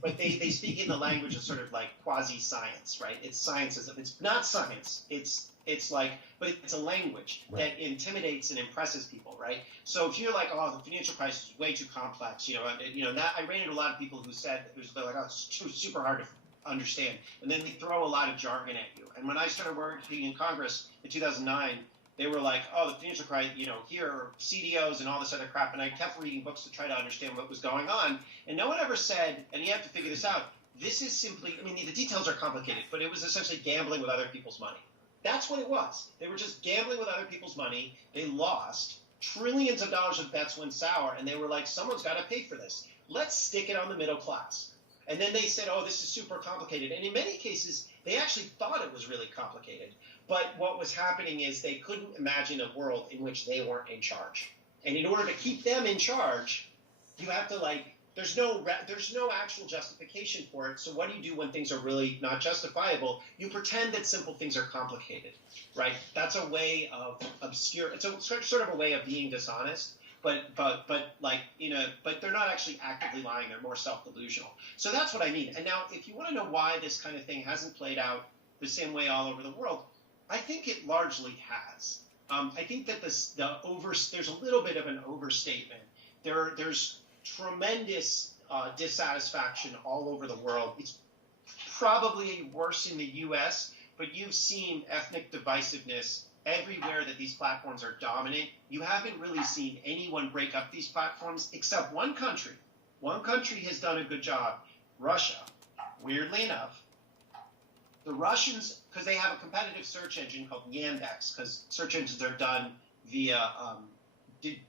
but they speak in the language of sort of like quasi-science, right? It's scientism. It's not science. It's like, but it's a language that intimidates and impresses people, right? So if you're like, oh, the financial crisis is way too complex, that I ran into a lot of people who said, they're like, oh, it's super hard to understand. And then they throw a lot of jargon at you. And when I started working in Congress in 2009, they were like, oh, the financial crisis, here are CDOs and all this other crap. And I kept reading books to try to understand what was going on. And no one ever said, and you have to figure this out, this is simply, the details are complicated, but it was essentially gambling with other people's money. That's what it was. They were just gambling with other people's money. They lost. Trillions of dollars of bets went sour. And they were like, someone's got to pay for this. Let's stick it on the middle class. And then they said, oh, this is super complicated. And in many cases, they actually thought it was really complicated. But what was happening is they couldn't imagine a world in which they weren't in charge. And in order to keep them in charge, you have to there's no actual justification for it. So what do you do when things are really not justifiable? You pretend that simple things are complicated, right? That's a way of it's sort of a way of being dishonest. But they're not actually actively lying. They're more self-delusional. So that's what I mean. And now, if you want to know why this kind of thing hasn't played out the same way all over the world, I think it largely has. I think that there's a little bit of an overstatement. There's tremendous dissatisfaction all over the world. It's probably worse in the U.S., but you've seen ethnic divisiveness everywhere that these platforms are dominant. You haven't really seen anyone break up these platforms except one country. One country has done a good job, Russia. Weirdly enough, the Russians, because they have a competitive search engine called Yandex, because search engines are done via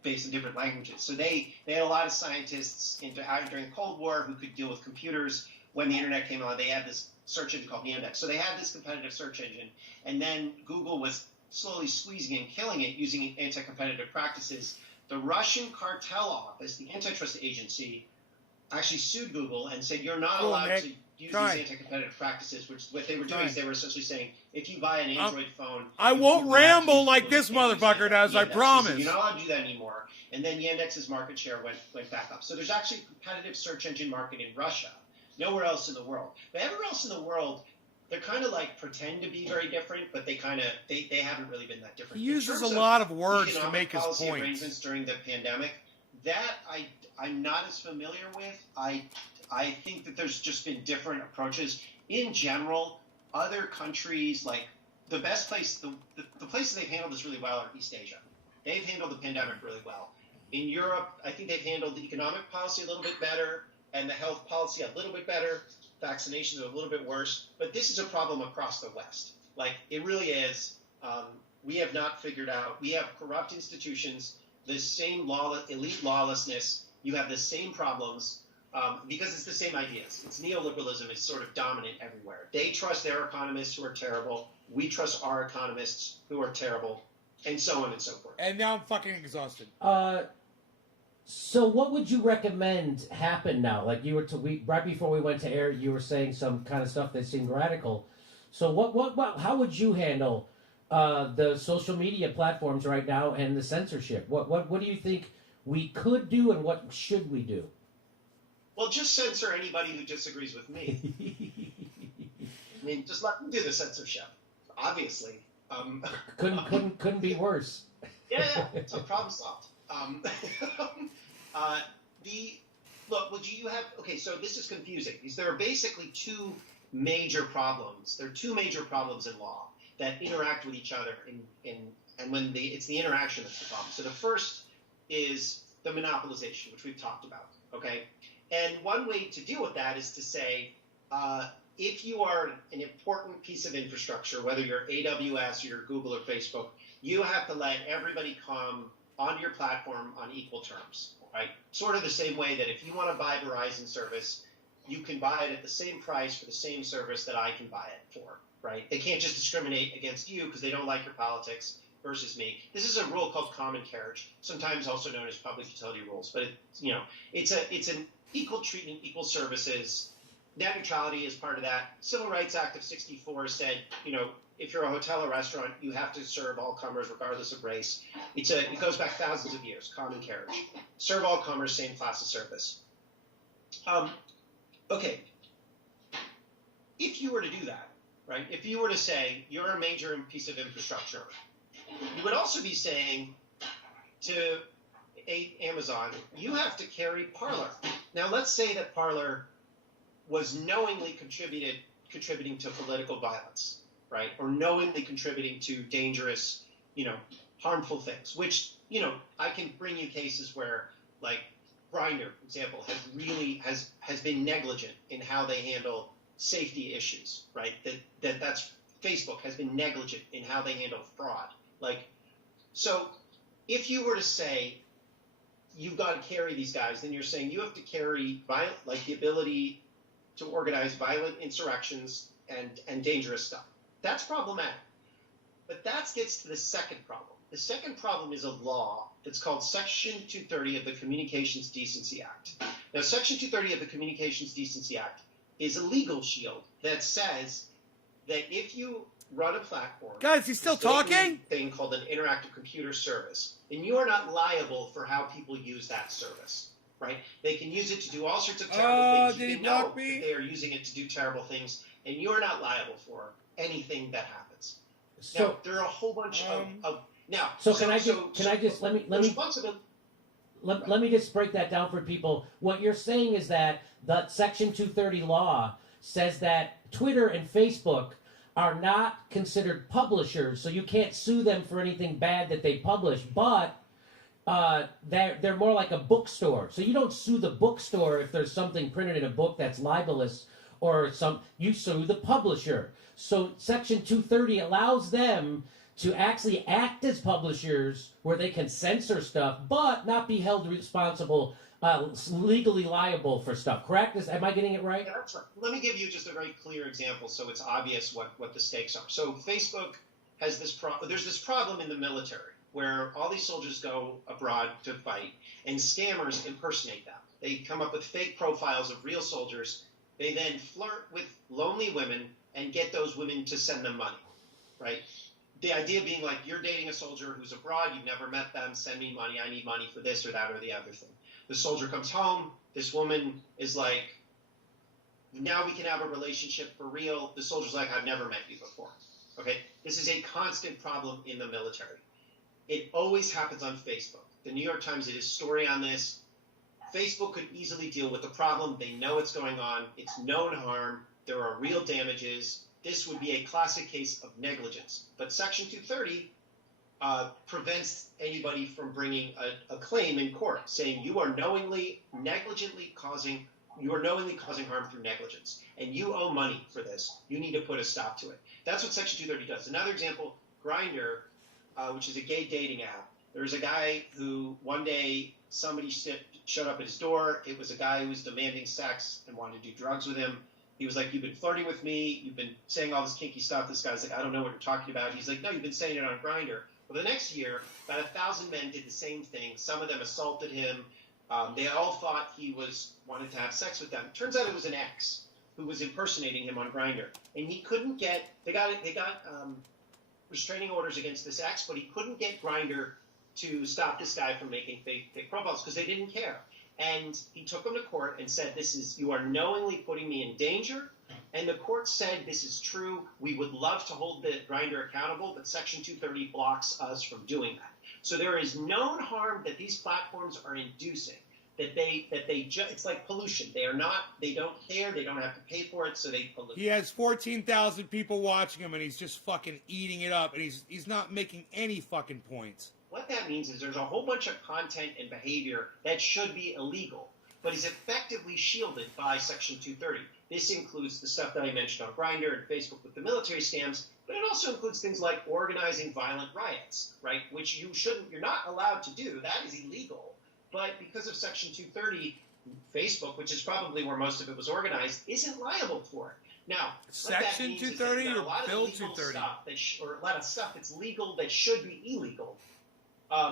based in different languages. So they had a lot of scientists during the Cold War who could deal with computers. When the internet came on, they had this search engine called Yandex. So they had this competitive search engine, and then Google was slowly squeezing and killing it using anti-competitive practices. The Russian cartel office, the antitrust agency, actually sued Google and said you're not allowed to use these anti-competitive practices, which what they were doing is they were essentially saying, if you buy an Android phone... I won't ramble like this motherfucker does, I promise. You're not allowed to do that anymore. And then Yandex's market share went back up. So there's actually a competitive search engine market in Russia, nowhere else in the world. But everywhere else in the world, they're kind of pretend to be very different, but they haven't really been that different. He uses a lot of words to make his point. Arrangements during the pandemic, that I'm not as familiar with. I think that there's just been different approaches. In general, other countries, the best place, the places they've handled this really well are East Asia. They've handled the pandemic really well. In Europe, I think they've handled the economic policy a little bit better and the health policy a little bit better. Vaccinations are a little bit worse. But this is a problem across the West. It really is. We have not figured out. We have corrupt institutions, the same elite lawlessness. You have the same problems. Because it's the same ideas. It's neoliberalism is sort of dominant everywhere. They trust their economists who are terrible. We trust our economists who are terrible, and so on and so forth. And now I'm fucking exhausted. So what would you recommend happen now? Like you were right before we went to air, you were saying some kind of stuff that seemed radical. So how would you handle the social media platforms right now and the censorship? What do you think we could do, and what should we do? Well, just censor anybody who disagrees with me. I mean, just let them do the censorship. Obviously, couldn't be worse. Yeah, so problem solved. Look, would you have? Okay, so this is confusing because there are basically two major problems. There are two major problems in law that interact with each other, and when it's the interaction that's the problem. So the first is the monopolization, which we've talked about. Okay, and one way to deal with that is to say, if you are an important piece of infrastructure, whether you're AWS or you're Google or Facebook, you have to let everybody come onto your platform on equal terms, right? Sort of the same way that if you want to buy Verizon service, you can buy it at the same price for the same service that I can buy it for, right? They can't just discriminate against you because they don't like your politics versus me. This is a rule called common carriage, sometimes also known as public utility rules, but it's an equal treatment, equal services. Net neutrality is part of that. Civil Rights Act of '64 said, if you're a hotel or restaurant, you have to serve all comers regardless of race. It goes back thousands of years, common carriage. Serve all comers, same class of service. Okay. If you were to do that, right, if you were to say you're a major piece of infrastructure, you would also be saying to Amazon, you have to carry Parler. Now, let's say that Parler was knowingly contributing to political violence, right? Or knowingly contributing to dangerous, harmful things, which, I can bring you cases where, like, Grindr, for example, has been negligent in how they handle safety issues, right? That's Facebook has been negligent in how they handle fraud. So if you were to say you've got to carry these guys, then you're saying you have to carry the ability to organize violent insurrections and dangerous stuff. That's problematic. But that gets to the second problem. The second problem is a law that's called Section 230 of the Communications Decency Act. Now, Section 230 of the Communications Decency Act is a legal shield that says that if you run a platform, guys, he's still talking? Thing called an interactive computer service, then you are not liable for how people use that service. Right? They can use it to do all sorts of terrible things. You know that they are using it to do terrible things, and you're not liable for anything that happens. So now, there are a whole bunch of now. So can I just let me just break that down for people. What you're saying is that the Section 230 law says that Twitter and Facebook are not considered publishers, so you can't sue them for anything bad that they publish, but they're more like a bookstore. So you don't sue the bookstore if there's something printed in a book that's libelous, or you sue the publisher. So Section 230 allows them to actually act as publishers where they can censor stuff, but not be held responsible, legally liable for stuff. Correct? Am I getting it right? Yeah, that's right. Let me give you just a very clear example so it's obvious what the stakes are. So Facebook has there's this problem in the military where all these soldiers go abroad to fight, and scammers impersonate them. They come up with fake profiles of real soldiers. They then flirt with lonely women and get those women to send them money, right? The idea being like, you're dating a soldier who's abroad, you've never met them, send me money, I need money for this or that or the other thing. The soldier comes home, this woman is like, now we can have a relationship for real. The soldier's like, I've never met you before, okay? This is a constant problem in the military. It always happens on Facebook. The New York Times did a story on this. Facebook could easily deal with the problem. They know what's going on. It's known harm. There are real damages. This would be a classic case of negligence. But Section 230 prevents anybody from bringing a claim in court saying you are knowingly causing harm through negligence, and you owe money for this. You need to put a stop to it. That's what Section 230 does. Another example, Grindr, which is a gay dating app. There's a guy who one day somebody showed up at his door. It was a guy who was demanding sex and wanted to do drugs with him. He was like, you've been flirting with me. You've been saying all this kinky stuff. This guy's like, I don't know what you're talking about. He's like, no, you've been saying it on Grindr. Well, the next year, about 1,000 men did the same thing. Some of them assaulted him. They all thought he wanted to have sex with them. Turns out it was an ex who was impersonating him on Grindr, and he couldn't get. They got restraining orders against this ex, but he couldn't get Grindr to stop this guy from making fake profiles because they didn't care. And he took him to court and said, you are knowingly putting me in danger. And the court said, this is true. We would love to hold the Grindr accountable, but Section 230 blocks us from doing that. So there is known harm that these platforms are inducing. It's like pollution. They don't care. They don't have to pay for it, so they pollute. He has 14,000 people watching him, and he's just fucking eating it up, and he's not making any fucking points. What that means is there's a whole bunch of content and behavior that should be illegal, but is effectively shielded by Section 230. This includes the stuff that I mentioned on Grindr and Facebook with the military scams, but it also includes things like organizing violent riots, right? Which you're not allowed to do. That is illegal. But because of Section 230, Facebook, which is probably where most of it was organized, isn't liable for it. Now, Section 230 or Bill 230? Or a lot of stuff that's legal that should be illegal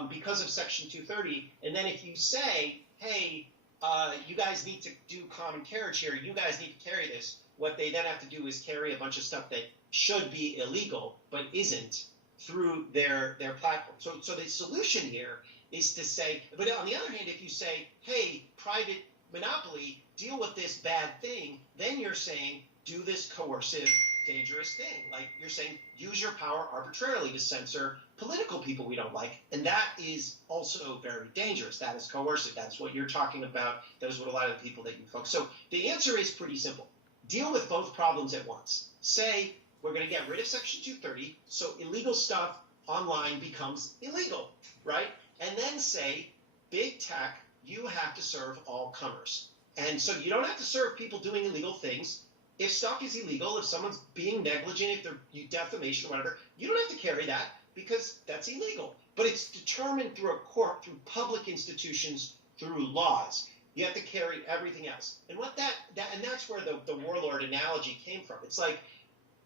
because of Section 230. And then if you say, hey, you guys need to do common carriage here, you guys need to carry this, what they then have to do is carry a bunch of stuff that should be illegal but isn't through their platform. So the solution here is to say, but on the other hand, if you say, hey, private monopoly, deal with this bad thing, then you're saying, do this coercive, dangerous thing. Like you're saying, use your power arbitrarily to censor political people we don't like. And that is also very dangerous. That is coercive. That's what you're talking about. That is what a lot of the people that you folks. So the answer is pretty simple. Deal with both problems at once. Say, we're going to get rid of Section 230, so illegal stuff online becomes illegal, right? And then say, big tech, you have to serve all comers. And so you don't have to serve people doing illegal things. If stuff is illegal, if someone's being negligent, if they're defamation or whatever, you don't have to carry that because that's illegal. But it's determined through a court, through public institutions, through laws. You have to carry everything else. And and that's where the warlord analogy came from. It's like,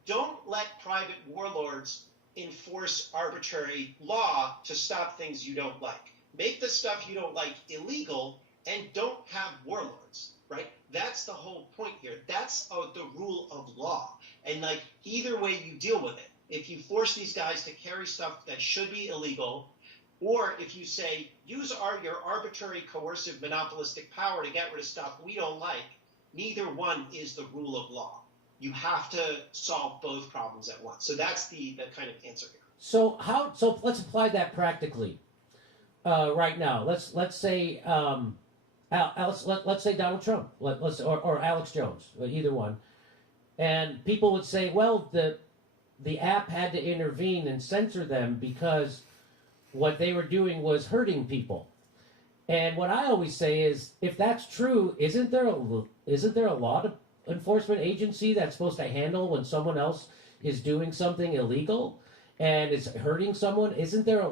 don't let private warlords enforce arbitrary law to stop things you don't like. Make the stuff you don't like illegal and don't have warlords, right? That's the whole point here. That's the rule of law. And like either way you deal with it, if you force these guys to carry stuff that should be illegal, or if you say use your arbitrary, coercive, monopolistic power to get rid of stuff we don't like, neither one is the rule of law. You have to solve both problems at once. So that's the kind of answer here. So let's apply that practically right now. Let's say let's say Donald Trump, or Alex Jones, either one, and people would say, well, the app had to intervene and censor them because what they were doing was hurting people. And what I always say is, if that's true, isn't there a law enforcement agency that's supposed to handle when someone else is doing something illegal and is hurting someone? Isn't there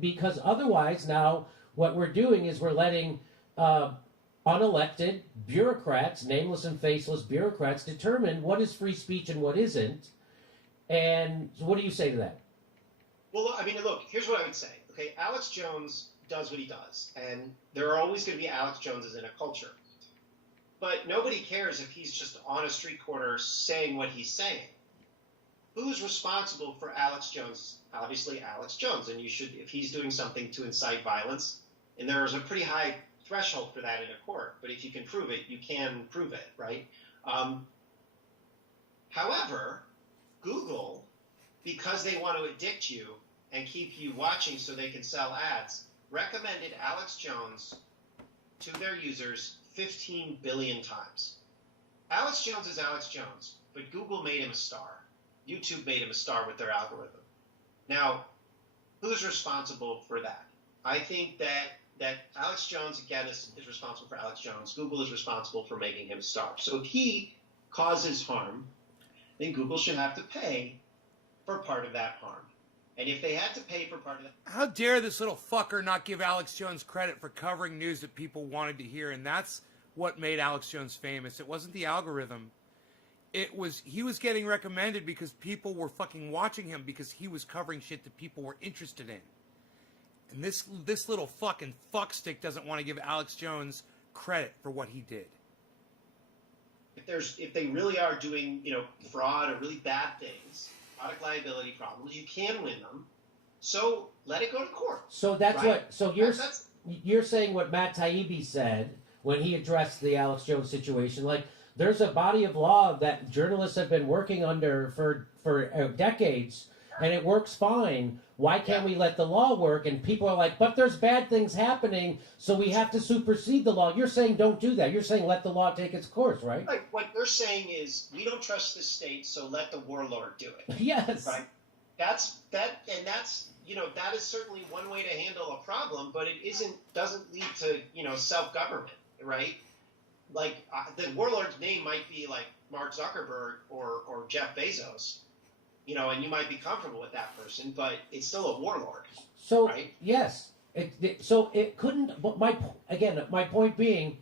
because otherwise now what we're doing is we're letting unelected bureaucrats, nameless and faceless bureaucrats, determine what is free speech and what isn't. And what do you say to that? Well, I mean, look, here's what I would say. Okay, Alex Jones does what he does, and there are always going to be Alex Joneses in a culture. But nobody cares if he's just on a street corner saying what he's saying. Who's responsible for Alex Jones? Obviously Alex Jones, and you should, if he's doing something to incite violence, and there's a pretty high threshold for that in a court, but if you can prove it, you can prove it, right? However, Google, because they want to addict you and keep you watching so they can sell ads, recommended Alex Jones to their users 15 billion times. Alex Jones is Alex Jones, but Google made him a star. YouTube made him a star with their algorithm. Now, who's responsible for that? I think that Alex Jones, again, is responsible for Alex Jones. Google is responsible for making him a star. So if he causes harm, then Google should have to pay for part of that harm. And if they had to pay for part of that... How dare this little fucker not give Alex Jones credit for covering news that people wanted to hear, and that's what made Alex Jones famous. It wasn't the algorithm. He was getting recommended because people were fucking watching him because he was covering shit that people were interested in. And this little fucking fuckstick doesn't want to give Alex Jones credit for what he did. If they really are doing, fraud or really bad things, product liability problems, you can win them. So let it go to court. So that's right? what. So you're saying what Matt Taibbi said when he addressed the Alex Jones situation. Like, there's a body of law that journalists have been working under for decades, and it works fine. Why can't we let the law work? And people are like, but there's bad things happening, so we have to supersede the law. You're saying don't do that. You're saying let the law take its course, right? Right. What they're saying is we don't trust the state, so let the warlord do it. Yes. Right. That's that is certainly one way to handle a problem, but it doesn't lead to self-government, right? Like the warlord's name might be like Mark Zuckerberg or Jeff Bezos. And you might be comfortable with that person, but it's still a warlord. So right? Yes, so it couldn't. But my point being,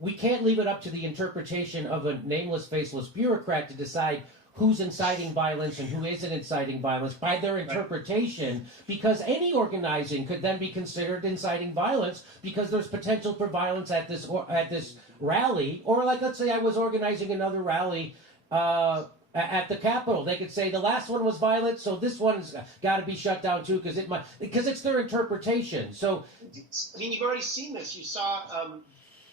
we can't leave it up to the interpretation of a nameless, faceless bureaucrat to decide who's inciting violence and who isn't inciting violence by their interpretation, because any organizing could then be considered inciting violence because there's potential for violence at this rally, or like let's say I was organizing another rally. At the Capitol, they could say the last one was violent, so this one's got to be shut down too, because it's their interpretation. So, I mean, you've already seen this. You saw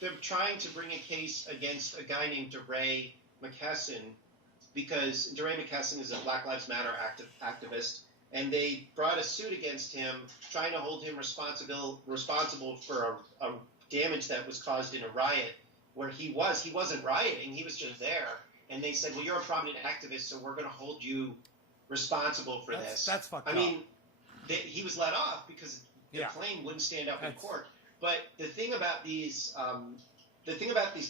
they're trying to bring a case against a guy named DeRay McKesson, because DeRay McKesson is a Black Lives Matter activist, and they brought a suit against him, trying to hold him responsible for a damage that was caused in a riot where he wasn't rioting, he was just there. And they said, well, you're a prominent activist, so we're going to hold you responsible for this. That's fucked up. I mean, he was let off because the claim wouldn't stand up in court. But the thing about these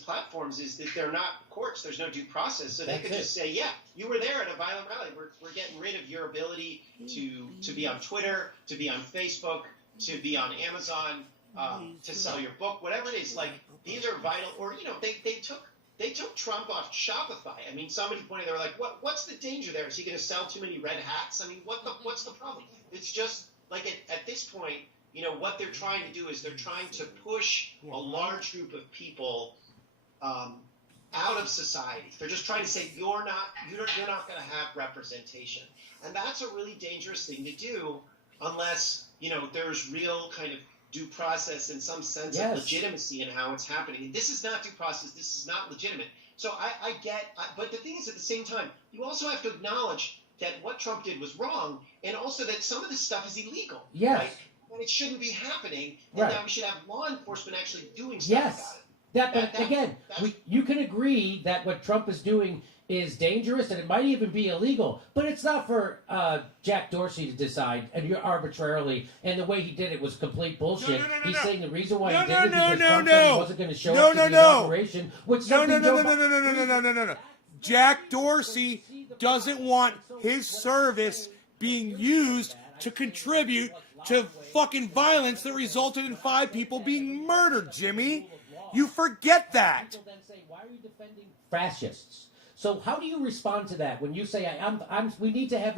platforms is that they're not courts. There's no due process. So they could just say, yeah, you were there at a violent rally. We're getting rid of your ability to be on Twitter, to be on Facebook, to be on Amazon, to sell your book, whatever it is. Like, these are vital. Or, they took Trump off Shopify. I mean, somebody pointed, they were like, what's the danger there? Is he going to sell too many red hats? I mean, what's the problem? It's just like at this point, what they're trying to do is they're trying to push a large group of people out of society. They're just trying to say you're not going to have representation, and that's a really dangerous thing to do unless there's real kind of due process and some sense of legitimacy in how it's happening. This is not due process. This is not legitimate. So but the thing is, at the same time, you also have to acknowledge that what Trump did was wrong, and also that some of this stuff is illegal. Yes. Right? And it shouldn't be happening, and that we should have law enforcement actually doing stuff about it. You can agree that what Trump is doing is dangerous, and it might even be illegal. But it's not for Jack Dorsey to decide arbitrarily. And the way he did it was complete bullshit. He's saying the reason why he did it is because Trump said he wasn't going to show up to the inauguration. No. Jack Dorsey doesn't want his service being used to contribute to fucking violence that resulted in 5 people being murdered, Jimmy. You forget that. People then say, why are you defending fascists? So how do you respond to that when you say, we need to have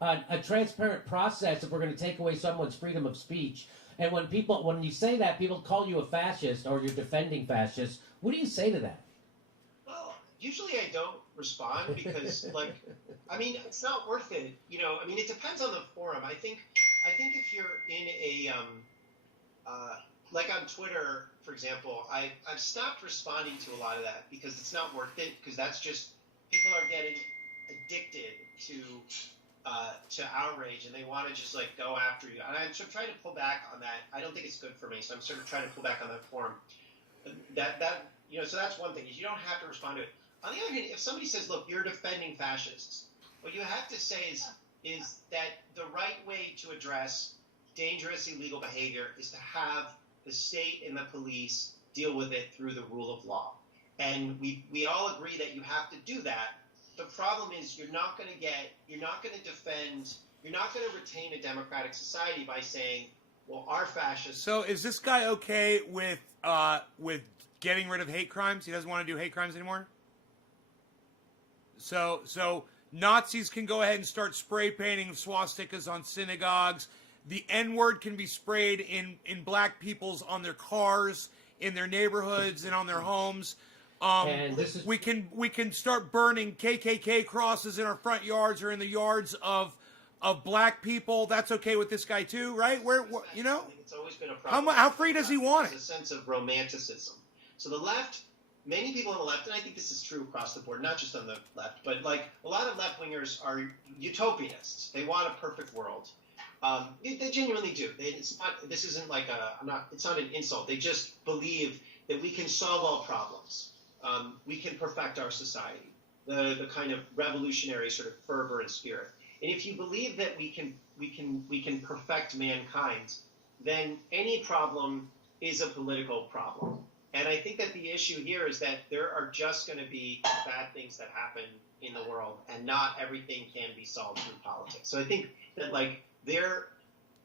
a transparent process if we're going to take away someone's freedom of speech? And when you say that, people call you a fascist or you're defending fascists. What do you say to that? Well, usually I don't respond because, it's not worth it. It depends on the forum. I think if you're in a like on Twitter, for example, I've stopped responding to a lot of that because it's not worth it, because that's just, people are getting addicted to outrage, and they want to just go after you. And I'm sort of trying to pull back on that. I don't think it's good for me, so I'm sort of trying to pull back on that forum. So that's one thing, is you don't have to respond to it. On the other hand, if somebody says, look, you're defending fascists, what you have to say is that the right way to address dangerous illegal behavior is to have the state and the police deal with it through the rule of law. And we all agree that you have to do that. The problem is you're not going to retain a democratic society by saying, well, our fascists. So is this guy okay with getting rid of hate crimes? He doesn't want to do hate crimes anymore? So Nazis can go ahead and start spray painting swastikas on synagogues. the N-word can be sprayed in black people's, on their cars, in their neighborhoods, and on their homes. And this is, we can start burning KKK crosses in our front yards or in the yards of black people. That's okay with this guy too, right? You know, it's always been a problem. How free does he want it? There's a sense of romanticism. So the left, many people on the left, and I think this is true across the board, not just on the left, but like a lot of left-wingers are utopianists. They want a perfect world. They genuinely do. This isn't like it's not an insult. They just believe that we can solve all problems. We can perfect our society. The kind of revolutionary sort of fervor and spirit. And if you believe that we can perfect mankind, then any problem is a political problem. And I think that the issue here is that there are just going to be bad things that happen in the world, and not everything can be solved through politics. So I think that like their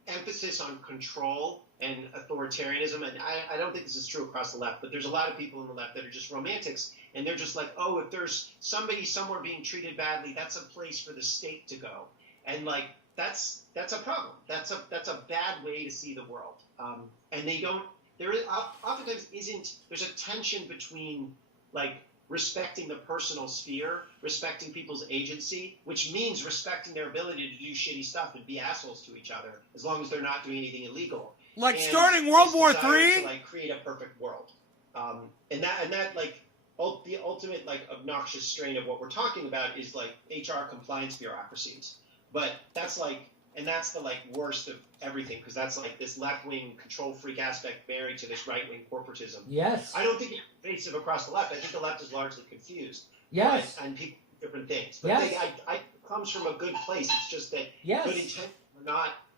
emphasis on control and authoritarianism, and I don't think this is true across the left, but there's a lot of people on the left that are just romantics, and they're just like, oh, if there's somebody somewhere being treated badly, that's a place for the state to go. And like that's a problem. That's a bad way to see the world. And they don't. There is oftentimes isn't. There's a tension between like respecting the personal sphere, respecting people's agency, which means respecting their ability to do shitty stuff and be assholes to each other, as long as they're not doing anything illegal. Like and starting World War III, to like create a perfect world, and that like the ultimate like obnoxious strain of what we're talking about is like HR compliance bureaucracies. But that's like, and that's the like worst of everything, because that's like this left-wing control freak aspect married to this right-wing corporatism. Yes. I don't think it's pervasive across the left. I think the left is largely confused. Yes. And people do different things. But yes. It comes from a good place. It's just that yes. good intentions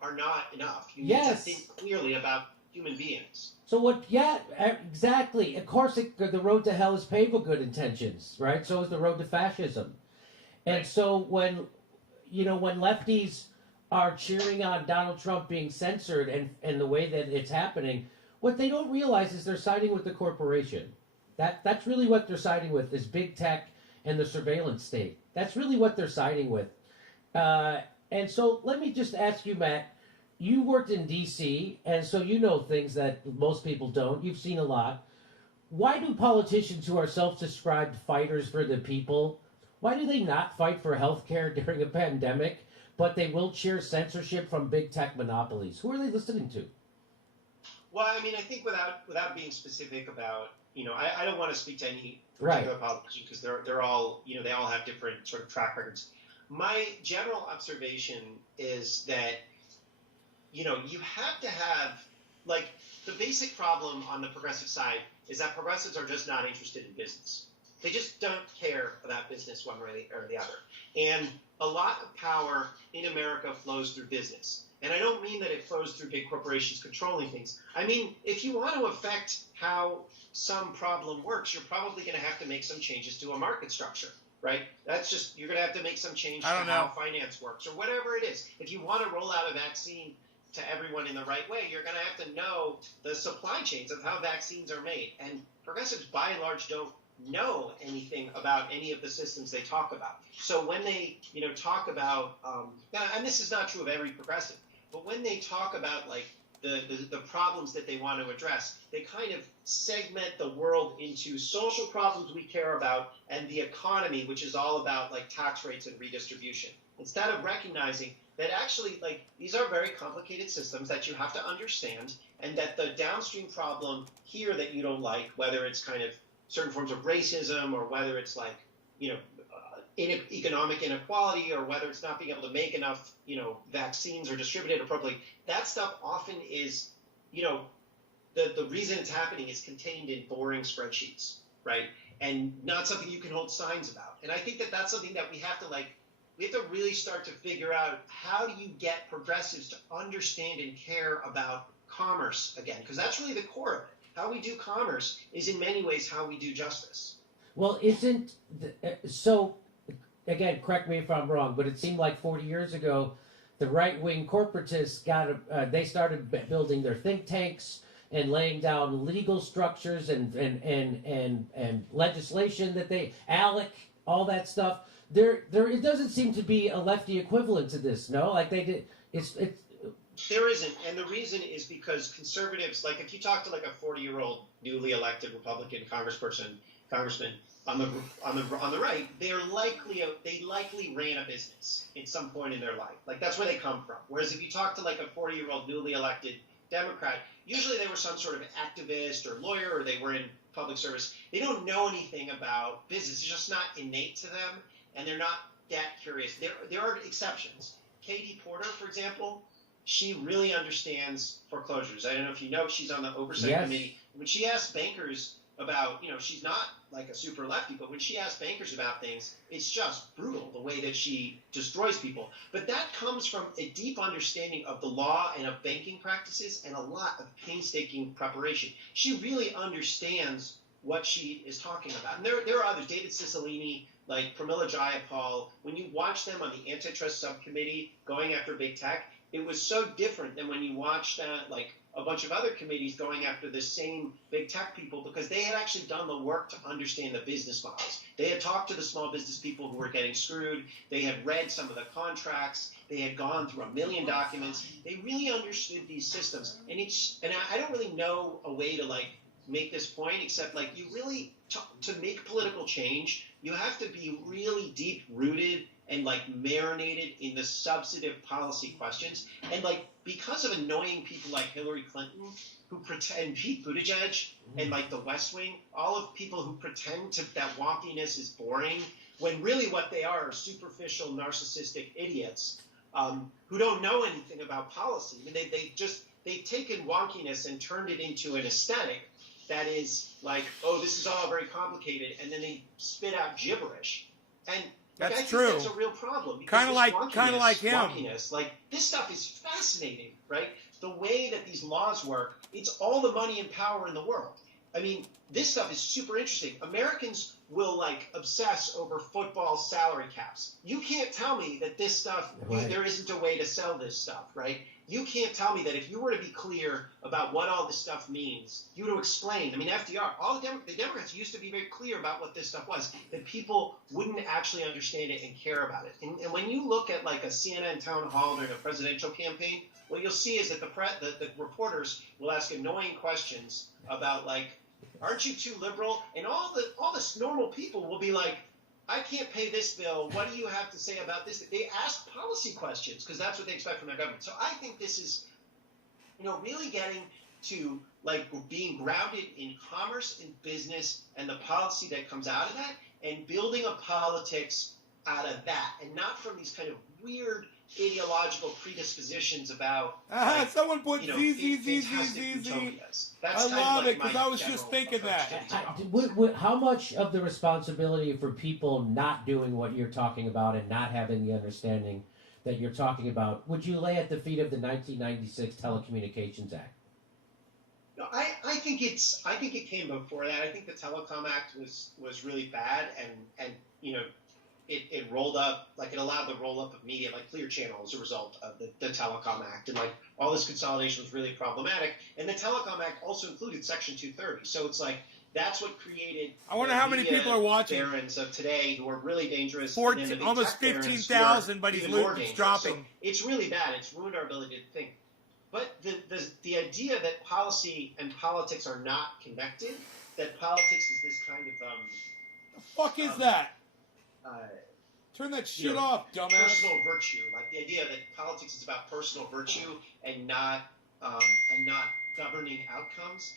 are not enough. You need yes. to think clearly about human beings. So what? Yeah, exactly. Of course, the road to hell is paved with good intentions, right? So is the road to fascism. And right. So when lefties are cheering on Donald Trump being censored and the way that it's happening, what they don't realize is they're siding with the corporation. That's really what they're siding with, is big tech and the surveillance state. That's really what they're siding with. And so let me just ask you, Matt, you worked in D.C., and so you know things that most people don't. You've seen a lot. Why do politicians who are self-described fighters for the people, why do they not fight for health care during a pandemic, but they will cheer censorship from big tech monopolies? Who are they listening to? Well, I mean, I think without being specific about, I don't want to speak to any particular politician, because they're all, they all have different sort of track records. My general observation is that, you have to have, like, the basic problem on the progressive side is that progressives are just not interested in business. They just don't care about business one way or the other. And a lot of power in America flows through business. And I don't mean that it flows through big corporations controlling things. I mean, if you want to affect how some problem works, you're probably going to have to make some changes to a market structure, right? That's just, you're going to have to make some change to how finance works or whatever it is. If you want to roll out a vaccine to everyone in the right way, you're going to have to know the supply chains of how vaccines are made. And progressives, by and large, don't know anything about any of the systems they talk about. So when they, talk about, and this is not true of every progressive, but when they talk about like the problems that they want to address, they kind of segment the world into social problems we care about and the economy, which is all about like tax rates and redistribution, instead of recognizing that actually, like, these are very complicated systems that you have to understand, and that the downstream problem here that you don't like, whether it's kind of certain forms of racism or whether it's like, economic inequality or whether it's not being able to make enough, vaccines or distribute it appropriately, that stuff often is, the reason it's happening is contained in boring spreadsheets, right? And not something you can hold signs about. And I think that that's something that we have to really start to figure out, how do you get progressives to understand and care about commerce again? Because that's really the core of it. How we do commerce is in many ways how we do justice. Well, so, again, correct me if I'm wrong, but it seemed like 40 years ago, the right-wing corporatists they started building their think tanks and laying down legal structures and legislation that ALEC, all that stuff. It doesn't seem to be a lefty equivalent to this, no? Like they did, There isn't, and the reason is because conservatives, like if you talk to like a 40-year-old newly elected Republican congressman on the right, they likely ran a business at some point in their life. Like that's where they come from. Whereas if you talk to like a 40-year-old newly elected Democrat, usually they were some sort of activist or lawyer, or they were in public service. They don't know anything about business. It's just not innate to them, and they're not that curious. There are exceptions. Katie Porter, for example. She really understands foreclosures. I don't know if you know, she's on the oversight committee. When she asks bankers about, she's not like a super lefty, but when she asks bankers about things, it's just brutal the way that she destroys people. But that comes from a deep understanding of the law and of banking practices and a lot of painstaking preparation. She really understands what she is talking about. And there are others, David Cicilline, like Pramila Jayapal. When you watch them on the antitrust subcommittee going after big tech, it was so different than when you watched like a bunch of other committees going after the same big tech people, because they had actually done the work to understand the business models. They had talked to the small business people who were getting screwed. They had read some of the contracts. They had gone through 1 million documents. They really understood these systems. And I don't really know a way to like make this point, except like you really, to make political change, you have to be really deep rooted and like marinated in the substantive policy questions. And like because of annoying people like Hillary Clinton who pretend, Pete Buttigieg and like the West Wing, all of people who pretend that wonkiness is boring, when really what they are superficial, narcissistic idiots who don't know anything about policy. I mean, they've taken wonkiness and turned it into an aesthetic that is like, oh, this is all very complicated, and then they spit out gibberish. And that's true. That's a real problem. Kind of like him. Wonkiness, like this stuff is fascinating, right? The way that these laws work, it's all the money and power in the world. I mean, this stuff is super interesting. Americans will like obsess over football salary caps. You can't tell me that this stuff, there isn't a way to sell this stuff, right? You can't tell me that if you were to be clear about what all this stuff means, you would explain. I mean, FDR, the Democrats used to be very clear about what this stuff was, that people wouldn't actually understand it and care about it. And when you look at like a CNN town hall during a presidential campaign, what you'll see is that the reporters will ask annoying questions about like, aren't you too liberal? And all the normal people will be like, I can't pay this bill. What do you have to say about this? They ask policy questions because that's what they expect from their government. So I think this is, really getting to like being grounded in commerce and business and the policy that comes out of that, and building a politics out of that, and not from these kind of weird ideological predispositions about someone put ZZZZZ. I love it because I was just thinking that. How much of the responsibility for people not doing what you're talking about and not having the understanding that you're talking about would you lay at the feet of the 1996 Telecommunications Act? No, I think it came before that. I think the Telecom Act was really bad, and it rolled up, like it allowed the roll up of media like Clear Channel as a result of the Telecom Act, and like all this consolidation was really problematic. And the Telecom Act also included Section 230, so it's like that's what created. I wonder how many people are watching. Barons of today who are really dangerous. Almost 15,000, but he's dropping. So it's really bad. It's ruined our ability to think. But the idea that policy and politics are not connected, that politics is this kind of the fuck is that? Turn that shit off, dumbass. Personal virtue, like the idea that politics is about personal virtue and not governing outcomes.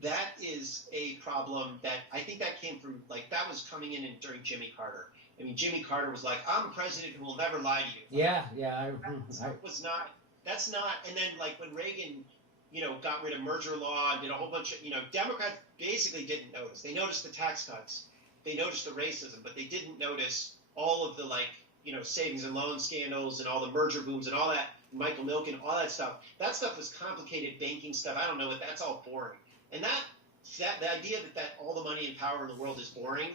That is a problem that I think that came from, like, that was coming in during Jimmy Carter. I mean, Jimmy Carter was like, I'm a president who will never lie to you. Yeah. That's not. And then like when Reagan, got rid of merger law and did a whole bunch of, Democrats basically didn't notice. They noticed the tax cuts. They noticed the racism, but they didn't notice all of the savings and loan scandals and all the merger booms and all that, Michael Milken, all that stuff. That stuff was complicated banking stuff. I don't know, but that's all boring. And the idea that all the money and power in the world is boring,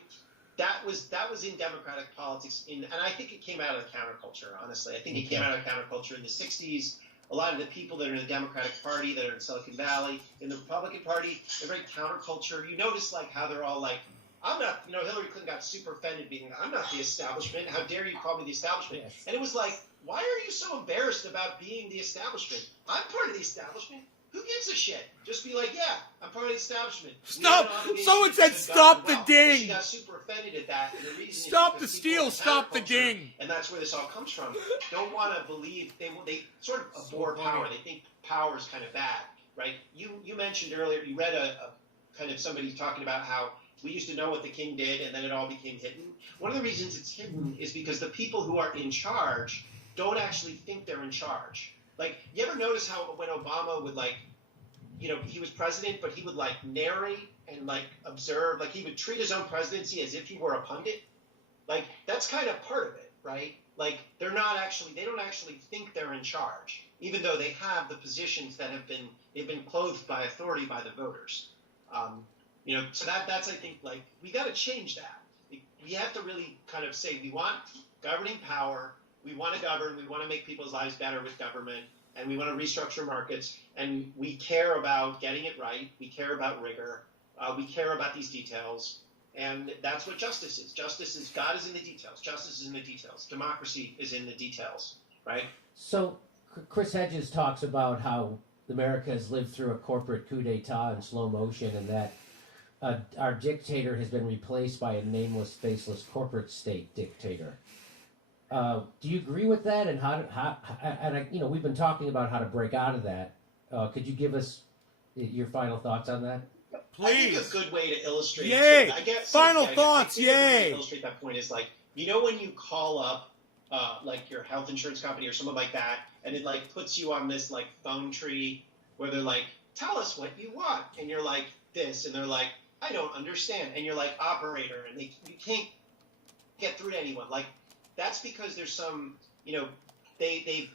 that was in Democratic politics, and I think it came out of the counterculture, honestly. I think it came out of counterculture in the 60s. A lot of the people that are in the Democratic Party, that are in Silicon Valley, in the Republican Party, they're very counterculture. You notice like how they're all like, I'm not, Hillary Clinton got super offended being, I'm not the establishment. How dare you call me the establishment? Yes. And it was like, why are you so embarrassed about being the establishment? I'm part of the establishment. Who gives a shit? Just be like, yeah, I'm part of the establishment. Stop. Someone said stop the ding. She got super offended at that. And the reason Stop the is people steal. in Stop the counterculture, ding. And that's where this all comes from. Don't want to believe, they sort of abhor power. They think power is kind of bad, right? You mentioned earlier, you read a kind of somebody talking about how we used to know what the king did and then it all became hidden. One of the reasons it's hidden is because the people who are in charge don't actually think they're in charge. Like, you ever notice how when Obama would he was president, but he would narrate and observe, he would treat his own presidency as if he were a pundit? That's kind of part of it, right? They don't actually think they're in charge, even though they have the positions that they've been clothed by authority by the voters. So that's, I think, we got to change that. We have to really kind of say we want governing power, we want to govern, we want to make people's lives better with government, and we want to restructure markets, and we care about getting it right, we care about rigor, we care about these details, and that's what justice is. Justice is, God is in the details, justice is in the details, democracy is in the details, right? So Chris Hedges talks about how America has lived through a corporate coup d'etat in slow motion, and that our dictator has been replaced by a nameless, faceless corporate state dictator. Do you agree with that? And we've been talking about how to break out of that. Could you give us your final thoughts on that? Please. I think a good way to illustrate. Yay! Final thoughts. Yay! A good way to illustrate that point is when you call up your health insurance company or something like that, and it puts you on this phone tree where they're like, tell us what you want, and you're like this, and they're like, I don't understand, and you're like, operator, and you can't get through to anyone. That's because there's some,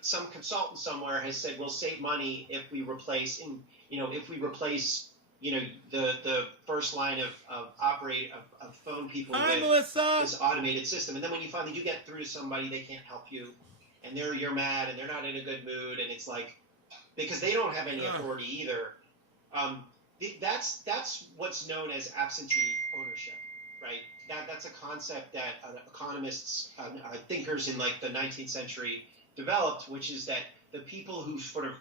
some consultant somewhere has said we'll save money if we replace, the first line of phone people with this automated system. And then when you finally do get through to somebody, they can't help you, and you're mad, and they're not in a good mood, and it's because they don't have any authority either. That's what's known as absentee ownership, right? That's a concept that economists, thinkers in the 19th century developed, which is that the people who sort of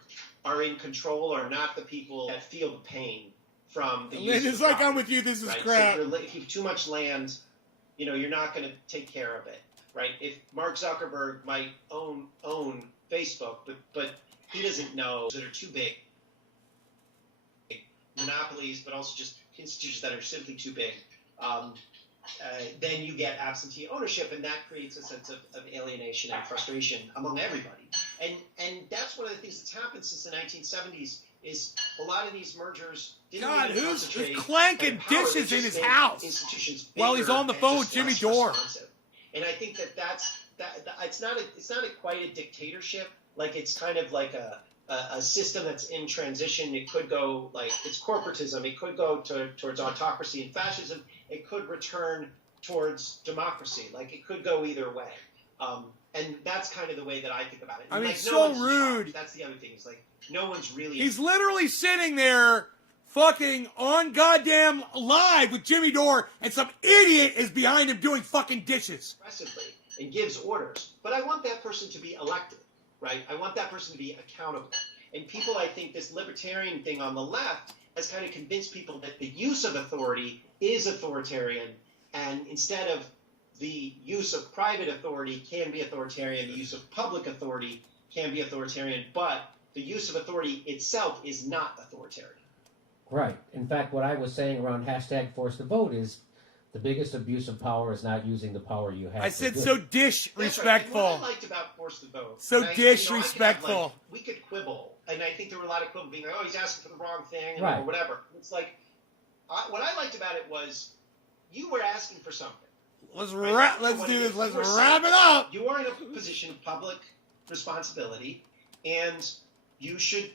are in control are not the people that feel the pain from the use it's of like property, I'm with you. This is right? crap. So if you have too much land, you're not going to take care of it, right? If Mark Zuckerberg might own Facebook, but he doesn't know that are too big monopolies, but also just institutions that are simply too big. Then you get absentee ownership, and that creates a sense of alienation and frustration among everybody. And that's one of the things that's happened since the 1970s is a lot of these mergers didn't really who's concentrate clanking on power. dishes They in just his made house institutions while he's bigger on the and phone with just Jimmy less Dore? responsive. And I think that it's not quite a dictatorship. It's kind of like a system that's in transition. It could go it's corporatism. It could go towards autocracy and fascism. It could return towards democracy. It could go either way. And that's kind of the way that I think about it. I mean, no so one's rude. That's the other thing. Is no one's really. He's literally sitting there fucking on goddamn live with Jimmy Dore, and some idiot is behind him doing fucking dishes. Aggressively and gives orders. But I want that person to be elected, right? I want that person to be accountable. And people, I think this libertarian thing on the left has kind of convinced people that the use of authority is authoritarian, and instead of the use of private authority can be authoritarian, the use of public authority can be authoritarian, but the use of authority itself is not authoritarian. Right. In fact, what I was saying around #ForceTheVote is the biggest abuse of power is not using the power you have. I said so disrespectful. Right. What I liked about Force the Vote. So disrespectful. We could quibble, and I think there were a lot of quibble being like, oh, he's asking for the wrong thing, right. or whatever. It's what I liked about it was you were asking for something. Let's do this. Let's wrap it up. You are in a position of public responsibility, and you should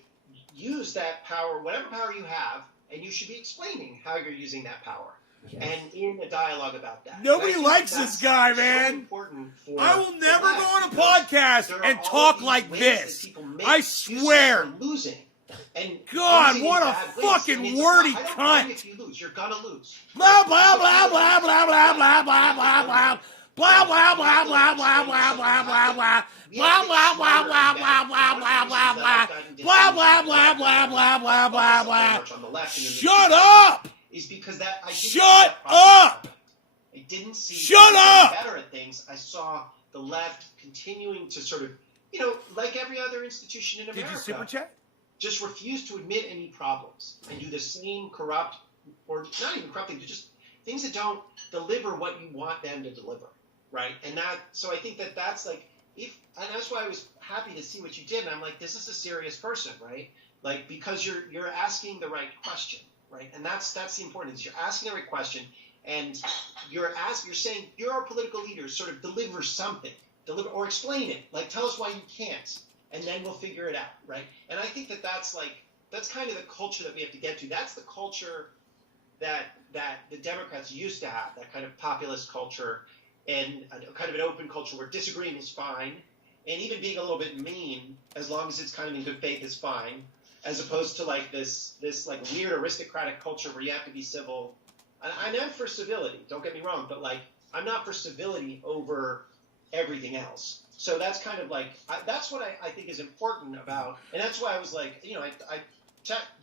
use that power, whatever power you have, and you should be explaining how you're using that power. Yes. And in a dialogue about that. Nobody likes this guy, man. I will never go on a podcast and talk like this. I swear. And God, losing in what a bad ways. fucking I mean, it's wordy not- I don't cunt. mind if you lose. You're gonna lose. Blah blah blah blah blah blah blah blah blah blah. Blah blah blah blah blah blah blah blah blah. Blah blah blah blah blah blah blah blah blah. Blah blah blah blah blah blah blah blah. Shut up! Is because that I didn't see Shut that process. up! I didn't see Shut people up! getting better at things. I saw the left continuing to sort of, you know, like every other institution in America, Did you super chat? just refuse to admit any problems and do the same corrupt, or not even corrupt things, but just things that don't deliver what you want them to deliver, right? And that, so I think that that's like, and that's why I was happy to see what you did. And I'm like, this is a serious person, right? Like, because you're asking the right question, right? And that's the important thing. You're asking the right question, and you're saying you're our political leader, sort of deliver something, or explain it, like tell us why you can't, and then we'll figure it out, right? And I think that that's kind of the culture that we have to get to. That's the culture that the Democrats used to have, that kind of populist culture, and a kind of an open culture where disagreeing is fine, and even being a little bit mean, as long as it's kind of in good faith, is fine, as opposed to like this like weird aristocratic culture where you have to be civil. I'm for civility, don't get me wrong, but like I'm not for civility over everything else. So that's kind of like that's what I think is important about, and that's why I was like, you know, I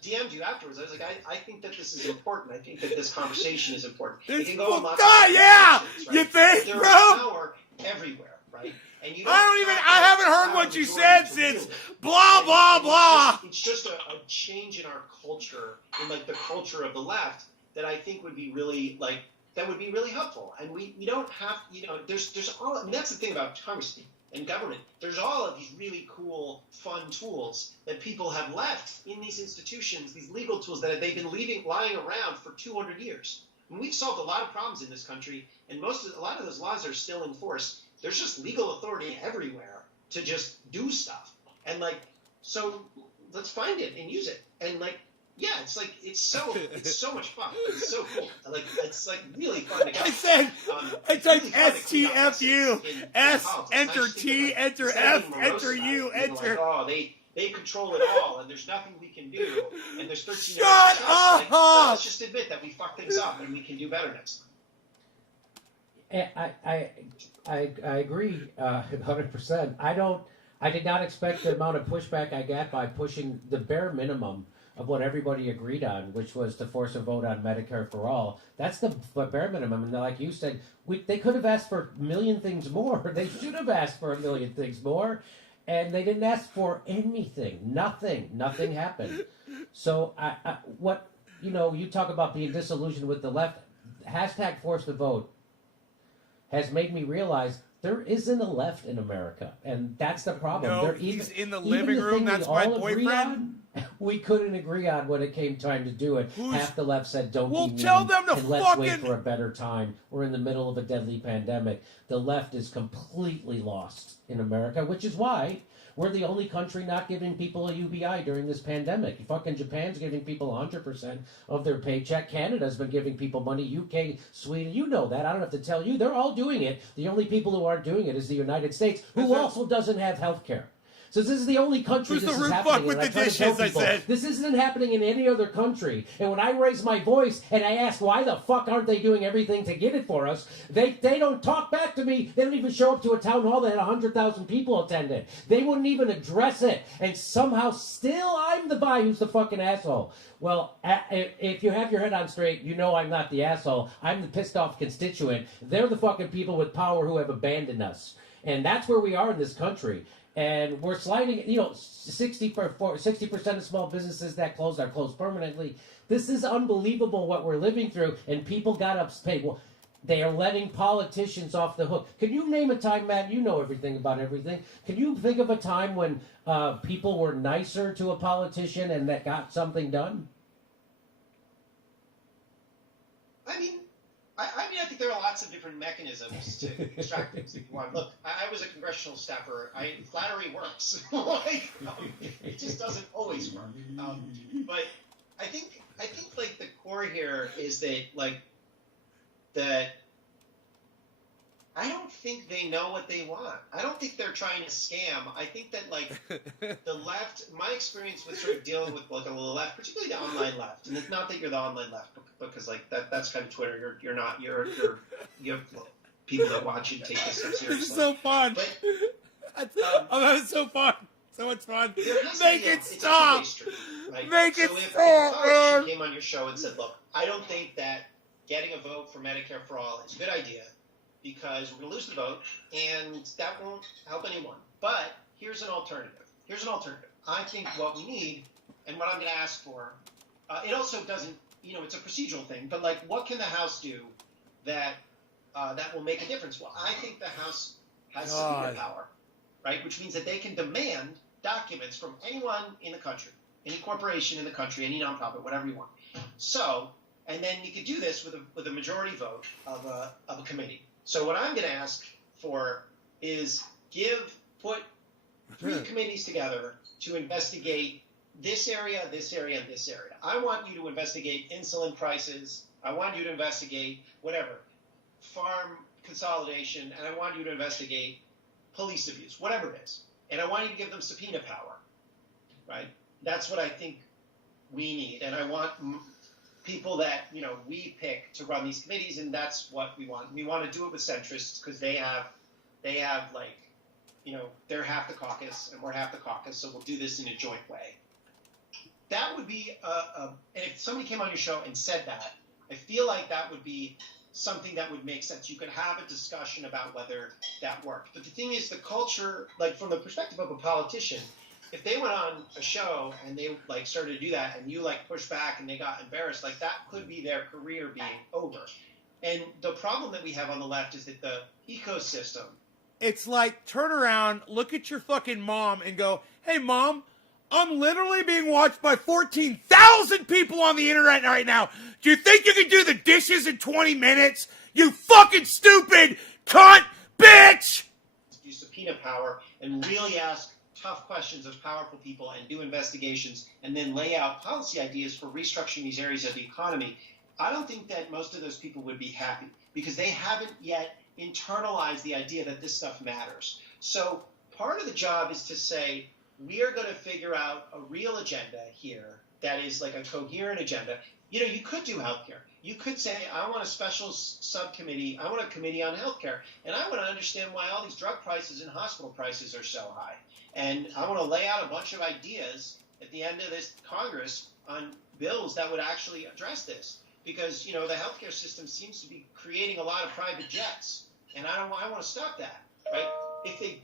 DM'd you afterwards. I was like, I think that this is important. I think that this conversation is important. It can go on lots of yeah, directions, right? you think, There's bro? power everywhere, right? And you I haven't heard what you said since blah blah blah. It's just a change in our culture, in like the culture of the left, that I think would be really like that would be really helpful. And we don't have, you know, there's all, I mean, that's the thing about Congress and government. There's all of these really cool, fun tools that people have left in these institutions, these legal tools that they've been lying around for 200 years. And we've solved a lot of problems in this country, and a lot of those laws are still in force. There's just legal authority everywhere to just do stuff. And like, so let's find it and use it. And like, yeah, it's so much fun. It's so cool. Like, it's like really fun to go. I said, it's like really fun to clean up STFU, messes in S, politics. enter I just think T, of, like, enter instead of F, being morose enter about U, it, being enter. like, oh, they control it all, and there's nothing we can do, and there's 13 Shut years to up! like, well, let's just admit that we fucked things up, and we can do better next time. I agree 100%. I did not expect the amount of pushback I got by pushing the bare minimum of what everybody agreed on, which was to force a vote on Medicare for all. That's the bare minimum. And like you said, they could have asked for a million things more. They should have asked for a million things more. And they didn't ask for anything. Nothing happened. So you talk about being disillusioned with the left. Hashtag force the vote has made me realize there isn't a left in America, and that's the problem. No, he's in the living room. That's my boyfriend. We couldn't agree on when it came time to do it. Half the left said, "Don't be mean, tell them to and let's wait for a better time." We're in the middle of a deadly pandemic. The left is completely lost in America, which is why we're the only country not giving people a UBI during this pandemic. Fucking Japan's giving people 100% of their paycheck. Canada's been giving people money. UK, Sweden, you know that. I don't have to tell you. They're all doing it. The only people who aren't doing it is the United States, who also doesn't have health care. So this is the only country this is happening. With the dishes, I said. This isn't happening in any other country. And when I raise my voice and I ask why the fuck aren't they doing everything to get it for us, they don't talk back to me. They don't even show up to a town hall that had 100,000 people attended. They wouldn't even address it. And somehow still I'm the guy who's the fucking asshole. Well, if you have your head on straight, you know I'm not the asshole. I'm the pissed off constituent. They're the fucking people with power who have abandoned us. And that's where we are in this country. And we're sliding, 60% of small businesses that closed are closed permanently. This is unbelievable what we're living through, and people got upset. Well, they are letting politicians off the hook. Can you name a time, Matt? You know everything about everything. Can you think of a time when people were nicer to a politician and that got something done? I think there are lots of different mechanisms to extract things if you want. Look, I was a congressional staffer. Flattery works. It just doesn't always work. But I think like the core here is that like that I don't think they know what they want. I don't think they're trying to scam. I think that, like, the left, my experience with sort of dealing with, like, the left, particularly the online left, and it's not that you're the online left, because, like, that's kind of Twitter. You're not, you have people that watch you take this stuff seriously. This is so fun. But, oh, that is so fun. So much fun. Make it it's stop. a street, right? Make it so if stop, a politician man. came on your show and said, look, I don't think that getting a vote for Medicare for all is a good idea because we're going to lose the vote and that won't help anyone. But here's an alternative. I think what we need and what I'm going to ask for, it also doesn't, it's a procedural thing, but like what can the House do that that will make a difference? Well, I think the House has subpoena power, right? Which means that they can demand documents from anyone in the country, any corporation in the country, any nonprofit, whatever you want. So, and then you could do this with a majority vote of a committee. So what I'm going to ask for is put 3 committees together to investigate this area, this area, and this area. I want you to investigate insulin prices. I want you to investigate whatever, farm consolidation, and I want you to investigate police abuse, whatever it is. And I want you to give them subpoena power, right? That's what I think we need. And I want people that, we pick to run these committees, and that's what we want. We want to do it with centrists because they have like, they're half the caucus and we're half the caucus, so we'll do this in a joint way. That would be, and if somebody came on your show and said that, I feel like that would be something that would make sense. You could have a discussion about whether that worked. But the thing is, the culture, like from the perspective of a politician, if they went on a show and they like started to do that and you like pushed back and they got embarrassed, like that could be their career being over. And the problem that we have on the left is that the ecosystem. It's like, turn around, look at your fucking mom and go, hey, Mom, I'm literally being watched by 14,000 people on the internet right now. Do you think you can do the dishes in 20 minutes? You fucking stupid cunt bitch! Use subpoena power and really ask tough questions of powerful people and do investigations and then lay out policy ideas for restructuring these areas of the economy. I don't think that most of those people would be happy because they haven't yet internalized the idea that this stuff matters. So part of the job is to say, we are going to figure out a real agenda here that is like a coherent agenda. You could do healthcare. You could say, I want a special subcommittee. I want a committee on healthcare. And I want to understand why all these drug prices and hospital prices are so high. And I want to lay out a bunch of ideas at the end of this Congress on bills that would actually address this. Because, the healthcare system seems to be creating a lot of private jets. And I want to stop that, right? If they,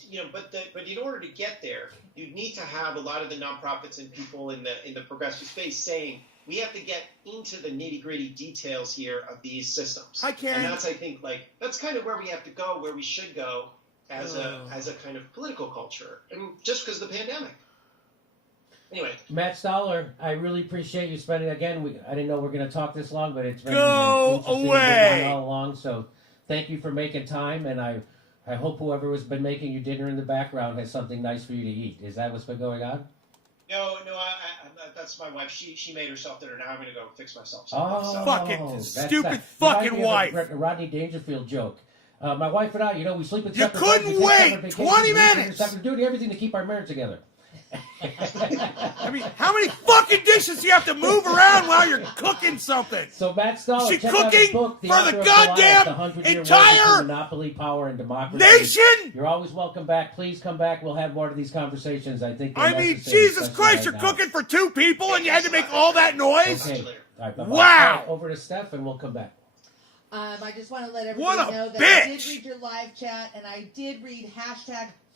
but in order to get there, you need to have a lot of the nonprofits and people in the progressive space saying we have to get into the nitty gritty details here of these systems. Hi, Karen. And that's, I think, that's kind of where we have to go, where we should go as a kind of political culture, and just because of the pandemic. Anyway, Matt Stoller, I really appreciate you spending again. I didn't know we were going to talk this long, but it's been Go interesting away all along. So thank you for making time, and I hope whoever has been making you dinner in the background has something nice for you to eat. Is that what's been going on? No, that's my wife. She made herself dinner. Now I'm going to go fix myself something. Oh, fucking stupid fucking wife. A Rodney Dangerfield joke. My wife and I, we sleep in You separate couldn't beds. wait 20 minutes. We're doing everything to keep our marriage together. I mean, how many fucking dishes do you have to move around while you're cooking something? So Matt Stoller, she's check cooking out his book, for the goddamn entire Monopoly, Power, and Democracy. Nation. You're always welcome back. Please come back. We'll have more of these conversations. I think. I mean, Jesus Christ, you're cooking for 2 people and you had to make all that noise? Okay. All right, bye-bye. Wow. All right, over to Steph, and we'll come back. I just want to let everybody know that I did read your live chat, and I did read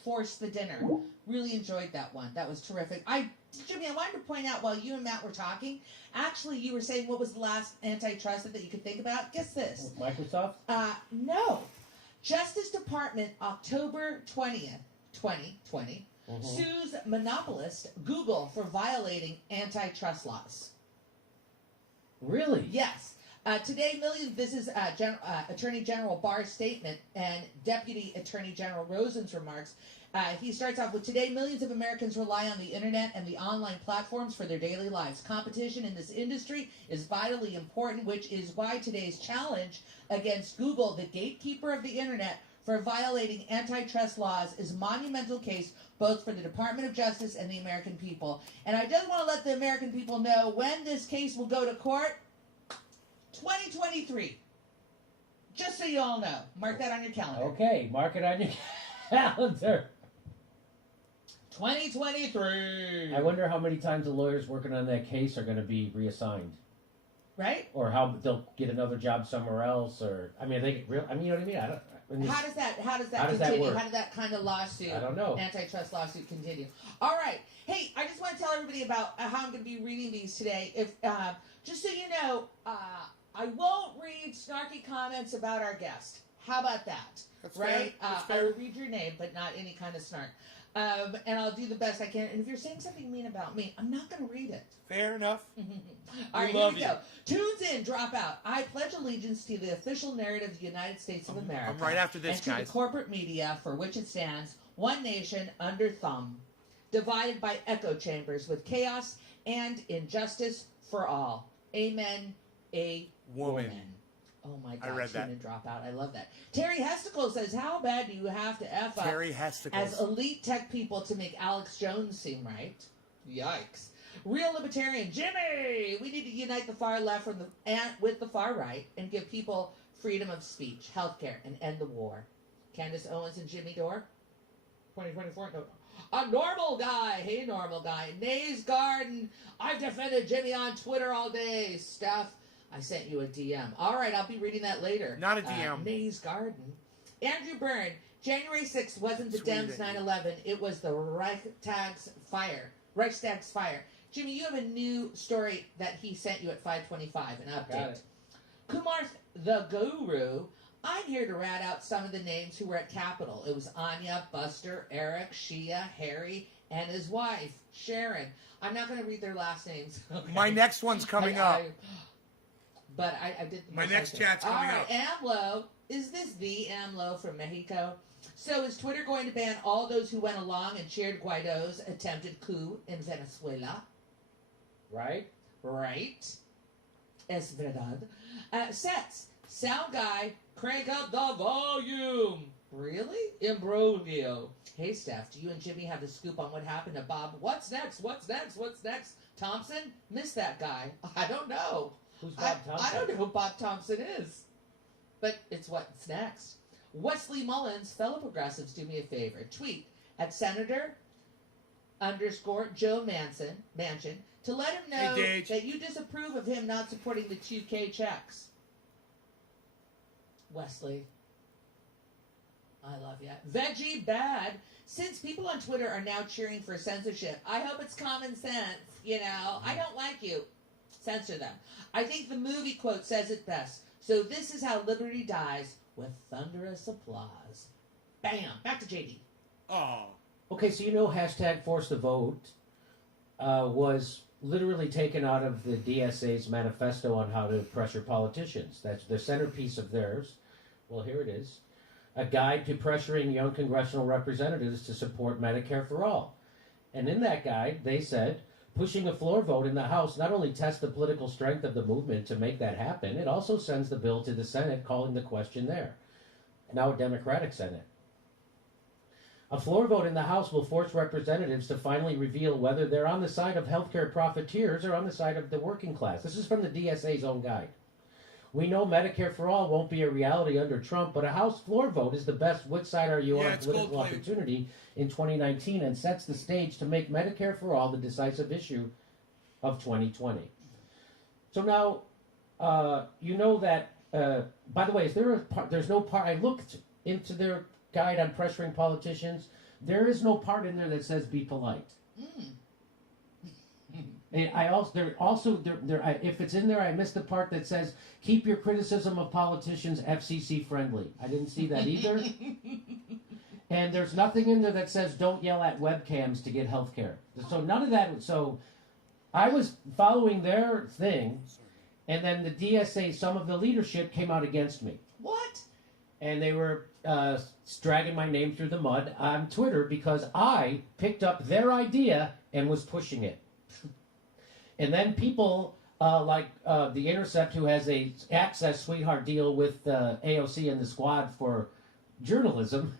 #ForceTheDinner. Really enjoyed that one. That was terrific. Jimmy, I wanted to point out while you and Matt were talking, actually you were saying what was the last antitrust that you could think about. Guess this. Microsoft? No. Justice Department, October 20th, 2020, sues monopolist Google for violating antitrust laws. Really? Yes. Today, this is Attorney General Barr's statement and Deputy Attorney General Rosen's remarks. He starts off with, today, millions of Americans rely on the internet and the online platforms for their daily lives. Competition in this industry is vitally important, which is why today's challenge against Google, the gatekeeper of the internet, for violating antitrust laws is a monumental case both for the Department of Justice and the American people. And I just want to let the American people know when this case will go to court. 2023. Just so you all know. Mark that on your calendar. Okay, mark it on your calendar. 2023. I wonder how many times the lawyers working on that case are going to be reassigned. Right? Or how they'll get another job somewhere else, or I mean, they get real. I mean, you know what I mean? How does that how does continue? that work? How does that kind of lawsuit, I don't know, antitrust lawsuit, continue? All right. Hey, I just want to tell everybody about how I'm going to be reading these today. If just so you know, I won't read snarky comments about our guest. How about that? That's right? fair. That's I fair. will read your name, but not any kind of snark. And I'll do the best I can. And if you're saying something mean about me, I'm not going to read it. Fair enough. All right, love here we go. Tunes in, drop out. I pledge allegiance to the official narrative of the United States of America. I'm right after this, and to guys. the corporate media for which it stands, one nation under thumb, divided by echo chambers with chaos and injustice for all. Amen. A woman. Oh my God, I read that. Tune in, drop out. I love that. Terry Hesticle says, how bad do you have to F up Terry Hesticle. as elite tech people to make Alex Jones seem right? Yikes. Real libertarian Jimmy, we need to unite the far left with the far right and give people freedom of speech, healthcare, and end the war. Candace Owens and Jimmy Dore, 2024. No. A normal guy. Hey, normal guy. Nay's Garden. I've defended Jimmy on Twitter all day. Steph, I sent you a DM. All right, I'll be reading that later. Not a DM. Nay's Garden. Andrew Byrne. January 6th wasn't the Dems 9/11. It was the Reichstag's fire. Jimmy, you have a new story that he sent you at 5:25. An update. Got it. Kumar the Guru. I'm here to rat out some of the names who were at Capitol. It was Anya, Buster, Eric, Shia, Harry, and his wife, Sharon. I'm not going to read their last names. Okay? My next one's coming up. But I did the My most next I could. chat's coming All up. right, AMLO. Is this the AMLO from Mexico? So is Twitter going to ban all those who went along and cheered Guaido's attempted coup in Venezuela? Right? Right. Es verdad. Sets. Sound guy, crank up the volume. Really? Imbroglio. Hey, Steph, do you and Jimmy have the scoop on what happened to Bob? What's next? Thompson? Missed that guy. I don't know. Who's Bob Thompson? I don't know who Bob Thompson is. But it's what's next. Wesley Mullins, fellow progressives, do me a favor. Tweet at Senator _Joe Manchin to let him know that you disapprove of him not supporting the 2K checks. Wesley, I love you. Veggie Bad. Since people on Twitter are now cheering for censorship, I hope it's common sense. You know, I don't like you. Censor them. I think the movie quote says it best. So this is how liberty dies, with thunderous applause. Bam. Back to JD. Oh. Okay, so you know hashtag Force the Vote was literally taken out of the DSA's manifesto on how to pressure politicians. That's the centerpiece of theirs. Well, here it is. A guide to pressuring young congressional representatives to support Medicare for all. And in that guide, they said, pushing a floor vote in the House not only tests the political strength of the movement to make that happen, it also sends the bill to the Senate, calling the question there. Now a Democratic Senate. A floor vote in the House will force representatives to finally reveal whether they're on the side of healthcare profiteers or on the side of the working class. This is from the DSA's own guide. We know Medicare for all won't be a reality under Trump, but a House floor vote is the best which side are you on political opportunity in 2019 and sets the stage to make Medicare for all the decisive issue of 2020. So now, you know that, by the way, is there a part, there's no part, I looked into their guide on pressuring politicians, there is no part in there that says be polite. And if it's in there, I missed the part that says keep your criticism of politicians FCC friendly. I didn't see that either. And there's nothing in there that says don't yell at webcams to get health care. So none of that. So I was following their thing, and then the DSA, some of the leadership came out against me. What? And they were dragging my name through the mud on Twitter because I picked up their idea and was pushing it. And then people like The Intercept, who has a access sweetheart deal with AOC and the squad for journalism.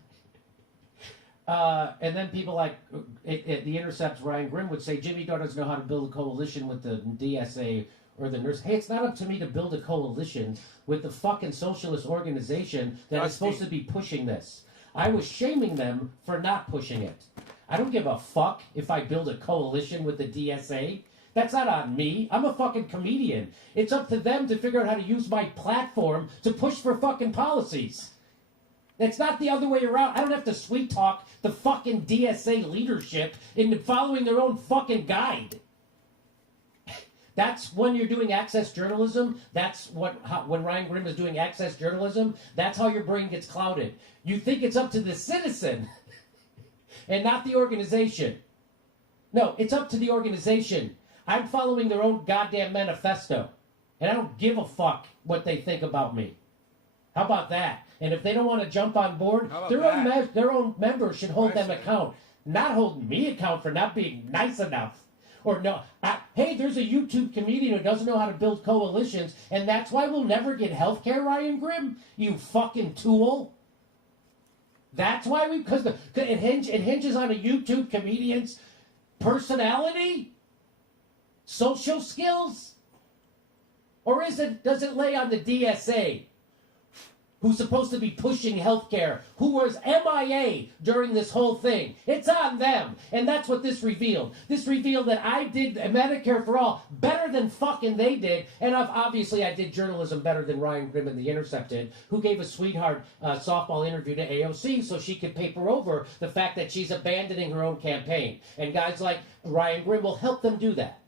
And then people like The Intercept's Ryan Grimm would say Jimmy Dore doesn't know how to build a coalition with the DSA or the nurse. Hey, it's not up to me to build a coalition with the fucking socialist organization that is supposed to be pushing this. I was shaming them for not pushing it. I don't give a fuck if I build a coalition with the DSA. That's not on me. I'm a fucking comedian. It's up to them to figure out how to use my platform to push for fucking policies. It's not the other way around. I don't have to sweet talk the fucking DSA leadership into following their own fucking guide. That's when you're doing access journalism. That's when Ryan Grimm is doing access journalism. That's how your brain gets clouded. You think it's up to the citizen and not the organization. No, it's up to the organization. I'm following their own goddamn manifesto. And I don't give a fuck what they think about me. How about that? And if they don't want to jump on board, their own members should hold them account. Not holding me account for not being nice enough. Or no, hey, there's a YouTube comedian who doesn't know how to build coalitions, and that's why we'll never get health care, Ryan Grimm? You fucking tool. That's why because it hinges on a YouTube comedian's personality? Social skills? Or does it lay on the DSA? Who's supposed to be pushing healthcare, who was MIA during this whole thing. It's on them. And that's what this revealed. This revealed that I did Medicare for All better than fucking they did. And obviously I did journalism better than Ryan Grimm and The Intercept did, who gave a sweetheart softball interview to AOC so she could paper over the fact that she's abandoning her own campaign. And guys like Ryan Grimm will help them do that.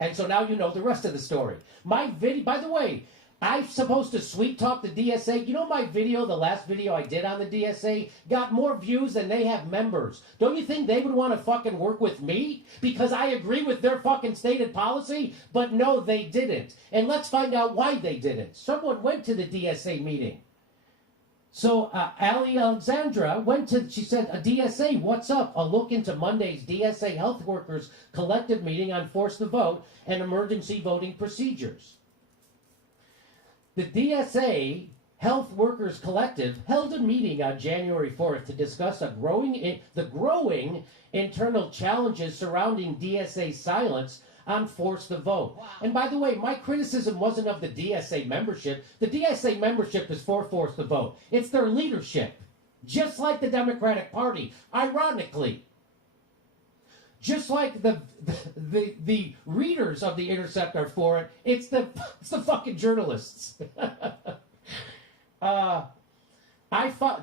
And so now you know the rest of the story. My video, by the way, I'm supposed to sweet talk the DSA. You know my video, the last video I did on the DSA, got more views than they have members. Don't you think they would want to fucking work with me? Because I agree with their fucking stated policy? But no, they didn't. And let's find out why they didn't. Someone went to the DSA meeting. So Ali Alexandra she said, a DSA, what's up? A look into Monday's DSA Health Workers Collective meeting on forced to vote and emergency voting procedures. The DSA Health Workers Collective held a meeting on January 4th to discuss the growing internal challenges surrounding DSA silence on forced to vote. Wow. And by the way, my criticism wasn't of the DSA membership. The DSA membership is for forced to vote. It's their leadership, just like the Democratic Party, ironically. Just like the readers of The Intercept are for it, it's the fucking journalists. So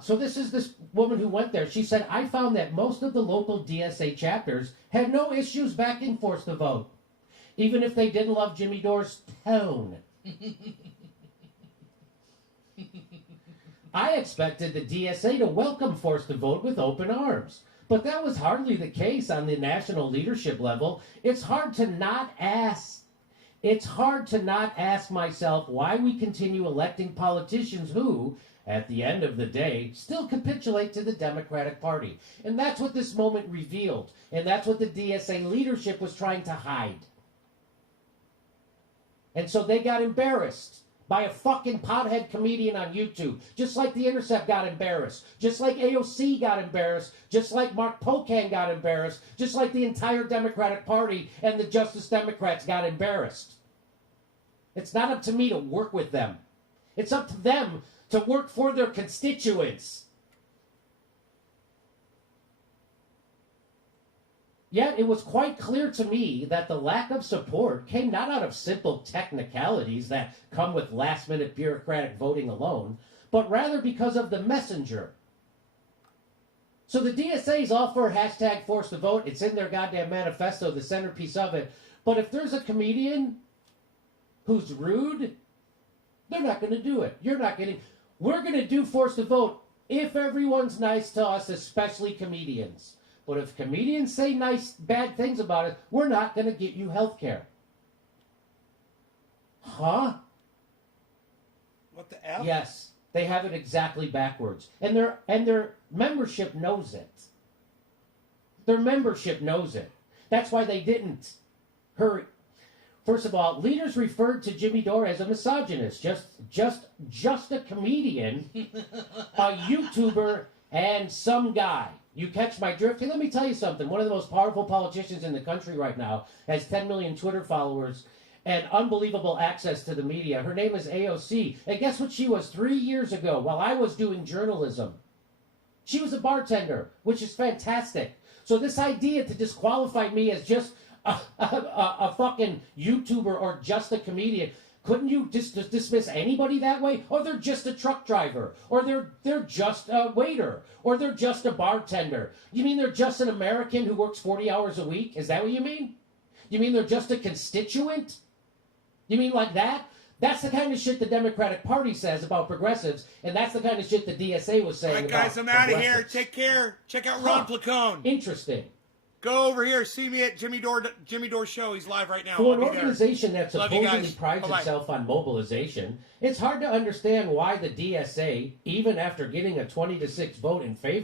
this is this woman who went there. She said, I found that most of the local DSA chapters had no issues backing forced to vote, even if they didn't love Jimmy Dore's tone. I expected the DSA to welcome forced to vote with open arms. But that was hardly the case on the national leadership level. It's hard to not ask myself why we continue electing politicians who, at the end of the day, still capitulate to the Democratic Party. And that's what this moment revealed. And that's what the DSA leadership was trying to hide. And so they got embarrassed by a fucking pothead comedian on YouTube. Just like The Intercept got embarrassed. Just like AOC got embarrassed. Just like Mark Pocan got embarrassed. Just like the entire Democratic Party and the Justice Democrats got embarrassed. It's not up to me to work with them. It's up to them to work for their constituents. Yet it was quite clear to me that the lack of support came not out of simple technicalities that come with last-minute bureaucratic voting alone, but rather because of the messenger. So the DSA is all for hashtag forced to vote. It's in their goddamn manifesto, the centerpiece of it. But if there's a comedian who's rude, they're not going to do it. We're going to do forced to vote if everyone's nice to us, especially comedians. But if comedians say bad things about it, we're not going to get you health care. Huh? What the F? Yes, they have it exactly backwards. And their membership knows it. Their membership knows it. That's why they didn't hurry. First of all, leaders referred to Jimmy Dore as a misogynist, just a comedian, a YouTuber, and some guy. You catch my drift? Hey, let me tell you something. One of the most powerful politicians in the country right now has 10 million Twitter followers and unbelievable access to the media. Her name is AOC. And guess what she was 3 years ago while I was doing journalism? She was a bartender, which is fantastic. So this idea to disqualify me as just a fucking YouTuber or just a comedian, couldn't you just dismiss anybody that way? Or they're just a truck driver, or they're just a waiter, or they're just a bartender. You mean they're just an American who works 40 hours a week? Is that what you mean? You mean they're just a constituent? You mean like that? That's the kind of shit the Democratic Party says about progressives, and that's the kind of shit the DSA was saying All right, about guys, I'm out of here. progressives. Take care. Check out Ron Placone. Interesting. Go over here. See me at Jimmy Dore Show. He's live right now. For an I'll be there. organization that Love you supposedly guys. prides Bye-bye. itself on mobilization, it's hard to understand why the DSA, even after getting a 20-6 vote in favor